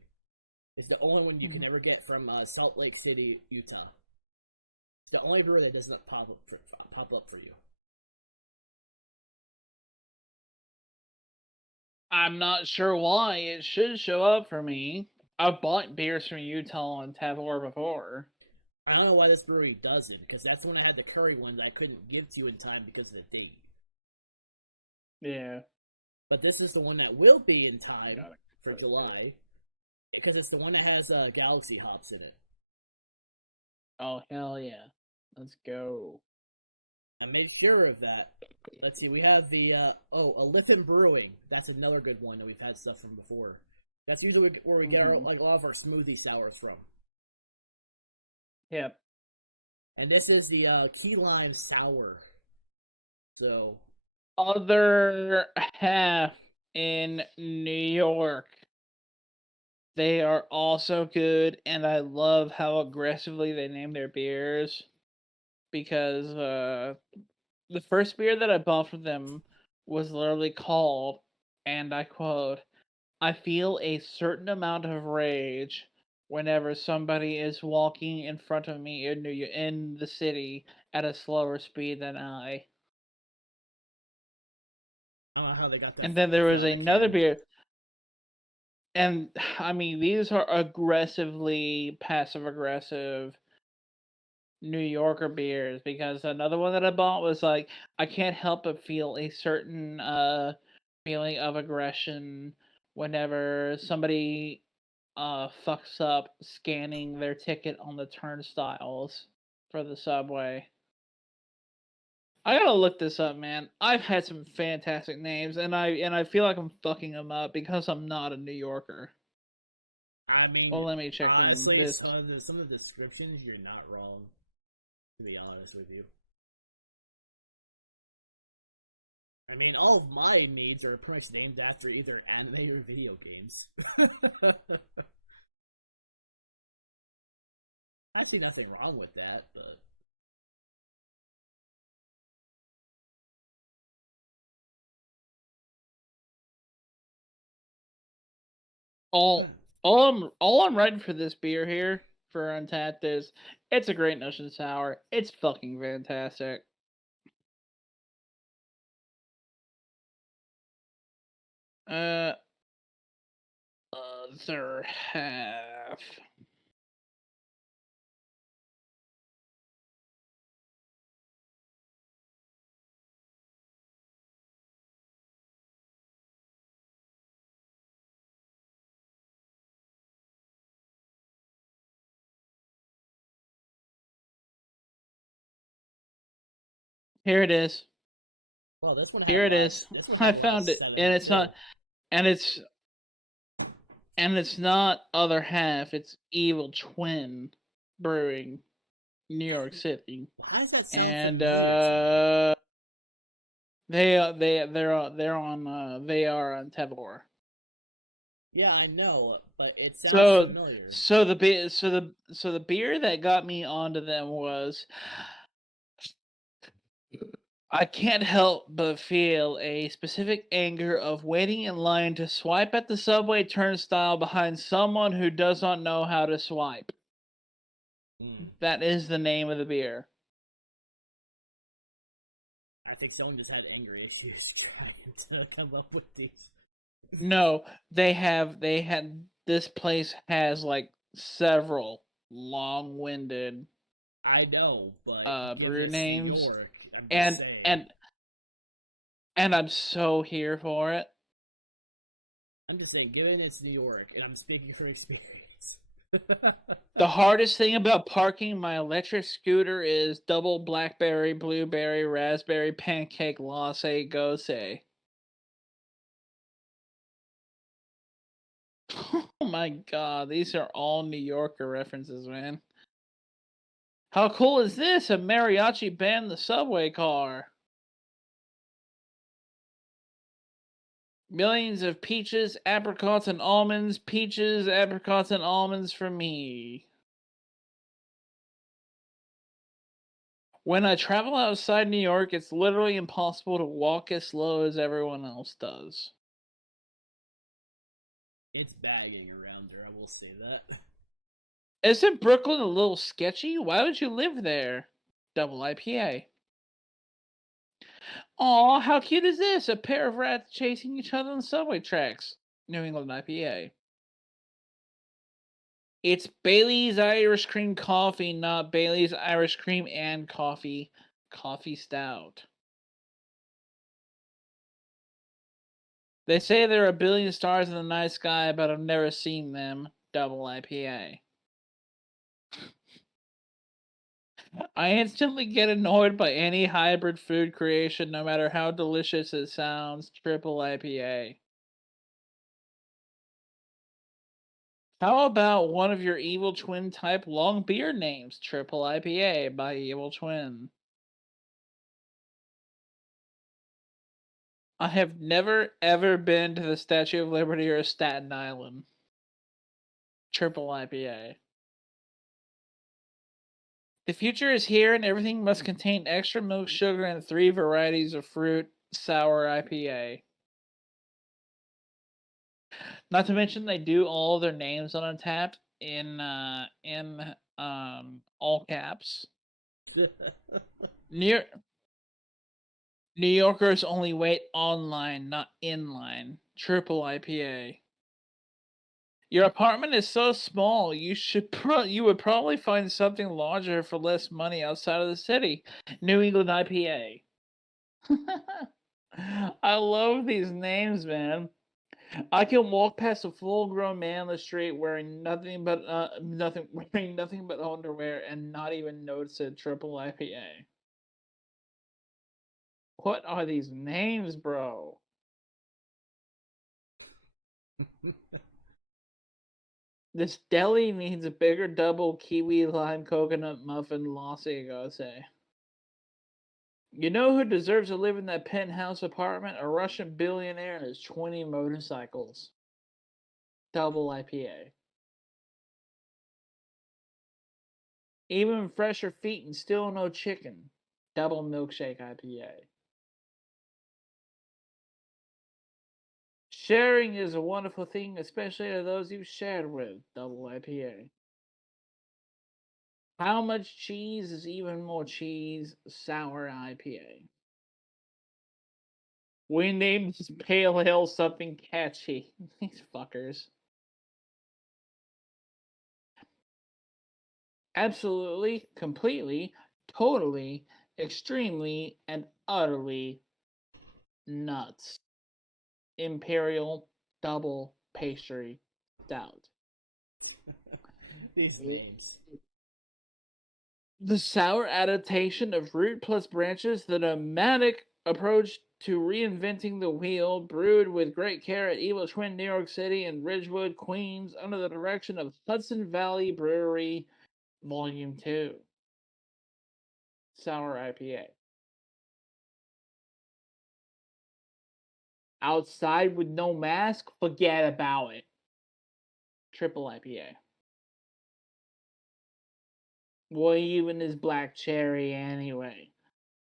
It's the only one you can never get from Salt Lake City, Utah. It's the only brewery that does not pop up for you. I'm not sure why. It should show up for me. I've bought beers from Utah on Tavour before. I don't know why this brewery doesn't, because that's when I had the curry one that I couldn't give to you in time because of the date. Yeah. But this is the one that will be in time for July, because it's the one that has Galaxy hops in it. Oh, hell yeah. Let's go. I made sure of that. Let's see, we have the, Lithium Brewing. That's another good one that we've had stuff from before. That's usually where we get a lot of our smoothie sours from. Yep. And this is the Key Lime Sour. So. Other half in New York. They are also good, and I love how aggressively they name their beers. Because the first beer that I bought from them was literally called, and I quote, "I feel a certain amount of rage whenever somebody is walking in front of me in the city at a slower speed than I." I don't know how they got that. And then there was another beer. And I mean, these are aggressively passive-aggressive New Yorker beers, because another one that I bought was like, I can't help but feel a certain feeling of aggression whenever somebody fucks up scanning their ticket on the turnstiles for the subway. I gotta look this up, man. I've had some fantastic names, and I feel like I'm fucking them up because I'm not a New Yorker. I mean, well, let me check honestly, this. Some of the descriptions, you're not wrong. To be honest with you, I mean, all of my needs are pretty much named after either anime or video games. I see nothing wrong with that, but. All I'm writing for this beer here for Untapped is it's a Great Notion Sour. It's fucking fantastic. Other half. Here it is. Well, this one had Here it is. I found it, and it's not, and it's not Other Half. It's Evil Twin Brewing, New York City. Why does that sound familiar? They are on Tavour. Yeah, I know, but it sounds familiar. So the beer that got me onto them was, I can't help but feel a specific anger of waiting in line to swipe at the subway turnstile behind someone who does not know how to swipe. That is the name of the beer. I think someone just had anger issues trying to come up with these. No, this place has like several long-winded I know, but brew names. New York, and I'm so here for it. I'm just saying, given it's New York, and I'm speaking from experience. The hardest thing about parking my electric scooter is double blackberry, blueberry, raspberry, pancake, latte, gose. Oh my god, these are all New Yorker references, man. How cool is this? A mariachi band in the subway car. Millions of peaches, apricots, and almonds. Peaches, apricots, and almonds for me. When I travel outside New York, it's literally impossible to walk as slow as everyone else does. It's bagging around there, I will say that. Isn't Brooklyn a little sketchy? Why would you live there? Double IPA. Aw, how cute is this? A pair of rats chasing each other on subway tracks. New England IPA. It's Bailey's Irish Cream Coffee, not Bailey's Irish Cream and Coffee. Coffee Stout. They say there are a billion stars in the night sky, but I've never seen them. Double IPA. I instantly get annoyed by any hybrid food creation, no matter how delicious it sounds. Triple IPA. How about one of your Evil Twin type long beer names? Triple IPA by Evil Twin. I have never ever been to the Statue of Liberty or Staten Island. Triple IPA. The future is here and everything must contain extra milk, sugar, and 3 varieties of fruit. Sour IPA. Not to mention they do all their names on Untappd in all caps. New Yorkers only wait online, not inline. Triple IPA. Your apartment is so small, you would probably find something larger for less money outside of the city. New England IPA. I love these names, man. I can walk past a full-grown man on the street wearing nothing but underwear and not even notice a triple IPA. What are these names, bro? This deli needs a bigger double kiwi lime coconut muffin latte, gose. You know who deserves to live in that penthouse apartment? A Russian billionaire and his 20 motorcycles. Double IPA. Even fresher feet and still no chicken. Double milkshake IPA. Sharing is a wonderful thing, especially to those you've shared with. Double IPA. How much cheese is even more cheese? Sour IPA. We named this pale ale something catchy. These fuckers. Absolutely, completely, totally, extremely, and utterly nuts. Imperial double pastry stout. These names. The sour adaptation of root plus branches, the nomadic approach to reinventing the wheel, brewed with great care at Evil Twin, New York City, and Ridgewood, Queens, under the direction of Hudson Valley Brewery, Volume 2. Sour IPA. Outside with no mask, forget about it. Triple IPA. What even is black cherry anyway?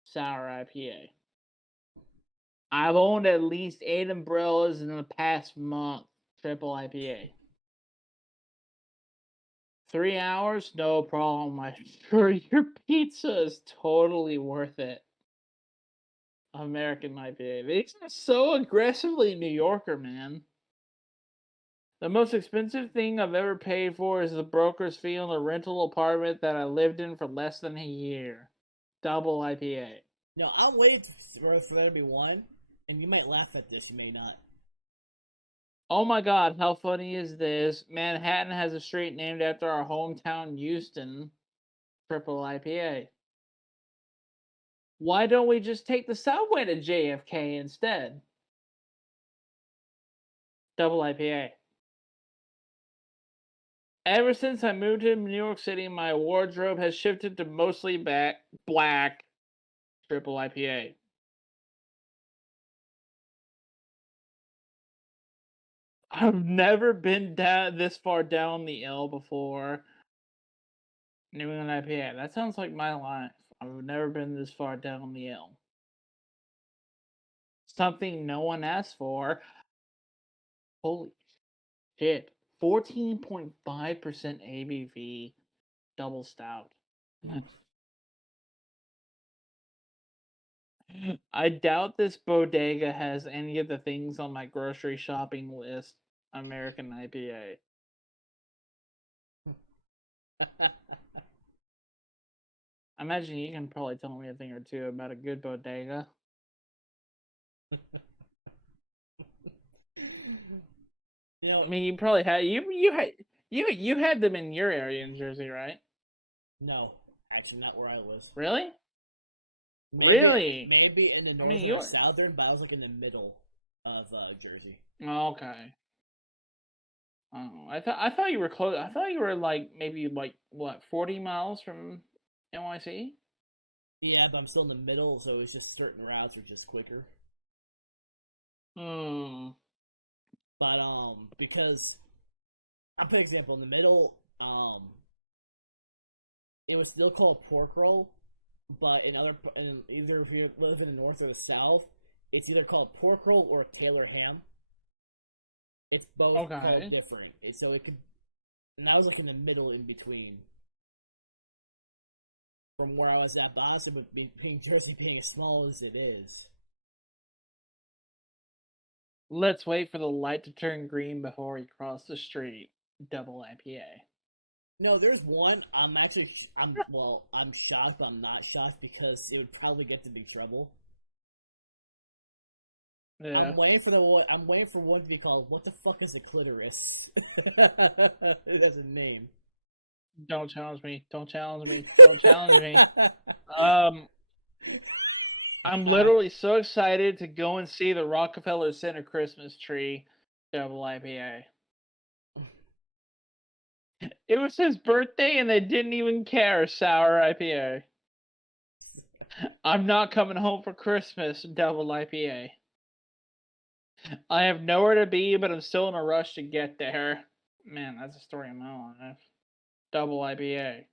Sour IPA. I've owned at least 8 umbrellas in the past month. Triple IPA. 3 hours? No problem. I'm sure your pizza is totally worth it. American IPA. These are so aggressively New Yorker, man. The most expensive thing I've ever paid for is the broker's fee on a rental apartment that I lived in for less than a year. Double IPA. No, I'm waiting for there to be one, and you might laugh at this, you may not. Oh my god, how funny is this? Manhattan has a street named after our hometown, Houston. Triple IPA. Why don't we just take the subway to JFK instead? Double IPA. Ever since I moved to New York City, my wardrobe has shifted to mostly black. Triple IPA. I've never been this far down the L before. New England IPA. That sounds like my life. I've never been this far down the L. Something no one asked for. Holy shit. 14.5% ABV. Double stout. I doubt this bodega has any of the things on my grocery shopping list. American IPA. I imagine you can probably tell me a thing or two about a good bodega. You know, I mean, you probably had you had them in your area in Jersey, right? no, actually not where I was. Really? Maybe in the northern or southern, but I was like in the middle of Jersey. Okay. Oh, I thought you were close. I thought you were like maybe like what 40 miles from NYC. Yeah, but I'm still in the middle, so it's just certain routes are just quicker. Hmm. But because I'll put an example in the middle, it was still called pork roll, but either if you live in the north or the south, it's either called pork roll or Taylor ham. It's both called different, so it could. And I was like in the middle, in between, from where I was at Boston, but being Jersey being as small as it is. Let's wait for the light to turn green before we cross the street. Double IPA. No, there's one. I'm shocked, but I'm not shocked because it would probably get to be trouble. Yeah. I'm waiting for one to be called "What the fuck is a clitoris?" It has a name. Don't challenge me. Don't challenge me. Don't challenge me. I'm literally so excited to go and see the Rockefeller Center Christmas tree. Double IPA. It was his birthday and they didn't even care. Sour IPA. I'm not coming home for Christmas. Double IPA. I have nowhere to be, but I'm still in a rush to get there. Man, that's a story of my life. Double IPA.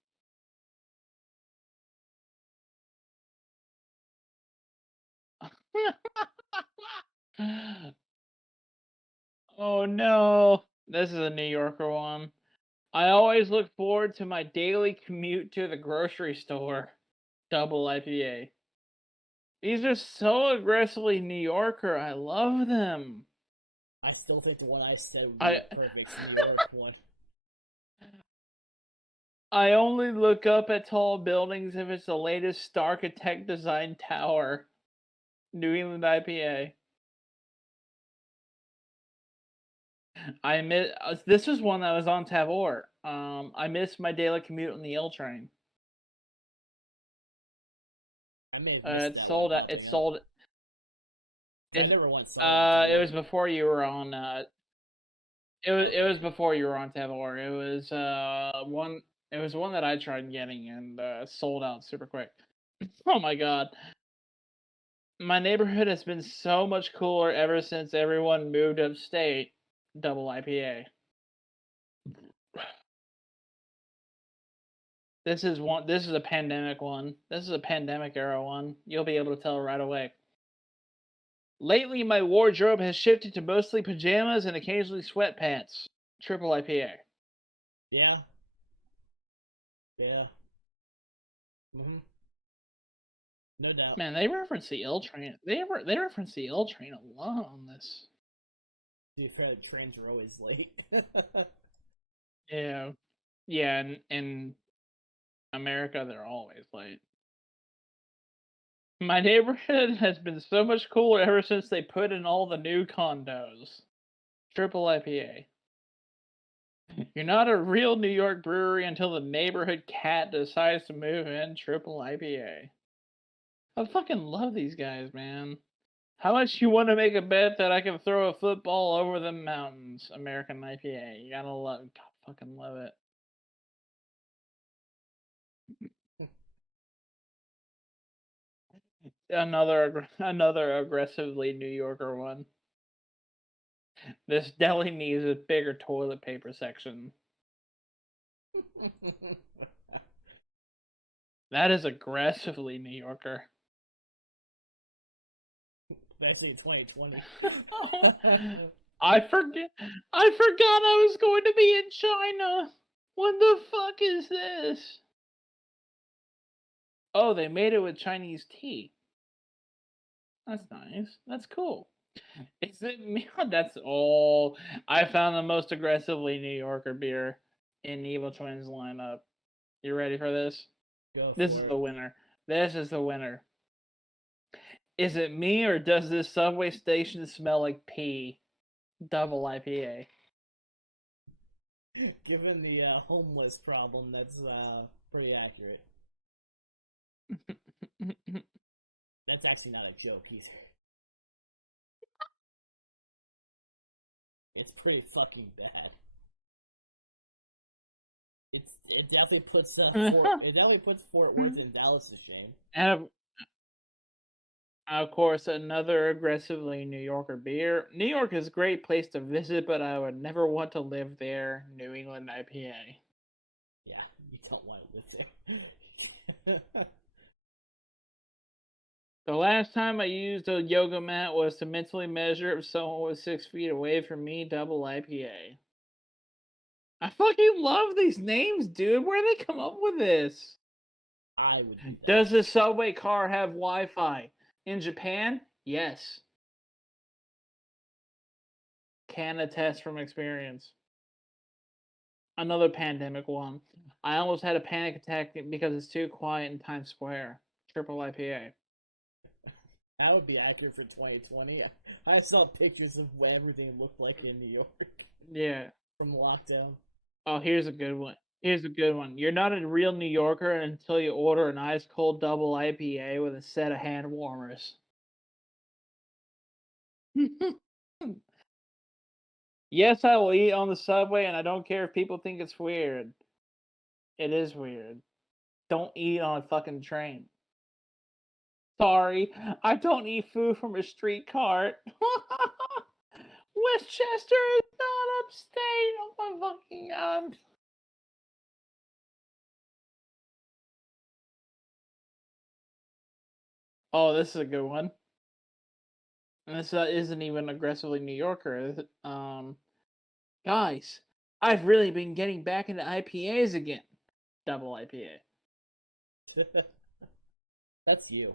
Oh no. This is a New Yorker one. I always look forward to my daily commute to the grocery store. Double IPA. These are so aggressively New Yorker. I love them. I still think the one I said would be the perfect New York one. I only look up at tall buildings if it's the latest Starchitect design tower. New England IPA. This was one that was on Tavour. I missed my daily commute on the L train. I may have missed It's that sold one. out. It's sold. I never went silent. It was before you were on. It was before you were on Tavor. It was one. It was one that I tried getting and sold out super quick. Oh my god. My neighborhood has been so much cooler ever since everyone moved upstate. Double IPA. This is one. This is a pandemic one. This is a pandemic era one. You'll be able to tell right away. Lately, my wardrobe has shifted to mostly pajamas and occasionally sweatpants. Triple IPA. Yeah. Yeah. Mhm. No doubt. Man, they reference the L train. They reference the L train a lot on this. Dude, trains are always late. Yeah, yeah. In America, they're always late. My neighborhood has been so much cooler ever since they put in all the new condos. Triple IPA. You're not a real New York brewery until the neighborhood cat decides to move in. Triple IPA. I fucking love these guys, man. How much you want to make a bet that I can throw a football over the mountains? American IPA. You gotta love, fucking love it. Another aggressively New Yorker one. This deli needs a bigger toilet paper section. That is aggressively New Yorker. Especially 2020. Oh, I forgot I was going to be in China. What the fuck is this? Oh, they made it with Chinese tea. That's nice. That's cool. Is it me? That's all. I found the most aggressively New Yorker beer in Evil Twins lineup. You ready for this? This is the winner. This is the winner. Is it me or does this subway station smell like pee? Double IPA. Given the homeless problem, that's pretty accurate. That's actually not a joke either. It's pretty fucking bad. It definitely puts Fort Worth and Dallas to shame. And of course, another aggressively New Yorker beer. New York is a great place to visit, but I would never want to live there. New England IPA. Yeah, you don't want to live there. The last time I used a yoga mat was to mentally measure if someone was 6 feet away from me. Double IPA. I fucking love these names, dude. Where do they come up with this? I would do that. Does the subway car have Wi-Fi? In Japan? Yes. Can attest from experience. Another pandemic one. I almost had a panic attack because it's too quiet in Times Square. Triple IPA. That would be accurate for 2020. I saw pictures of what everything looked like in New York. Yeah. From lockdown. Oh, here's a good one. Here's a good one. You're not a real New Yorker until you order an ice cold double IPA with a set of hand warmers. Yes, I will eat on the subway, and I don't care if people think it's weird. It is weird. Don't eat on a fucking train. Sorry, I don't eat food from a street cart. Westchester is not upstate. Oh my fucking god. Oh, this is a good one. And this isn't even aggressively New Yorker, is it? Guys, I've really been getting back into IPAs again. Double IPA. That's you.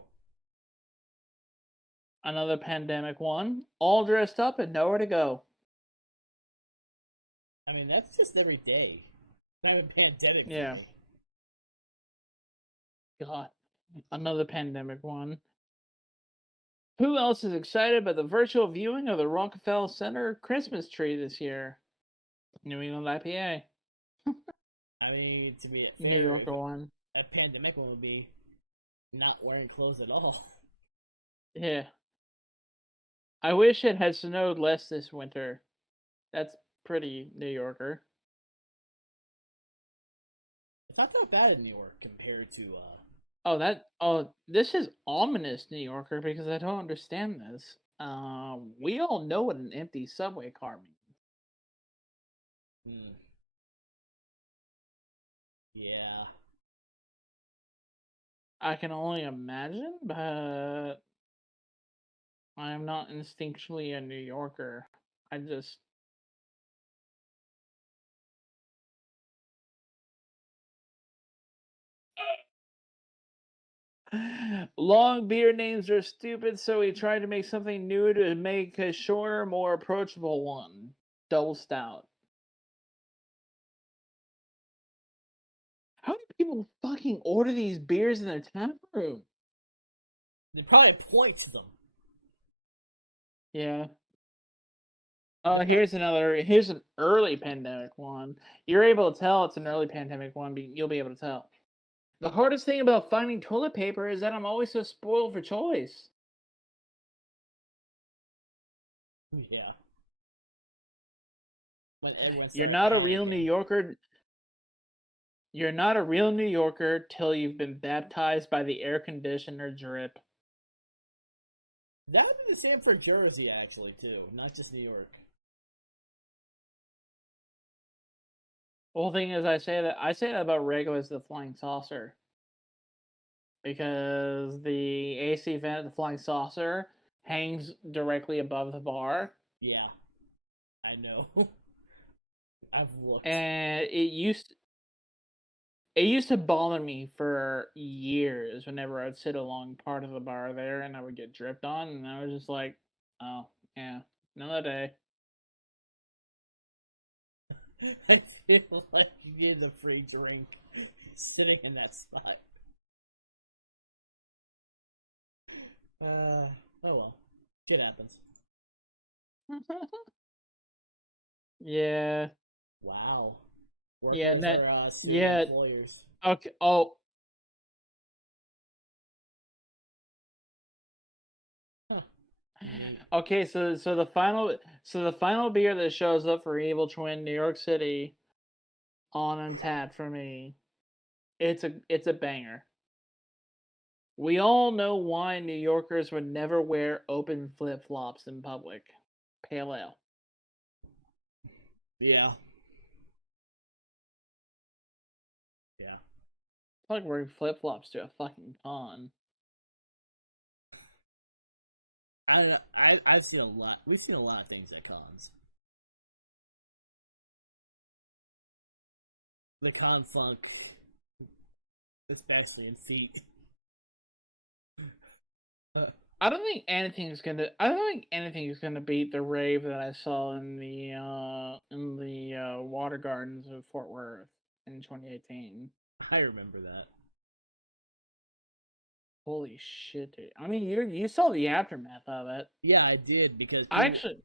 Another pandemic one. All dressed up and nowhere to go. I mean, that's just every day. Not a pandemic. Yeah. God. Another pandemic one. Who else is excited about the virtual viewing of the Rockefeller Center Christmas tree this year? New England IPA. I mean, to be fair, New Yorker one. A pandemic one would be not wearing clothes at all. Yeah. I wish it had snowed less this winter. That's pretty New Yorker. It's not that bad in New York compared to. This is ominous, New Yorker, because I don't understand this. We all know what an empty subway car means. Hmm. Yeah. I can only imagine, but I am not instinctually a New Yorker. I just long beer names are stupid, so he tried to make something new to make a shorter, more approachable one. Double stout. How do people fucking order these beers in their tap room? They probably point to them. Yeah. Here's an early pandemic one. You're able to tell it's an early pandemic one, but you'll be able to tell. The hardest thing about finding toilet paper is that I'm always so spoiled for choice. Yeah. You're not a real New Yorker. You're not a real New Yorker till you've been baptized by the air conditioner drip. That would be the same for Jersey, actually, too. Not just New York. The whole thing is, I say that about regulars, the flying saucer, because the AC vent at the flying saucer hangs directly above the bar. Yeah, I know. I've looked, and it used to bother me for years whenever I'd sit along part of the bar there and I would get dripped on, and I was just like, oh yeah, another day. I feel like you get a free drink sitting in that spot. Oh well, shit happens. Yeah. Wow. Yeah, Workers that. are Yeah. employers. Okay. Oh. Huh. Okay. So the final beer that shows up for Evil Twin New York City on Untappd for me, it's a banger. We all know why New Yorkers would never wear open flip flops in public. Pale ale. Yeah. Yeah. It's like wearing flip flops to a fucking con. I don't know. I've seen a lot. We've seen a lot of things at cons. The con funk, especially in feet. I don't think anything is gonna beat the rave that I saw in the Water Gardens of Fort Worth in 2018. I remember that. Holy shit, dude! I mean, you saw the aftermath of it. Yeah, I did because I actually,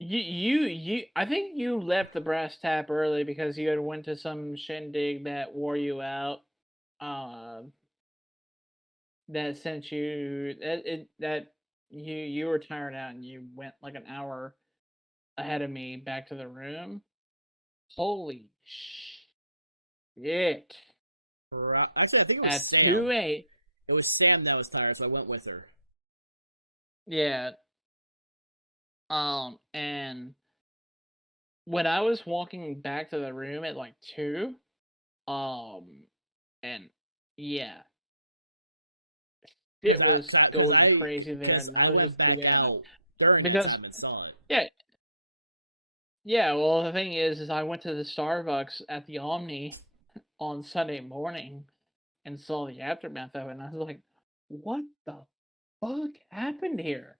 I think you left the Brass Tap early because you had went to some shindig that wore you out. That sent you that you were tired out and you went like an hour ahead of me back to the room. Holy shit! Actually, I think it was At Sam. 2 8. It was Sam that was tired, so I went with her. Yeah. And when I was walking back to the room at like 2, and yeah, it was going crazy there, and I was just back out during because the time and saw it. Yeah. Yeah, well, the thing is I went to the Starbucks at the Omni on Sunday morning and saw the aftermath of it, and I was like, what the fuck happened here?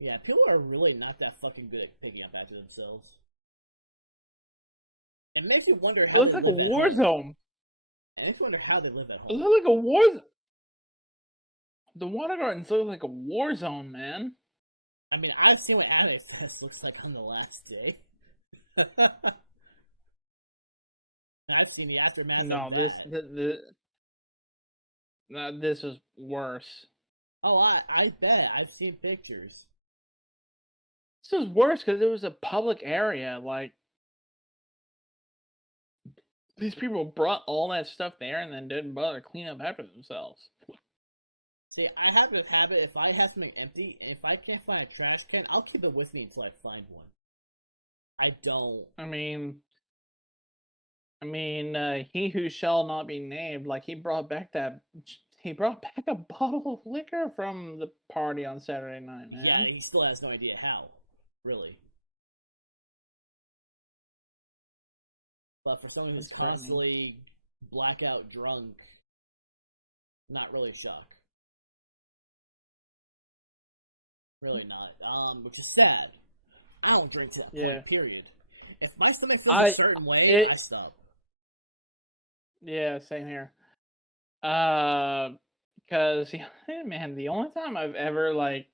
Yeah, people are really not that fucking good at picking up after themselves. It makes you wonder how it looks like a war zone. It makes you wonder how they live at home. It looks like a war zone. The Water Gardens look like a war zone, man. I mean, I've seen what Anime Fest looks like on the last day. I've seen the aftermath No, of this that. this is worse. Oh, I bet. I've seen pictures. This is worse because it was a public area. Like, these people brought all that stuff there and then didn't bother to clean up after themselves. See, I have a habit, if I have something empty, and if I can't find a trash can, I'll keep it with me until I find one. I don't. He who shall not be named, like, he brought back a bottle of liquor from the party on Saturday night, man. Yeah, he still has no idea how. Really. But for someone who's constantly blackout drunk, not really shocked. Really not. Which is sad. I don't drink to that point, period. If my stomach feels a certain way, I stop. Yeah, same here. Because, man, the only time I've ever, like,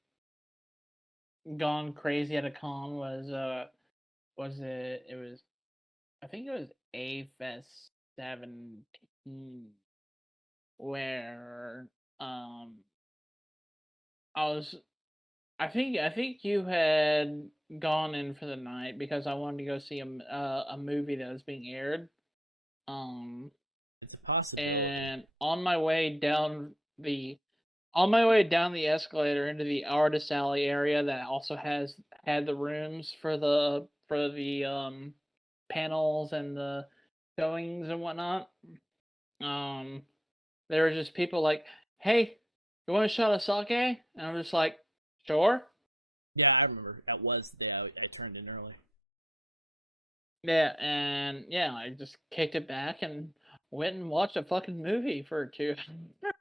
gone crazy at a con was I think it was A-Fest 17, where, I think you had gone in for the night because I wanted to go see a movie that was being aired. It's a possibility. And on my way down the escalator into the artist alley area that also had the rooms for the panels and the showings and whatnot. There were just people like, "Hey, you want a shot of sake?" And I'm just like, "Sure." Yeah, I remember. That was the day I turned in early. Yeah, and yeah, I just kicked it back and went and watched a fucking movie for 2 hours.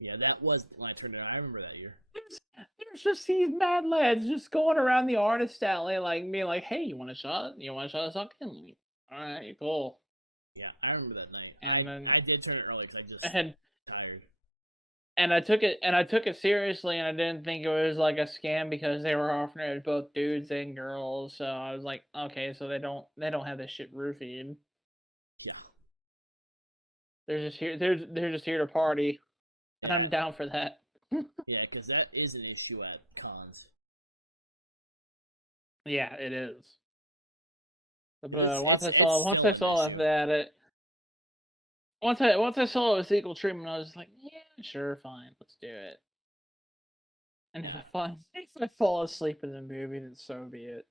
Yeah, that was when I turned in. I remember that year. There's just these mad lads just going around the artist alley, like being like, "Hey, you want a shot? You want a shot of sake?" Like, all right, cool. Yeah, I remember that night. And then I did turn it early because I just tired. And I took it seriously, and I didn't think it was like a scam because they were offering it to both dudes and girls. So I was like, okay, so they don't have this shit roofied. Yeah. They're just here to party, and I'm down for that. Yeah, because that is an issue at cons. Yeah, it is. But once I saw that once I saw it was equal treatment, I was like, yeah, sure, fine, let's do it. And if I fall asleep in the movie, then so be it.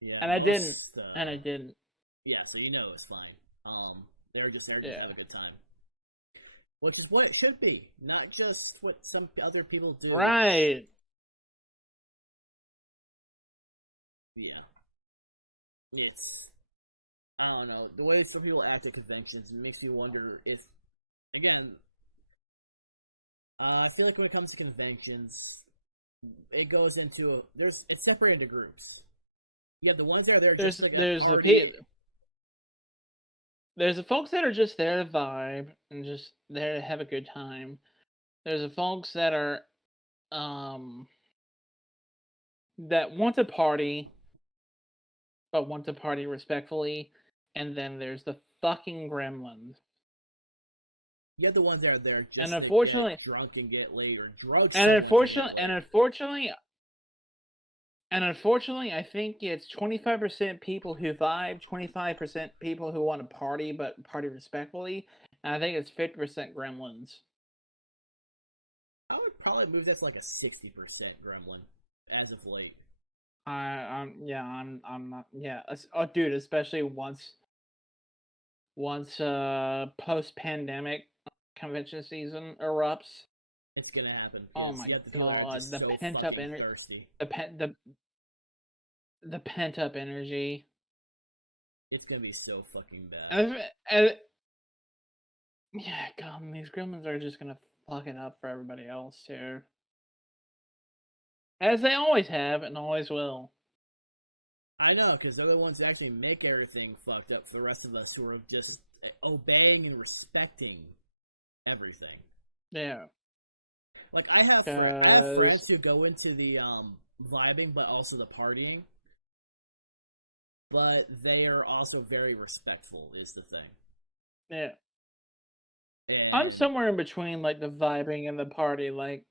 Yeah, and I didn't. Yeah, so you know it's fine. They were just there to have a good time, which is what it should be, not just what some other people do. Right. Yeah. It's, I don't know, the way some people act at conventions, it makes me wonder if, again, I feel like when it comes to conventions, it goes into it's separated into groups. You have the ones that are there just there's the folks that are just there to vibe and just there to have a good time. There's the folks that are that want to party, but want to party respectfully, and then there's the fucking gremlins. You have the ones that are there just and unfortunately, to get drunk and get laid, or drugs. And unfortunately, I think it's 25% people who vibe, 25% people who want to party but party respectfully, and I think it's 50% gremlins. I would probably move that to like a 60% gremlin as of late. I'm not. Yeah, oh, dude, especially once post-pandemic convention season erupts. It's gonna happen. Oh my god, the pent-up energy. The pent-up energy. It's gonna be so fucking bad. Yeah, God, these gremlins are just gonna fuck it up for everybody else too. As they always have and always will. I know, because they're the ones who actually make everything fucked up for the rest of us who are just obeying and respecting everything. Yeah. Like, I have friends who go into the vibing, but also the partying. but they are also very respectful. Is the thing. Yeah. And I'm somewhere in between, like, the vibing and the party. Like,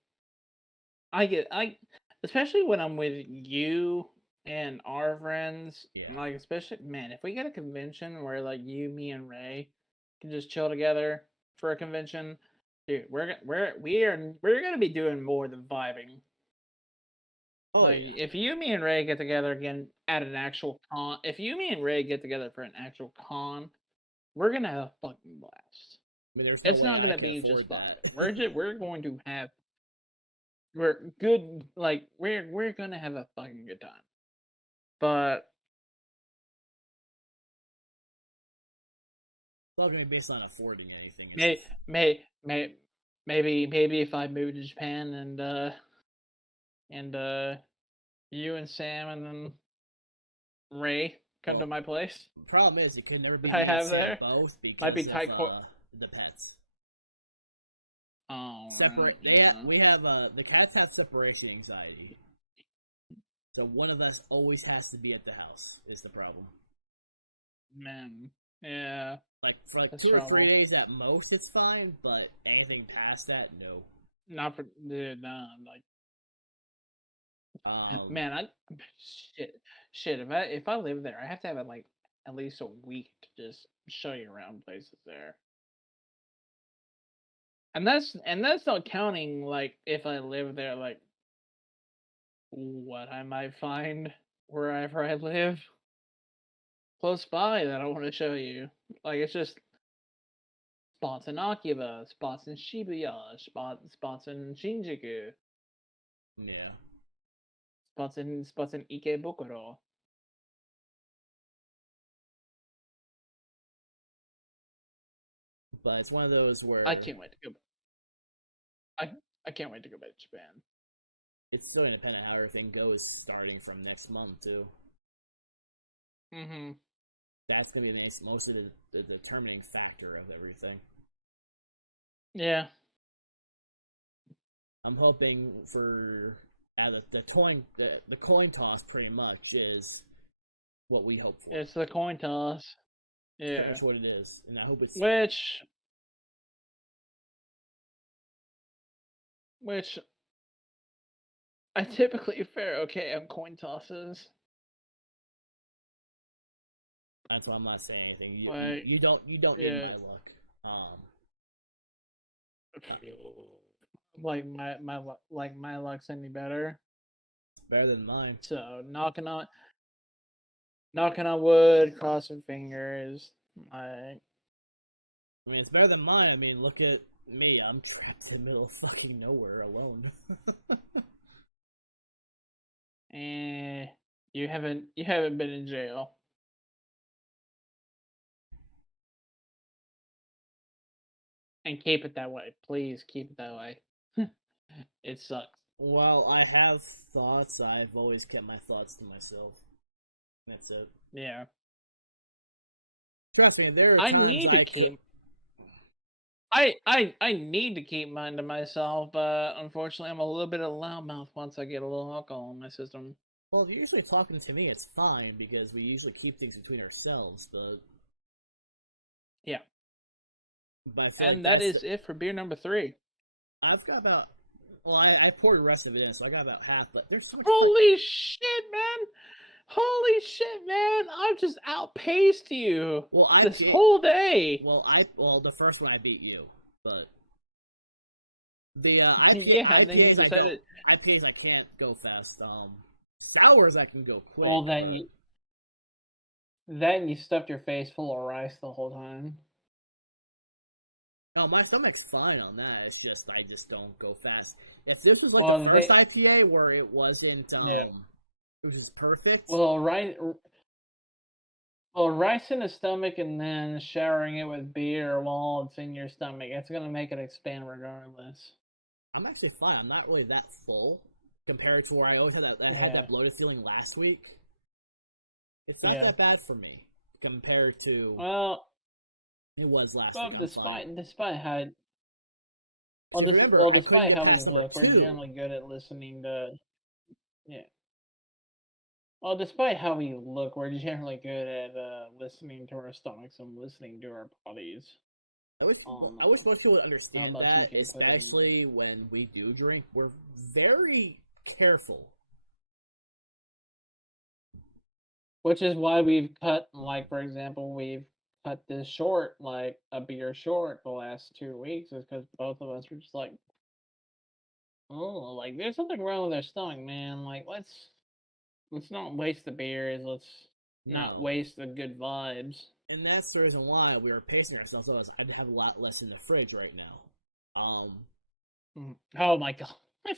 especially when I'm with you and our friends. Yeah. Like, especially, man, if we get a convention where like you, me, and Ray can just chill together for a convention, dude, we're gonna be doing more than vibing. Oh, Like, yeah. if you, me, and Ray get together again at an actual con, if you, me, and Ray get together for an actual con, we're gonna have a fucking blast. I mean, there's no It's way not I gonna can be afford just fun. that. We're going to have we're good. Like, we're gonna have a fucking good time. But It's not gonna be based on affording anything. maybe if I move to Japan and you and Sam and then Ray come to my place The problem is you can never be that I able to have see there, both because might be of tight. the pets. Oh, Separate. yeah. We have the cats have separation anxiety, so one of us always has to be at the house. Is the problem? Man, yeah. Like for like That's 2 or 3 trouble. days at most, it's fine. But anything past that, no. Not for dude, no. Like, man, shit. If I live there, I have to have it like at least a week to just show you around places there. And that's not counting like if I live there, like what I might find wherever I live close by that I want to show you. Like, it's just spots in Akiba, spots in Shibuya, spots in Shinjuku, Yeah. spots in Ikebukuro. But it's one of those where I can't wait to go. I can't wait to go back to Japan. it's still independent how everything goes starting from next month too. Mm-hmm. That's gonna be mostly the determining factor of everything. Yeah. I'm hoping for the coin toss pretty much is what we hope for. It's the coin toss. Yeah. That's what it is, and I hope it's which I typically fare okay on coin tosses. I'm not saying anything. Like, you don't need my luck. Like my luck's any better. Better than mine. So knocking on wood, crossing fingers. I mean, it's better than mine. I mean, look at me. I'm trapped in the middle of fucking nowhere alone. You haven't been in jail. And keep it that way. Please keep it that way. It sucks. Well, I have thoughts. I've always kept my thoughts to myself. That's it. Yeah. Trust me, there are I times need to keep. I need to keep mine to myself, but unfortunately, I'm a little bit of a loudmouth once I get a little alcohol in my system. Well, if you're usually talking to me, it's fine because we usually keep things between ourselves. But yeah. But and that is it for beer number 3. I've got about. Well, I poured the rest of it in, so I got about half. But there's so much. Holy shit, man! Holy shit, man! I've just outpaced you this whole day. Well, the first one I beat you, but the IPAs I can't go fast. Sours I can go quick. Well, then you stuffed your face full of rice the whole time. No, my stomach's fine on that. It's just I just don't go fast. If this was like the first IPA where it wasn't, it was just perfect. Well, rice in the stomach and then showering it with beer while it's in your stomach, it's gonna make it expand regardless. I'm actually fine. I'm not really that full compared to where I always had that bloated feeling last week. It's not that bad for me compared to it was last week. Despite how despite how we look, we're generally good at listening to Well, despite how we look, we're generally good at listening to our stomachs and listening to our bodies. I wish most people would understand that, especially when we do drink. We're very careful. Which is why we've cut, like, for example, we've cut this short, like, a beer short the last 2 weeks, is because both of us were just like, oh, like, there's something wrong with our stomach, man. Like, let's not waste the beers. Let's not waste the good vibes. And that's the reason why we were pacing ourselves. Otherwise, I'd have a lot less in the fridge right now. Oh my god, my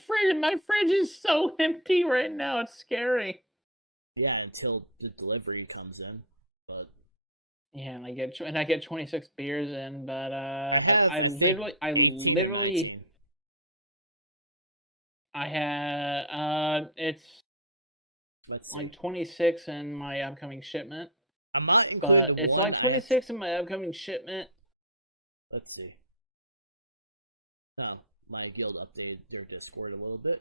fridge is so empty right now. It's scary. Yeah, until the delivery comes in. But yeah, and I get 26 beers in, but I literally it's like 26 in my upcoming shipment. I'm not but it's like 26 in my upcoming shipment. Let's see. No, my guild updated their Discord a little bit.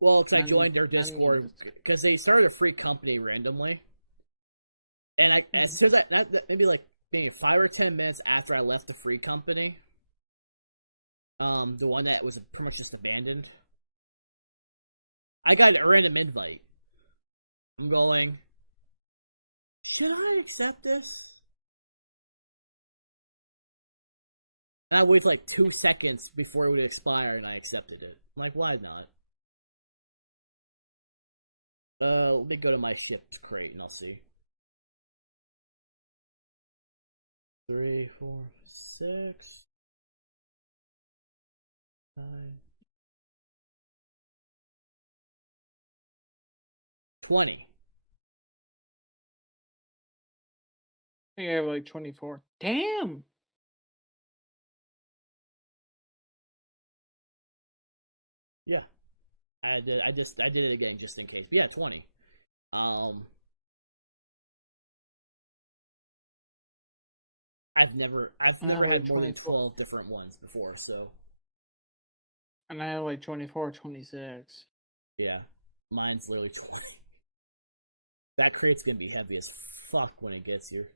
Well, it's I joined their Discord because they started a free company randomly, and I said that maybe like 5 or 10 minutes after I left the free company. The one that was pretty much just abandoned. I got a random invite. I'm going, should I accept this? And I waited like 2 seconds before it would expire, and I accepted it. I'm like, why not? Let me go to my shipped crate, and I'll see. 3, 4, 6, 9, 20. I think I have like 24. Damn! Yeah. I did it again just in case. But yeah, 20. I've never had more than 12 different ones before, so. And I have like 24, 26. Yeah. Mine's literally 20. That crate's gonna be heavy as fuck when it gets here.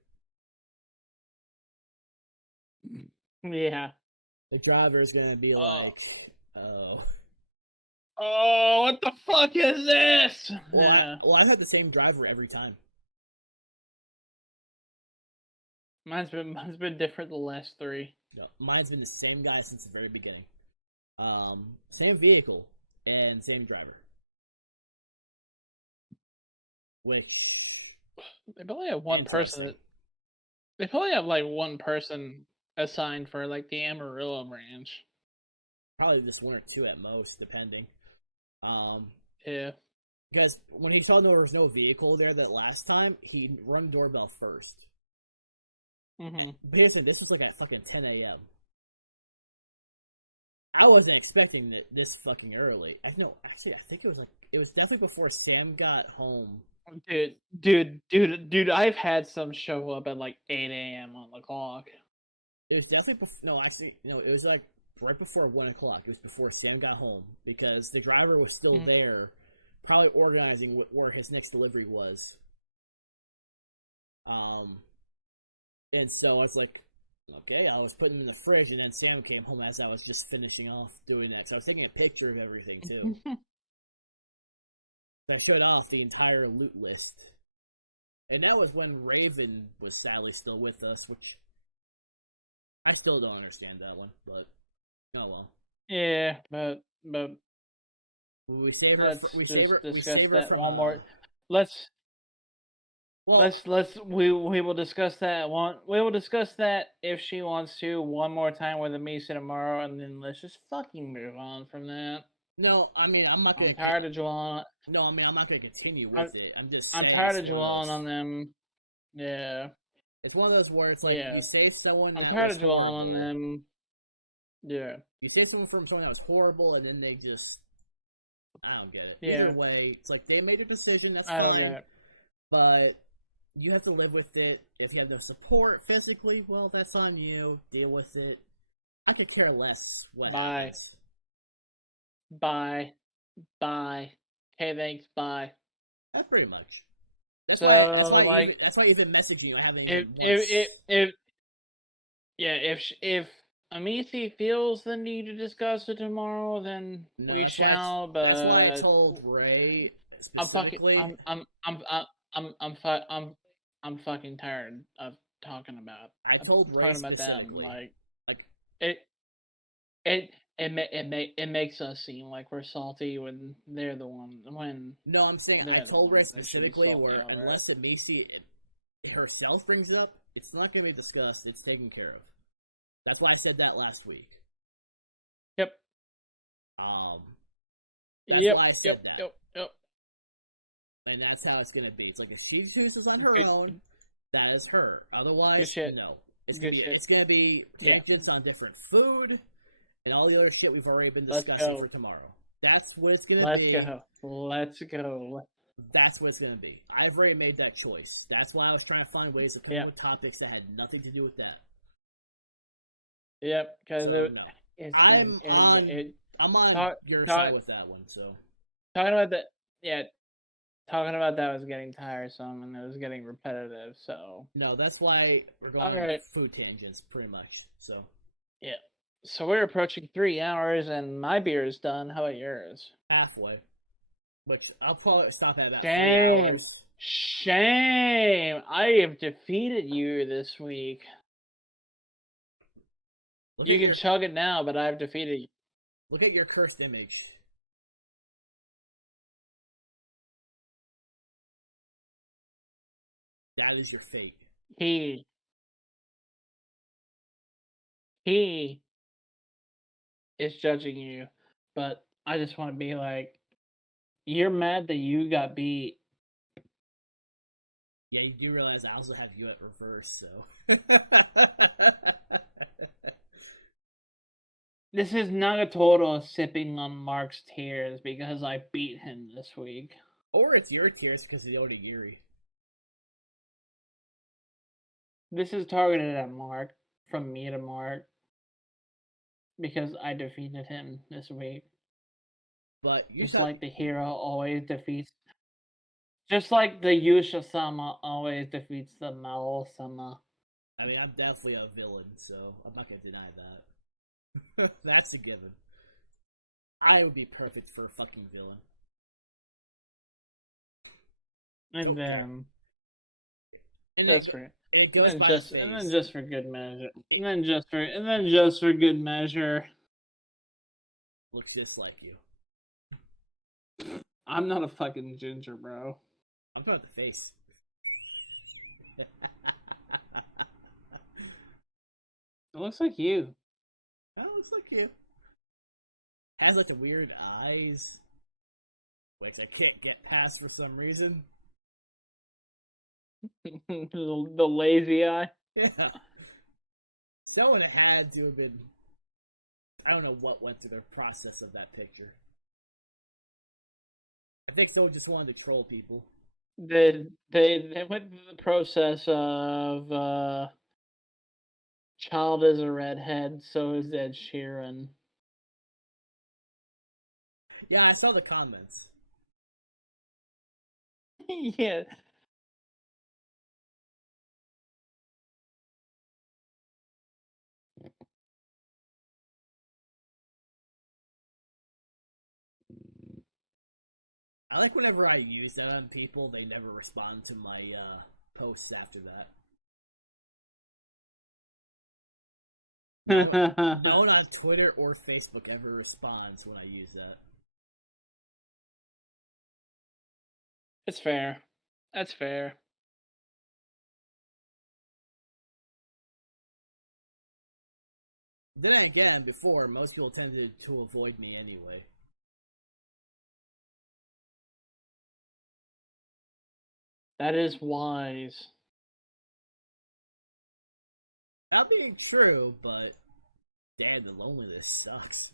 Yeah. The driver's gonna be like, oh. Oh, what the fuck is this? Well, I've had the same driver every time. Mine's been different the last 3. No, mine's been the same guy since the very beginning. Same vehicle and same driver. Which they probably have one person. They probably have like one person assigned for like the Amarillo branch. Probably just 1 or 2 at most, depending. Yeah. Because when he saw there was no vehicle there that last time, he rung doorbell first. Basically, this is like at fucking 10 a.m. I wasn't expecting it this fucking early. I think it was definitely before Sam got home. Dude, I've had some show up at like 8 a.m. on the clock. It was definitely it was like right before 1 o'clock. It was before Sam got home because the driver was still there, probably organizing where his next delivery was. And so I was like, okay, I was putting it in the fridge, and then Sam came home as I was just finishing off doing that. So I was taking a picture of everything, too. I showed off the entire loot list. And that was when Raven was sadly still with us, which I still don't understand that one, but oh well. Yeah, but we save discuss that one more. We will discuss that one. We will discuss that if she wants to one more time with Amisa tomorrow, and then let's just fucking move on from that. No, I mean I'm not gonna. I'm tired of dwelling. No, I mean I'm not gonna continue with it. I'm tired of dwelling on them. Yeah. It's one of those where it's like you save someone. I'm tired of dwelling on them. Yeah. You save someone from someone that was horrible, and then they just. I don't get it. Yeah. Either way, it's like they made a decision. That's I don't get it. But you have to live with it. If you have no support physically, well, that's on you. Deal with it. I could care less what happens. Bye. Bye. Hey, thanks. Bye. Not pretty much. That's So why. That's why. like, That's why even messaging you, I haven't if even once. if yeah, if Amici feels the need to discuss it tomorrow, then No, we shall. that's why I But told Ray I'm fucking. specifically. I'm fucking tired of talking about. I told Ray talking about them. specifically. Like it. It makes us seem like we're salty when they're the one when. No, I'm saying I told Ray specifically where unless Amici herself brings it up, it's not going to be discussed. It's taken care of. That's why I said that last week. Yep. That's why I said that. Yep. And that's how it's going to be. It's like if she chooses on her own, that is her. Otherwise, Good shit. No. It's going to be tangents on different food and all the other shit we've already been discussing for tomorrow. That's what it's going to be. Let's go. That's what it's going to be. I've already made that choice. That's why I was trying to find ways to come up with topics that had nothing to do with that. Yep, because I'm on your side with that one. So talking about that, talking about that was getting tiresome and it was getting repetitive. So no, that's why we're going on food tangents, pretty much. So yeah, so we're approaching 3 hours and my beer is done. How about yours? Halfway, which I'll probably stop at about 3 hours. Shame! I have defeated you this week. You can chug it now, but I've defeated you. Look at your cursed image. That is your fate. He is judging you, but I just want to be like, you're mad that you got beat. Yeah, you do realize I also have you at reverse, so. This is not a total sipping on Mark's tears because I beat him this week. Or it's your tears because of the Onigiri. This is targeted at Mark, from me to Mark, because I defeated him this week. But just like the hero always defeats, just like the Yusha-sama always defeats the Mao-sama. I mean, I'm definitely a villain, so I'm not gonna deny that. That's a given. I would be perfect for a fucking villain. And then just for good measure. And then just for good measure. Looks just like you. I'm not a fucking ginger, bro. I'm talking about the face. It looks like you. That looks like you. Has like the weird eyes, which I can't get past for some reason. The lazy eye. Yeah. Someone had to have been. I don't know what went through the process of that picture. I think someone just wanted to troll people. They went through the process of child is a redhead, so is Ed Sheeran. Yeah, I saw the comments. Yeah. I like whenever I use that on people, they never respond to my posts after that. No one on Twitter or Facebook ever responds when I use that. It's fair. That's fair. Then again, before, most people tended to avoid me anyway. That is wise. That being true, but damn, the loneliness sucks.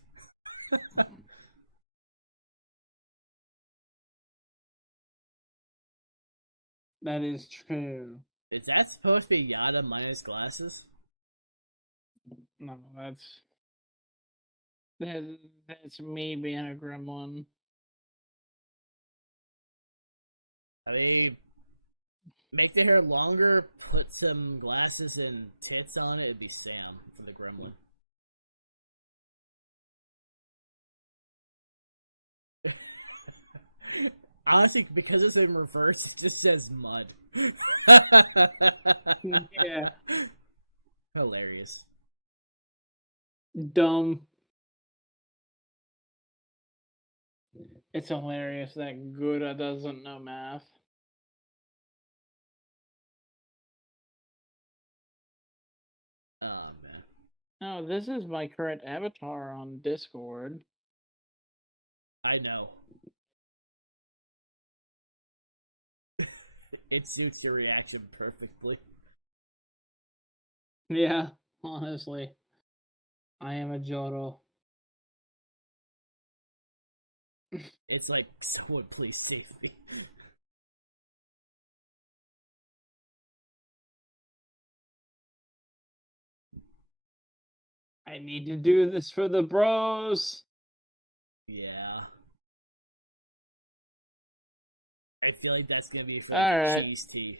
That is true. Is that supposed to be Yada minus glasses? No, that's That's me being a gremlin. They make the hair longer, put some glasses and tits on it. It'd be Sam for the gremlin. Honestly, because it's in reverse, it just says mud. Yeah. Hilarious. Dumb. It's hilarious that Gouda doesn't know math. Oh, man. Oh, this is my current avatar on Discord. I know. It suits your reaction perfectly. Yeah, honestly. I am a Joro. It's like, someone please save me. I need to do this for the bros. Yeah. I feel like that's gonna be some Alright. cheese tea.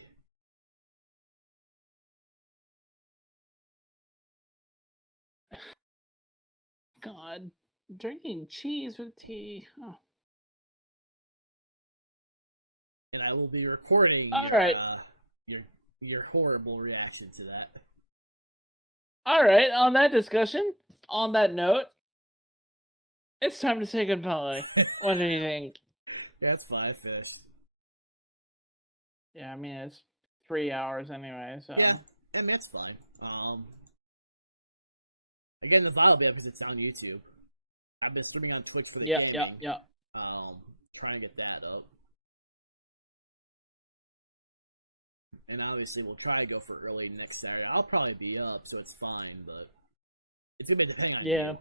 God, drinking cheese with tea. Oh. And I will be recording Alright. Your horrible reaction to that. Alright, on that discussion, on that note, it's time to say goodbye. What do you think? Yeah, that's fine, fish. Yeah, I mean, it's 3 hours anyway, so. Yeah, I mean, it's fine. Again, the VOD will be up because it's on YouTube. I've been streaming on Twitch for the gaming. Yeah. Trying to get that up. And obviously, we'll try to go for early next Saturday. I'll probably be up, so it's fine, but it's gonna depend on you.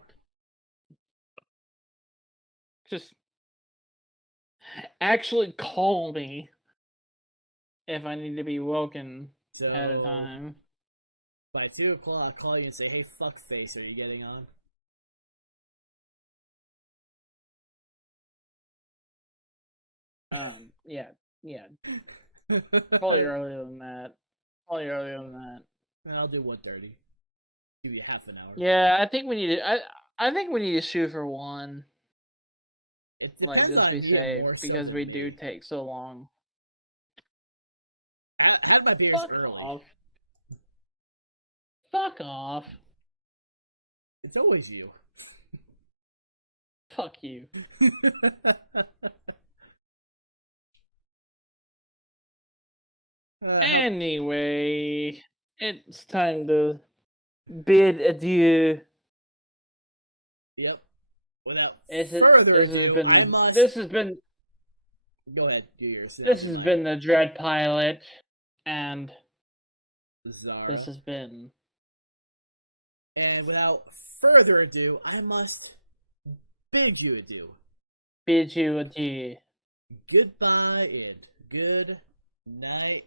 Just actually call me if I need to be woken ahead of time. By 2 o'clock, I'll call you and say, "Hey, fuckface, are you getting on?" Yeah. Probably earlier than that. I'll do 1:30. Give you half an hour. Yeah, I think we need to. I think we need to shoot for 1. Like, just be safe, because we do take so long. I had my beers Fuck early. Off. Fuck off. It's always you. Fuck you. Anyway, it's time to bid adieu. Yep. Without further ado, this has been. Go ahead, do yours. This has been the Dread Pilot, and Zara. This has been. And without further ado, I must bid you adieu. Bid you adieu. Goodbye and good night.